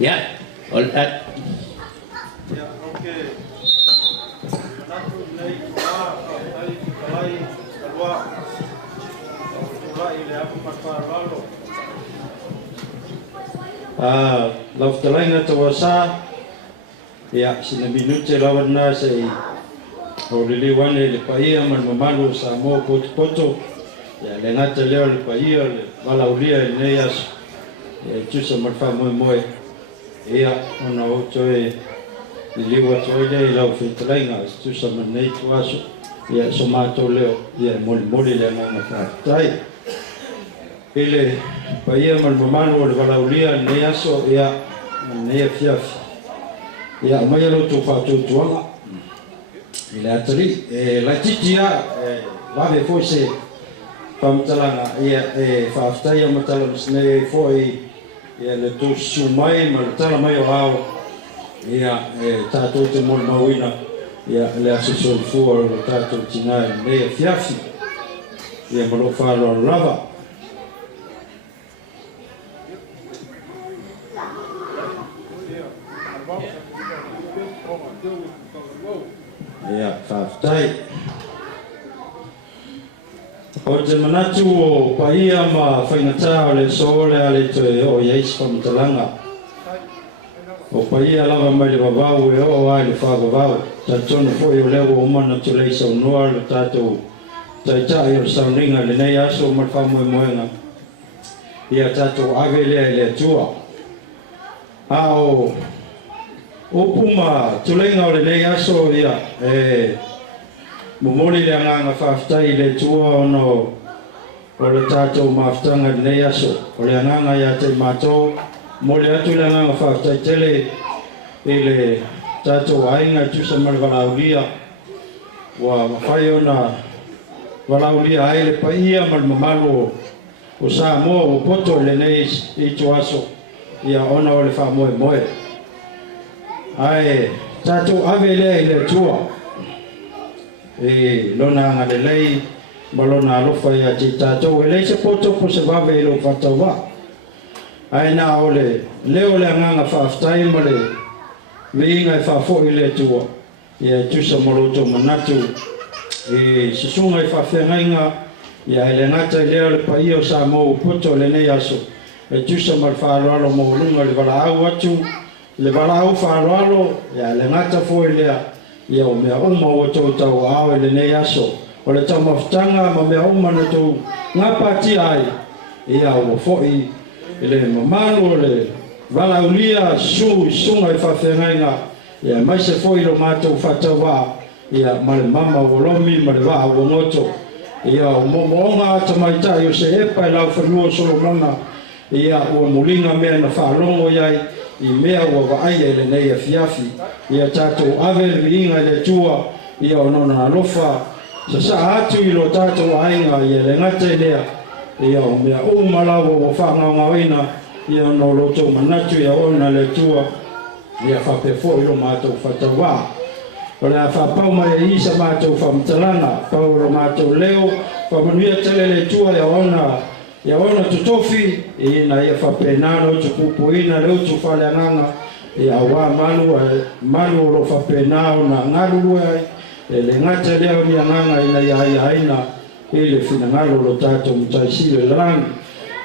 Ia, Lautalaina Tausaga ia sina minute lawana sei o le liwane le paia man mamalu sa mo poto ia le ngata leo le paia le malaulia nei as e tusa marfa moe ia ona o toe le liwa toe le lau fitalaina tusa man nei tuaso ia somato leo ia moli le ngana tai ele paia mal mamalu o le valaulia nei aso ia nei fiafi ia mai lo tu fa tu tuanga ila tali la titia la ve fosse pamtalanga ia fa ftai matala msne foi ia le tu sumai matala mai o ao ia tato te mon mawina ia le asesor fu tato tina le fiafi ia mo fa lo lava ia faftai o te manatu o paia ma whaingatā o le sole ale te o yeis whamatalanga o paia lava mai le wawau e o ai le whawawau ta tonu fwoi o leo o mana tu leisa o noa le tātou taitai o sauninga le nei aso o marwhamoe moenga ia tātou ave lea i le atua a o puma tulenga o le nei aso ia momoli le anganga whaftai le tua ono o le tātou mawhtanga le nei aso o le anganga ia te mātou mole atu le anganga whaftai tele i le tātou ainga tusa mara walaulia wa mawhai ona walaulia ai le paia mara mamalo o Samoa o poto le nei i tu aso ia ona o le whamoe moe ai tātou ave lea i le tua lona anga le lei ma lona alofa ia ti tātou e lei se poto po se vave i lo whataua ai nā o le leo le anganga whaaftai ma le veinga e whaafo i le tua ia tusa moroto manatu se sunga i whaafengainga ia e le ngata i leo le paia o Samoa poto le nei aso e tusa ma le whaaloalo mo lunga le walaau atu le walaau whaaloalo ia le ngata fo i lea ia o mea uma o tau tau ao e le nei aso o le tau mawhtanga ma mea uma na tau ngapati ai ia o foi i le mamano o le walaulia sunga i whawhengainga ia mai se foi lo mātou whatawa ia ma le mama o lomi ma le waha o ngoto ia o momoonga atamaitai o se epa i lau whanua Solomona ia o mulinga mea na whaalongo iai i mea ua waaia i le nei a fiafi ia tātou ave le viinga i le tua ia o nona alofa sa atu i lo tātou ainga ia le ngata i lea ia o mea umalawa o whangaungaina ia no loto manatu ia ona le tua ia whapefo i lo mātou whatawa o le a whapau mai e isa mātou whamtalanga pau lo mātou leo whamanuia tele le tua ia ona tutofi ina ia whapenano tupupu ina leo tu whaleanganga ia wā manu lo whapenao na ngaruru ai le ngata leo ni anganga ina ia aina i le whinangalo lo tātou mutaisi le rangi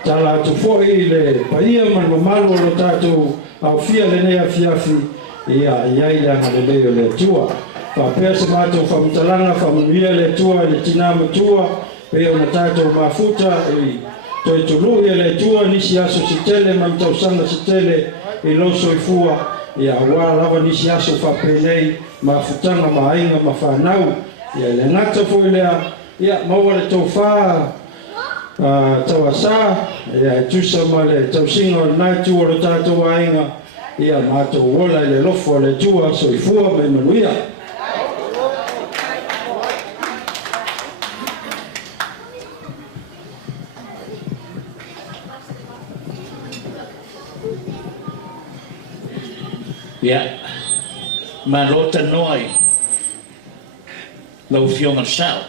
tala atu fo i le paia manu malo lo tātou au fia le nea fiafi ia ia le leo le tua whapea se mātou whamtalanga whamanuia le tua le tinama tua pea ona tātou mafuta i toi tulu ia le tua nisi aso si tele ma Tausaga si tele i loso i fua ia wā lava nisi aso whapenei ma futanga ma ainga ma whanau ia le ngata fo i lea ia maua le tau wha Tausaga ia tusa ma le tausinga o le nai tua lo tātou ainga ia mātou wola i le lofo le tua so i fua mai Manuia ia ma lota noi lau fionga sao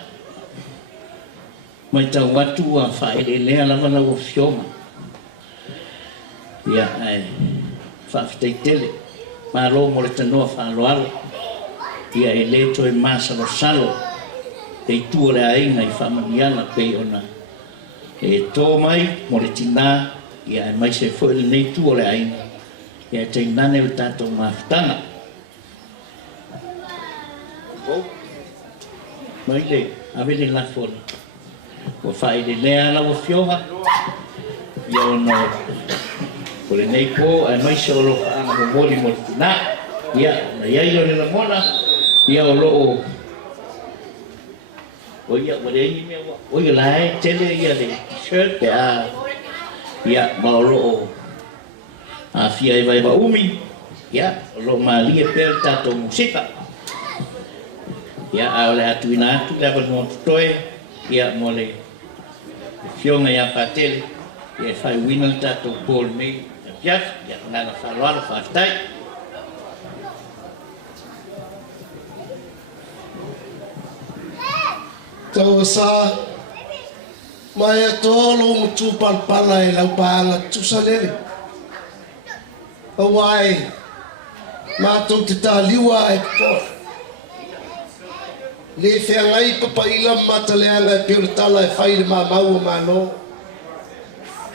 mai tau watu a whaere lea lava lau fionga ia ai whawhitai tele ma lo mo le tanoa whaaloalo ia e le toi masalo salo e tua le ainga i whamaniana pei ona e tō mai mo le tina ia e mai se fo le nei tua le ainga ia te nane o tātou mawhtanga. Mai le, ave le lafona. O whae le lea lawa fionga. Ia ono, o le nei po, a mai se o lo whaanga mo mori mo tina. Ia, na iai o le lamona. Ia o lo o ia, o le ingi mea o ia lae, tele ia le shirt pe a. Ia, ma o lo a fia e vai umi Ya, lo mali pel tato musika. Ya, ole atuina atu la mo toe, ya mole. Fionga ya patel, ya fai winal tato pol me. Ya, ya na falwala fatai. Tausaga mai tolo mutu palpala e lau paanga tusalele. Awai matou te taliwa e po. Le feangai papaila mataleanga e piortala e whaile mamau o mano.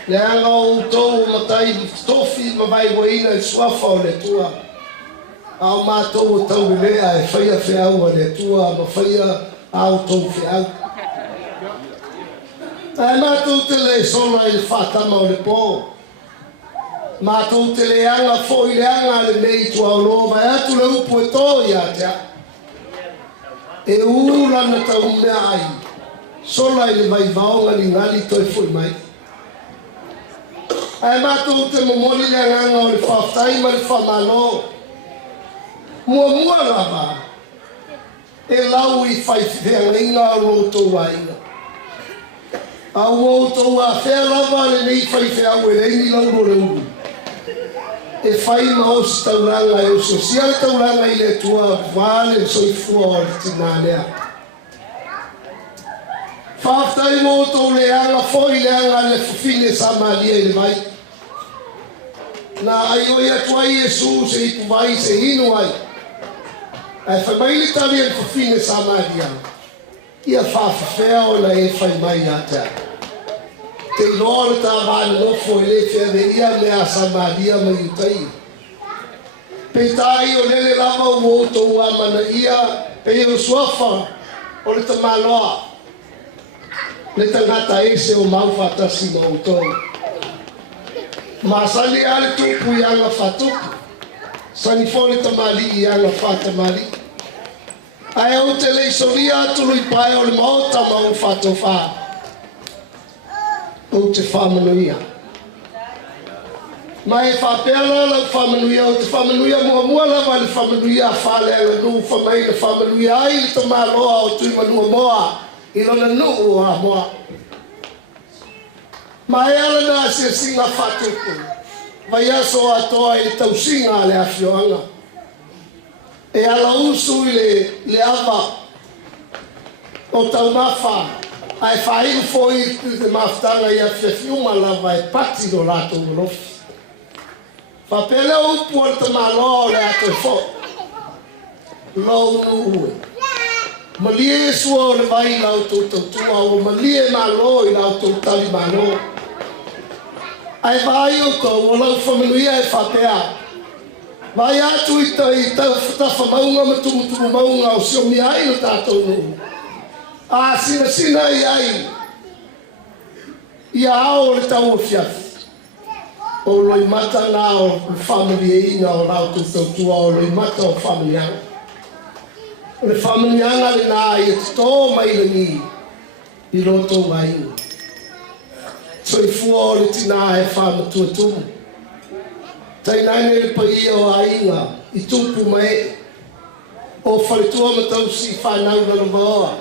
Le anga o tau matai tofi mawai waina e suafa o le tua. Ao matou o tau lea e whaia whiau o le tua ma whaia au tau whiau. Ai matou te le sona i le whatama o le po. Matou te le anga fo i le anga le mei tua o lo vai atu le upu e tō ia te a. E ura na tau mea ai. Sola i le vai vaonga ni ngali toi fui mai. Ai matou te momoli le anga o le whaftai ma le whamano. Mua lava. E lau i whaifea inga o loto wainga. Au o tau a whea lava le nei whaifea ue reini lau le uru. E whai maos tauranga e o sosial tauranga i le tua vale soifua o le tinanea. Whaftai mo tau le anga foi le anga le fufine samalia i le vai. Na ai oi atuai Jesu se ipu vai se hinu ai. Ai whai le tali e fufine samalia. Ia whawhawhea o na e whai mai ata. Te iloa ta vāne nofo e le whiaweria mea Samaria mai utai. Pe tai o lele lava o moto ua Manuia, pe o suafa o le tamaloa. Le tangata ese o mau whatasi mautou. Masali ale tupu i anga whatupu. Sani fo le tamali i anga whatamali. Ai au te leisoria atulu i pae o le maota mau whatofa. O te whamanuia. Mai e whapeala lau whamanuia o te whamanuia mua lava le whamanuia whale ala nuu whamai le whamanuia ai le tamaloa o tui manua moa i lona nuu o a moa. Mai ala na se singa whatupu. Vai aso atoa i le tausinga le awhioanga. E ala usu i le ava o tau mawha. Ai whai foi te maftanga ia whiuma lava e pati do lato urofi. Whapele upu o te malo le ato e fo. Lau nuue. Malie sua o le vai lau tautua o malie malo i lau tautali malo. Ai vai o kou o lau whamanuia e whapea. Vai atu i tawhata maunga matumutumu maunga o siomi ai no tātou nuu. A sina i ai. Ia ao le tau o fiafi. O loi mata ngā o family e inga o rau tautua o loi mata o family anga. O le family anga le nā i te tō mai le ni i roto mai inga. So i fua o le tina e whamatua tumu. Tainane le pai o a inga i tupu mai. O whaletua matausi whanau na maoa.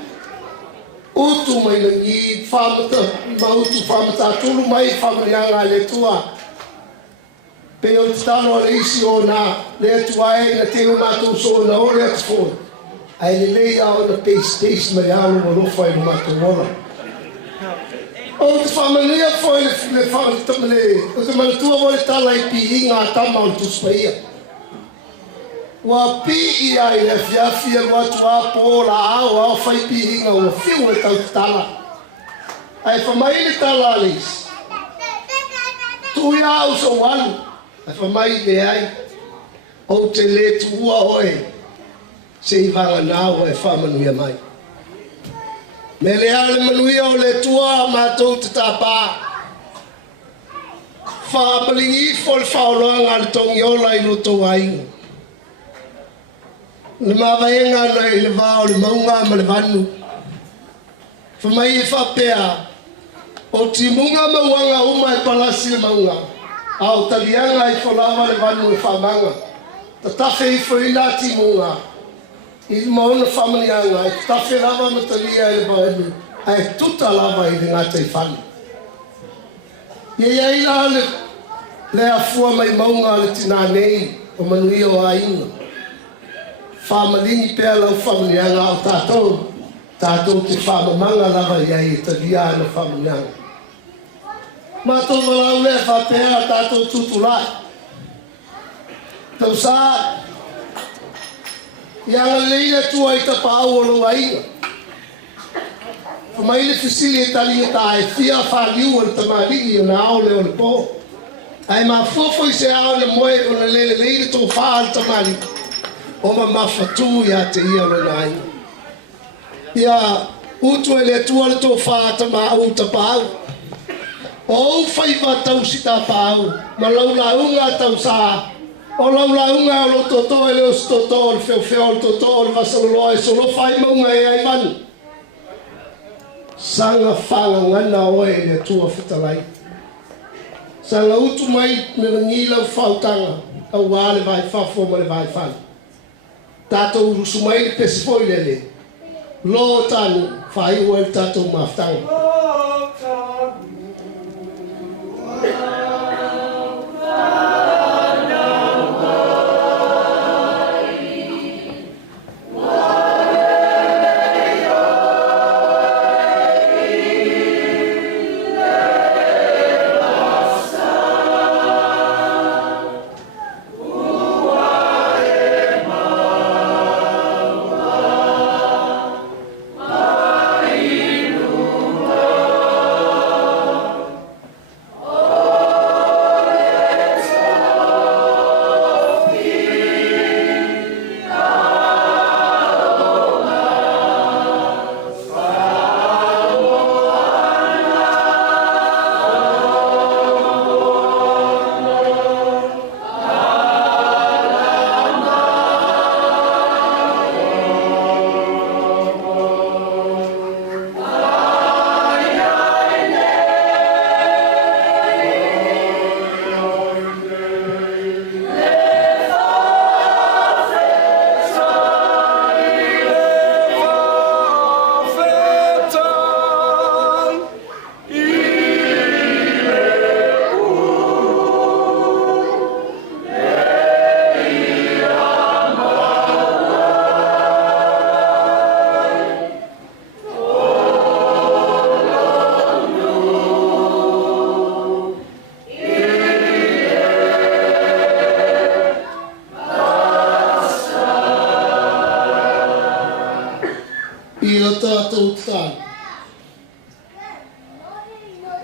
Utu mai na ngi whamata, mautu whamata tulu mai whamarianga le tua. Pe o te tano le isi o nā, le tua e na te umatu so na o le atu. Ai le lei au na pace mai au na rofa i umatu ora. O te whamaria foi le whamata mele, o te manatua o le tala i pi inga tama o tu spaia. Wa pi i ai le fiafia watu a po la au whai pi inga o fiu e tau tala. Ai whamai le tala leis. Tu ia au so wanu. Ai whamai le ai. O te le tua oe. Se i vanga nao e whamanuia mai. Me le ale manuia o le tua mātou te tāpā. Whapalingi fo le whaoloanga le tongi ola i roto wainga. Le mawaenga na i le vao le maunga ma le vanu. Whamai e whapea. O ti munga mauanga uma e palasi le maunga. Au talianga i wholawa le vanu e whamanga. Ta tafe I whaila timunga. I mauna whamanianga. I tafe lava matalia I le baelu. Ai tuta lava I le ngata I whani. Ia ila le afua mai maunga le tina nei o Manuia o ainga. Whamalingi pēr lau whamanianga o tātou. Tātou te whamamanga lava iai e talia ana whamanianga. Mātou malau lea whapea tātou tutulai. Tausaga. Ia leila tua I ta pāu o lo ainga. Mai le fisili e tali e tae fia whaliu o le tamarigi o na ao leo le pō. Ai ma fofo I se ao le moe o na lele leile tō wha le tamarigi. O ma mawhatu ia te ia o le nai. Ia utu e le tua le tō wha tama au ta pāu. O whaiva tau si ta pāu. Ma laulaunga tau sa. O laulaunga o lo toto e leo si toto o le feo o le toto o le vasaloloa e solo whai maunga e ai manu. Sanga whanga ngana oe le tua whitalai. Sanga utu mai me ngila o whautanga. Au wā le vai whafo ma le vai whani. Tātou urusu mai le pesifoi lele. Lo tanu whai ua le tātou maftanga.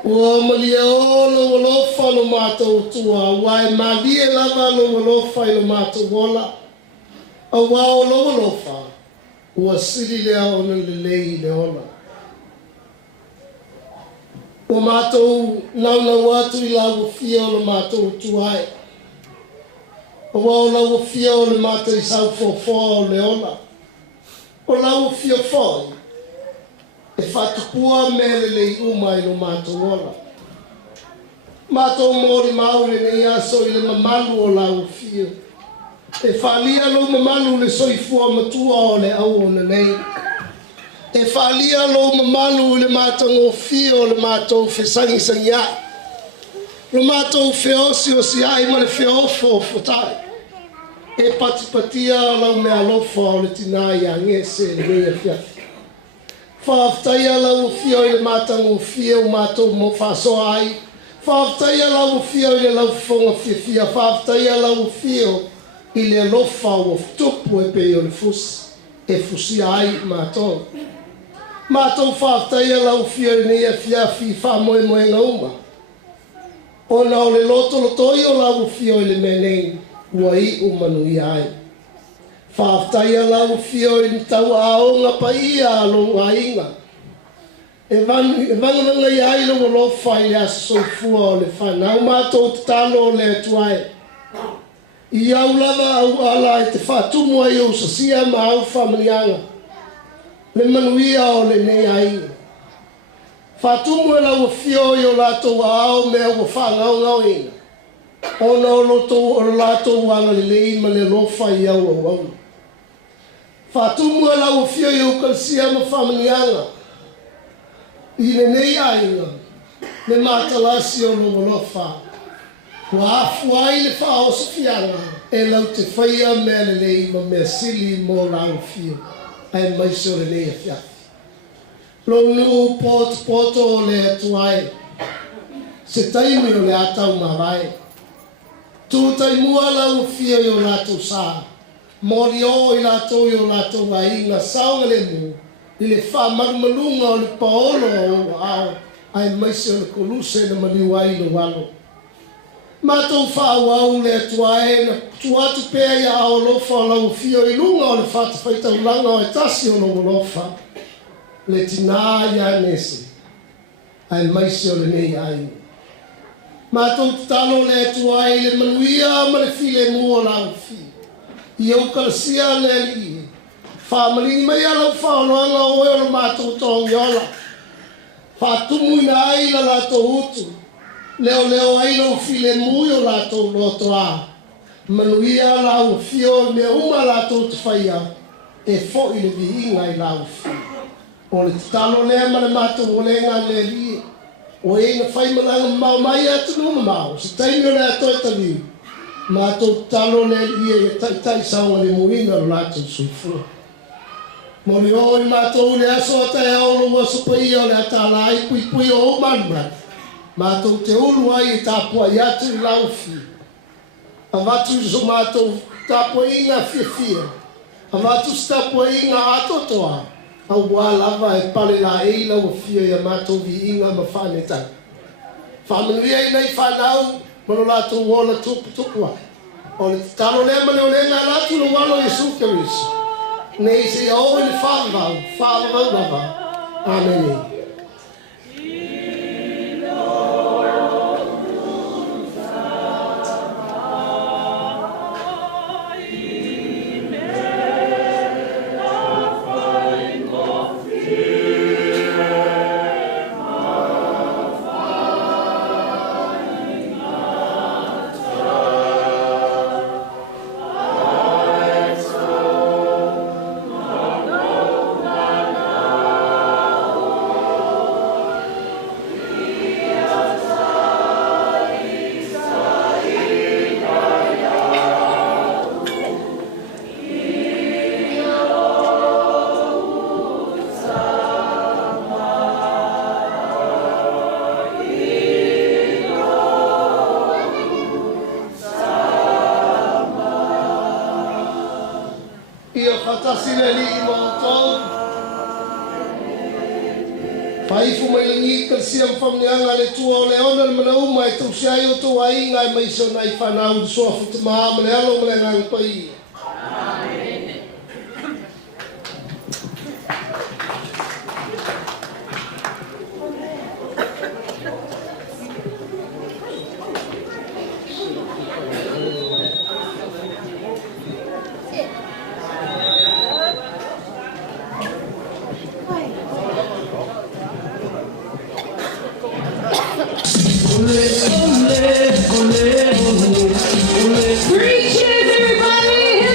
Ua malia o lo lofa lo mātou tua, wai malie lava lo lofa I lo mātou wola. A wā o lo lofa, ua siri lea ona lelei le ola. Ua mātou nauna watu I lau fia o lo mātou tuai. A wā o lau fia o le mātou I sau fofoa o le ola. O lau fia foi. E whatupua mele lei uma I lo mātou ola. Mātou mori maure nei aso I le mamalu o lau fia. E whalia lo mamalu le soifua matua o le au o nei. E whalia lo mamalu le mātou o fia o le mātou whesangi sangia. Lo mātou whiosi o si ai ma le whiofo o fotai. E patipatia lau mea lofa o le tinai a ngese le mea fiafi. Whaaftaia lau fio I le mātango fia o mātou mo whasoa ai. Whaaftaia lau fio I le lau whonga fia. Whaaftaia lau fio I le lofa o tupu e pe o le fusi. E fusi ai mātou. Mātou whaaftaia lau fio I nea fia fi wha moe moe ngauma. O na o le loto lotoi o lau fio I le menei. Ua I o Manuia ai. Whaaftaia lau fio I tau aonga pa ia alo ainga. E vangananga I ai lo lofa I le asofua o le whanau mātou te talo o le atuai. I au lava au ala e te whatumu ai o sasia ma au whamanianga. Le Manuia o le nei ainga. Whatumu e lau fio I o lato wa ao mea ua whangau ngau inga. Ona o lato wanga le lei ma le lofa i au au au. Whātumu ala o fio i o kalsia ma whamanianga. I le nei ainga, le mātalasi o lo lofa. Wa afu ai le whaosa fianga, e lau te whaia mea le lei ma mea sili mō lau fio. Ai maiso le nei a fiafi. Lo nu poto o le atuai. Se taimi o le atau mawai. Tu taimua lau fio i o lato saa. Mori o i lato i o lato wai ngā saunga le mu. I le wha marumalunga o le paolo o au. Ai maise o le koluse na maliwai lo walo. Matou wha wau le atuai na tuatu pēa i a o lofa o lau fio i lunga o le whata whaita ulanga o e tasi o lo lofa. Le tina i a nese. Ai maise o le nei ai. Matou talo le atuai le manuia ma le file mua o lau fio. I au kalasia le li. Whamalingi mai alau whaoloanga o e o le mātou tongi ola. Whātumu ina ai la lato utu. Leo ai lau file mui o lato loto a. Manuia lau fio me uma lato te whaia. E fo i le vihinga i lau fio. O le talo lea ma le mātou o lenga le li. O e na whaimalanga mau mai atu numa mau. Se taimi o le ato e taliu. Mātou talo le li e tai saunga le muina o lato suifua. Mori o i mātou le aso ata e aolo waso pai o le atala ai pui o manura. Mātou te ulu ai e tāpua i atu i laufi. A watu i so mātou tāpua i ngā fia. A watu si tāpua i ngā atotoa. A ua lava e pale la eila o fia i a mātou vi inga ma whaneta. Whamanuia i nei whanau, mano lātou wola tupua. O le talo lea ma leo lea ngā lātou lo walo i sukeriso. Nei se au le whāwau lava. Amen. Whaifu mai lingi kalsia mwhamneanga le tua o le ona le mana uma e tausiai o tō ai ngai mai so nai whanau di soa futu maha male alo male ngai pai. Preachers, everybody!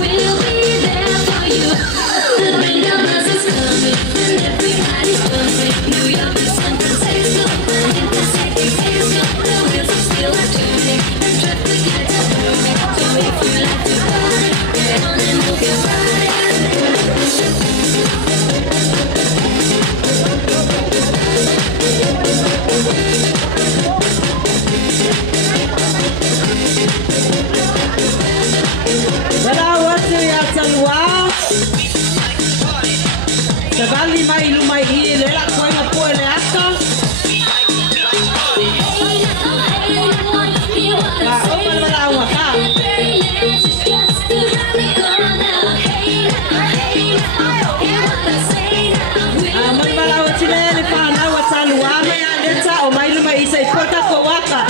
We'll be there for you. The band of us is coming. Se vali mai lumai I le la koinga poe le aka. La opa le la ua ka. Mai mala o tine le whana wa talu ame a leta o mai lumai I se kota ko waka.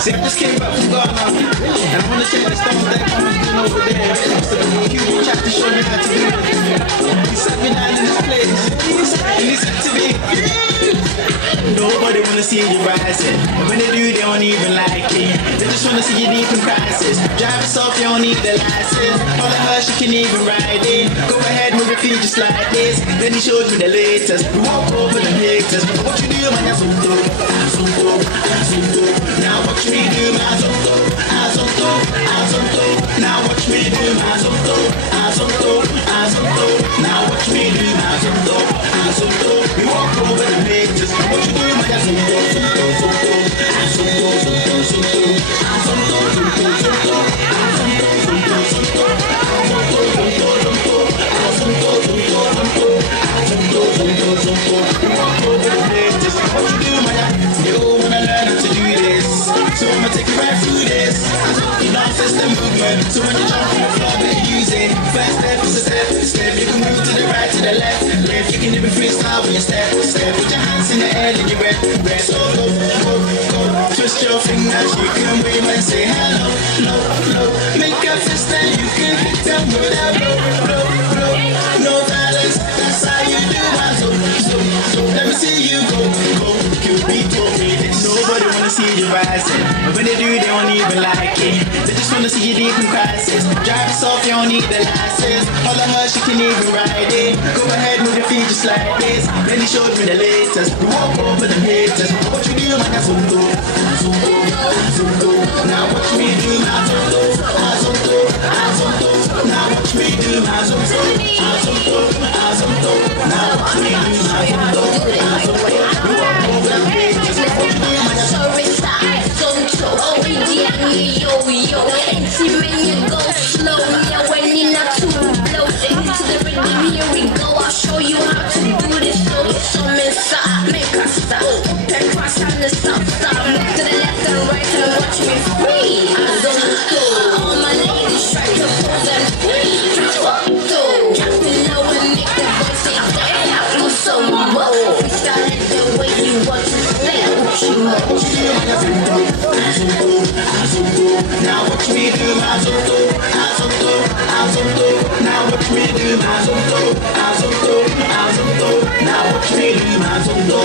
See, I just came back from Ghana, and I want to share the stuff that I'm doing over there. So he tried to show me how to do it. He sat me down in this place, and he said to me, nobody wanna see you rising. And when they do, they don't even like it. They just wanna see you deep in crisis. Drive yourself, you don't need the license. All of her, she can even ride it. Go ahead, move your feet just like this. Then he showed me the latest. We walk over the haters. What you do, man, that's so dope. So dope, so dope. Now watch me do my so dope. So dope, so dope. Now watch me do my so dope. So dope, so dope. Now watch me do my so dope. So dope. We walk over the haters. What you do, man, that's so dope. So dope, so dope. So dope, so dope, so dope. So dope, so dope, so dope. So dope, so dope, so dope. What you do, man? You wanna learn how to do this, so I'ma take you right through this. You know, system movement. So when you jump on the floor, better use it. First step is a step. You can move to the right, to the left. You can even freestyle when you step. Put your hands in the air and you red. So go. Twist your fingers, you can wave and say hello, no. Make a fist and you can hit them with a blow. No balance, that's how you do my so let me see you go. Cupid told me this. Nobody wanna see you rising, but when they do, they don't even like it. They just wanna see you deep in crisis. Drive yourself, you don't need the license. All of her, she can even ride it. Go ahead, move your feet just like this. Then he showed me the latest. We walk over the haters. What you do, man, that's so dope. Now watch me do my so dope. Now watch me do my so dope. Now watch me do my so dope. We walk over the haters. What you do, man, that's so yo, and see when you go slow. Yeah, when you're not too blow. Into the rhythm, here we go. I'll show you how to do this. Show you some inside, make us stop. Then cross on the south side. Look to the left and right and watch me free. I don't know. All my ladies try to pull them free. Drop it low and make the voice say, damn, I'm so low. Freestyle it the way you want to stay. Now watch me do my so-so. Now watch me do my so-so. Now watch me do my so-so.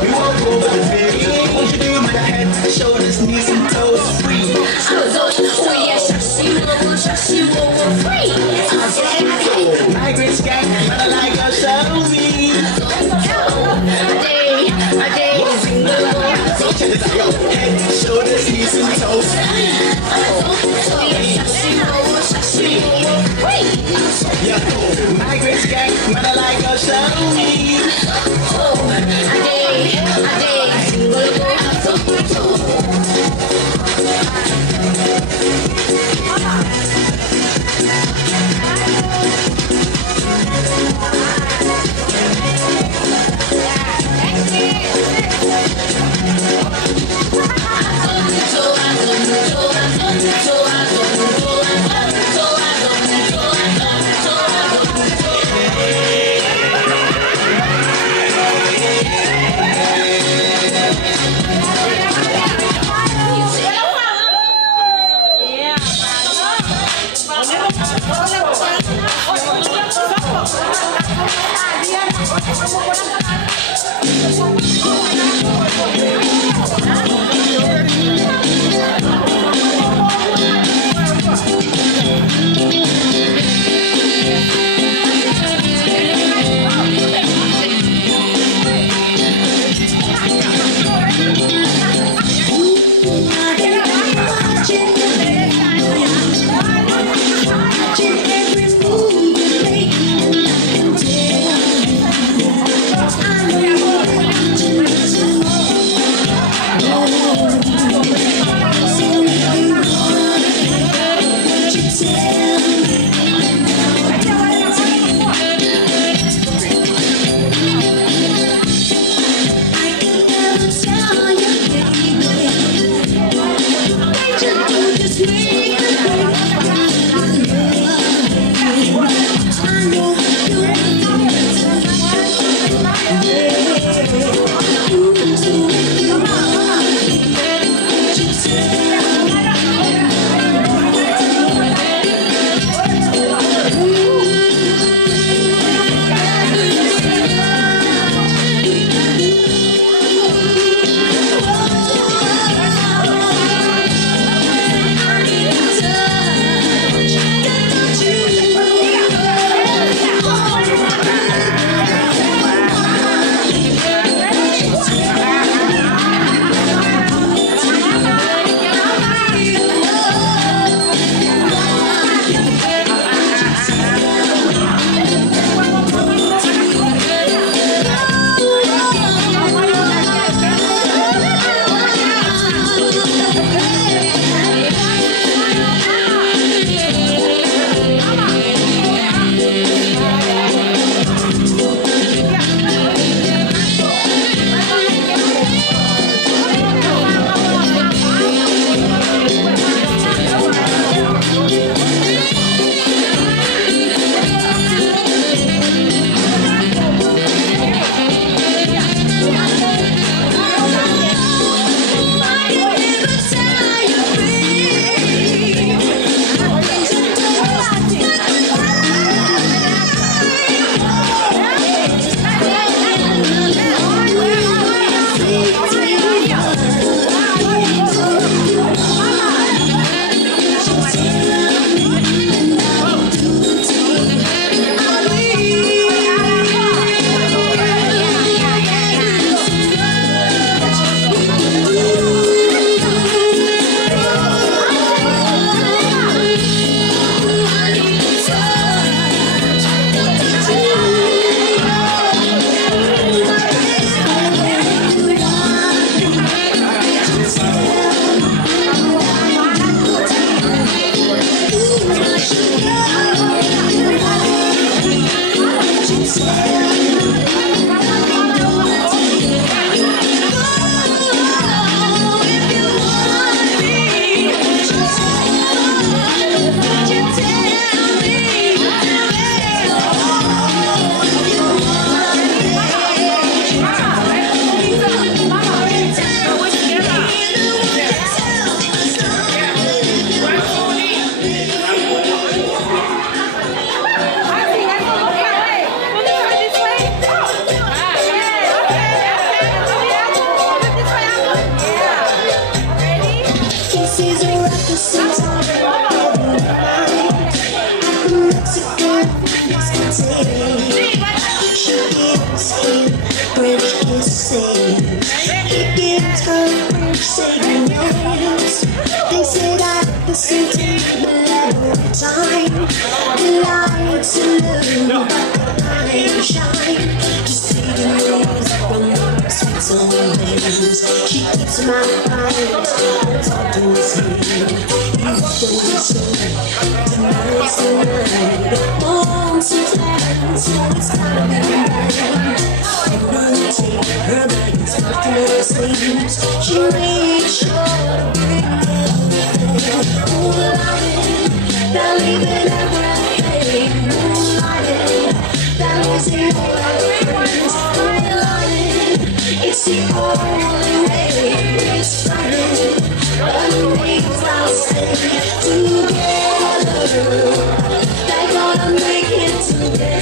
We walk over the field. What you do with the head, shoulders, knees and toes free. Oh yeah, shashi, free. Migrant skank, but I like a show. show me. Oh, some ways. She keeps my mind talking with me. You feel so tonight's the night. Oh, so glad, so it's time to be right. Her back is tucked in her sleeves. She made sure to bring moonlighting, they're leaving everything. Moonlighting, they're losing all our friends. Moonlighting, it's the only way. It's fighting, but it means I'll stay together. They're gonna make it together.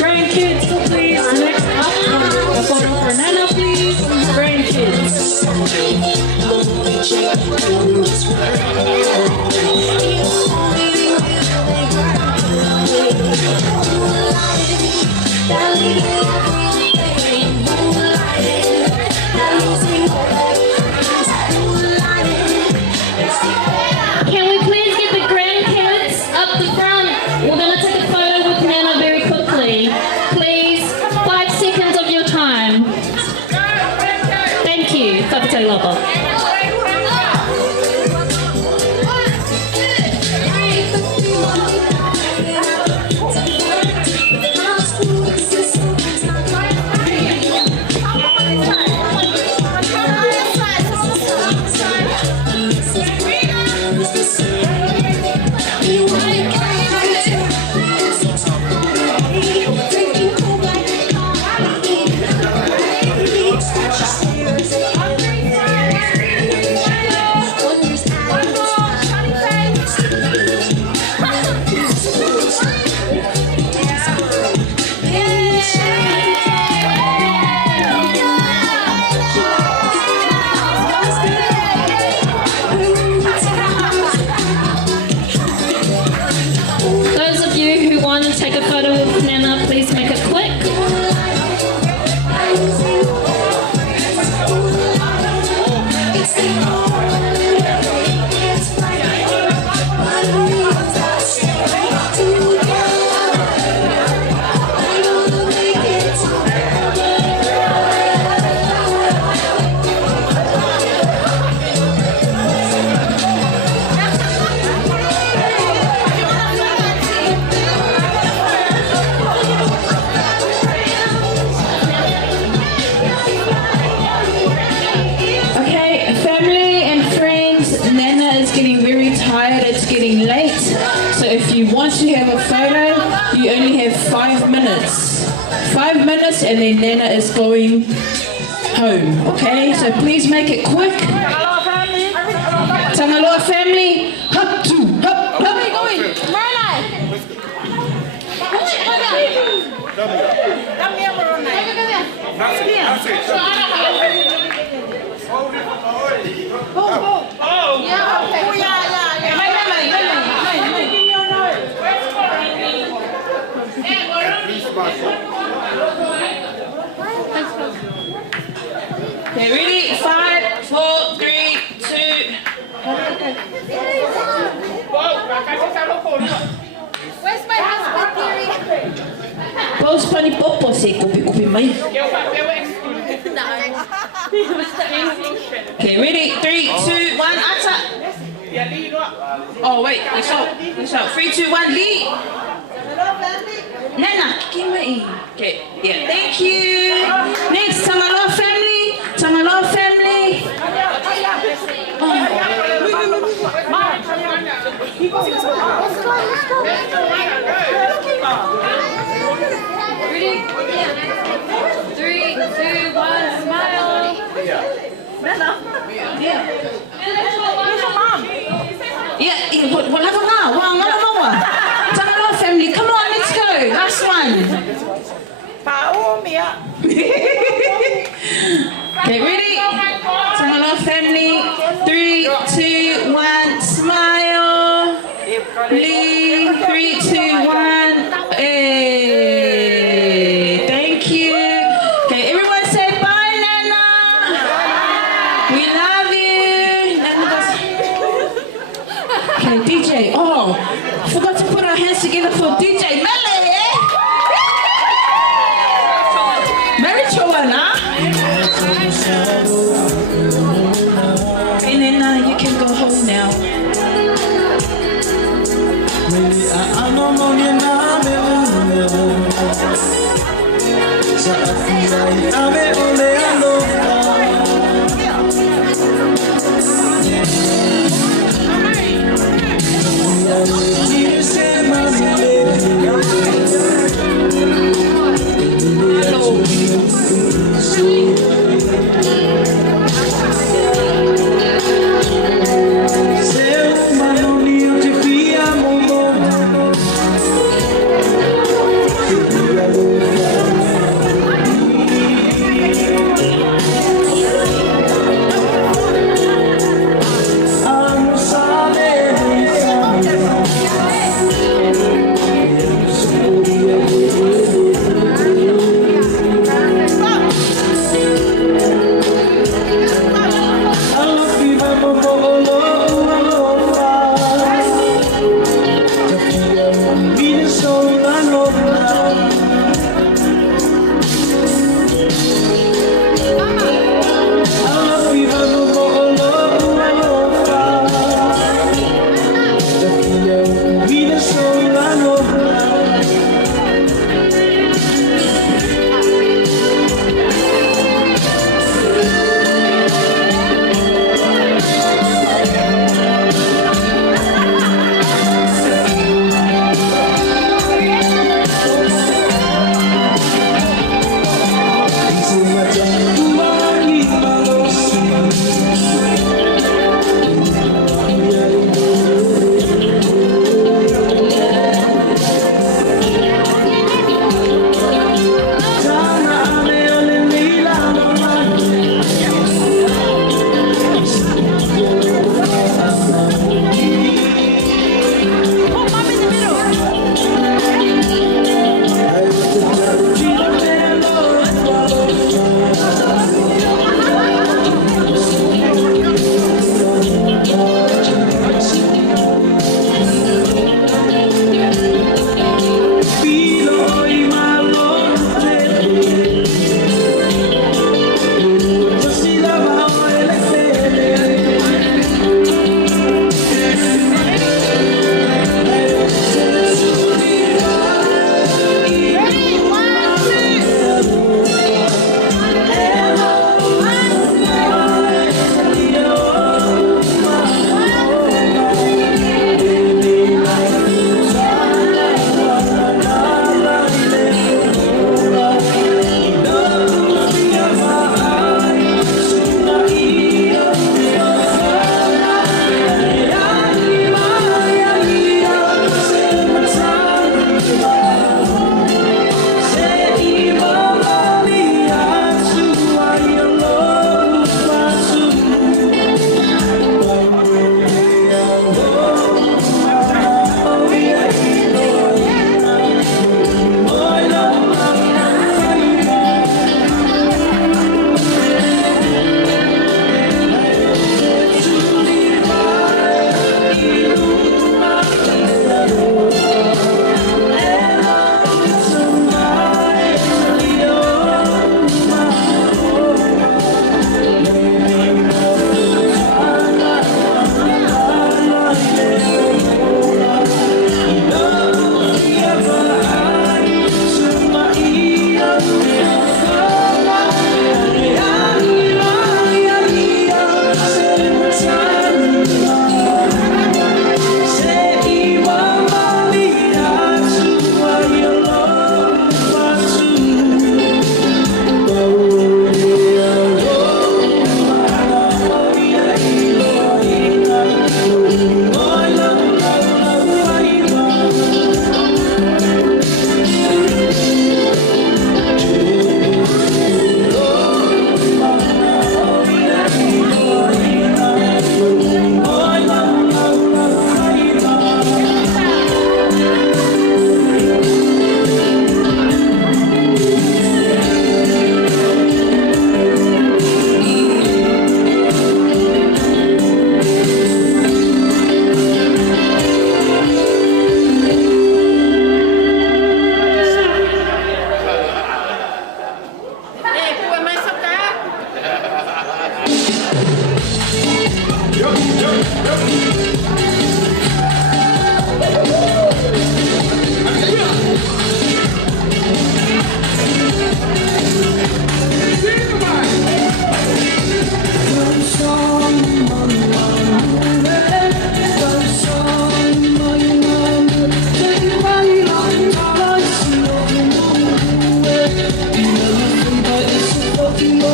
Grandkids, please. Next up, a photo for Nana, please. Grandkids. Can we please get the grandkids up the front? We're gonna take a photo with Nana very quickly. Please, 5 seconds of your time. Thank you. Tausaga. Take a photo with Nana, please make it quick. Late, so if you want to have a photo, you only have 5 minutes. 5 minutes and then Nana is going home, okay? So please make it quick. Tangaloa family, hop to, hop, hop. Okay, ready? 5, 4, 3, 2. Where's my husband theory? Paus pani popo se kupi mai. Okay, ready? 3, 2, 1, attack. Oh wait, let's out. 3, 2, 1, lead. Nana, kimai. Okay, yeah, thank you. Next, Tangaloa family. Tangaloa family. Oh. Ready? 3, 2, Okay, ready? Tangaloa family. 3, 2, 1. Smile. Lee. 3, 2, 1. Hey. Thank you. Okay, everyone say bye, Nana. We love you. Nana goes. Okay, DJ. Oh, forgot to put our hands together for DJ Melly, eh? Mary Joanna. Okay, Nana, you can go home now.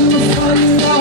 on the fun now.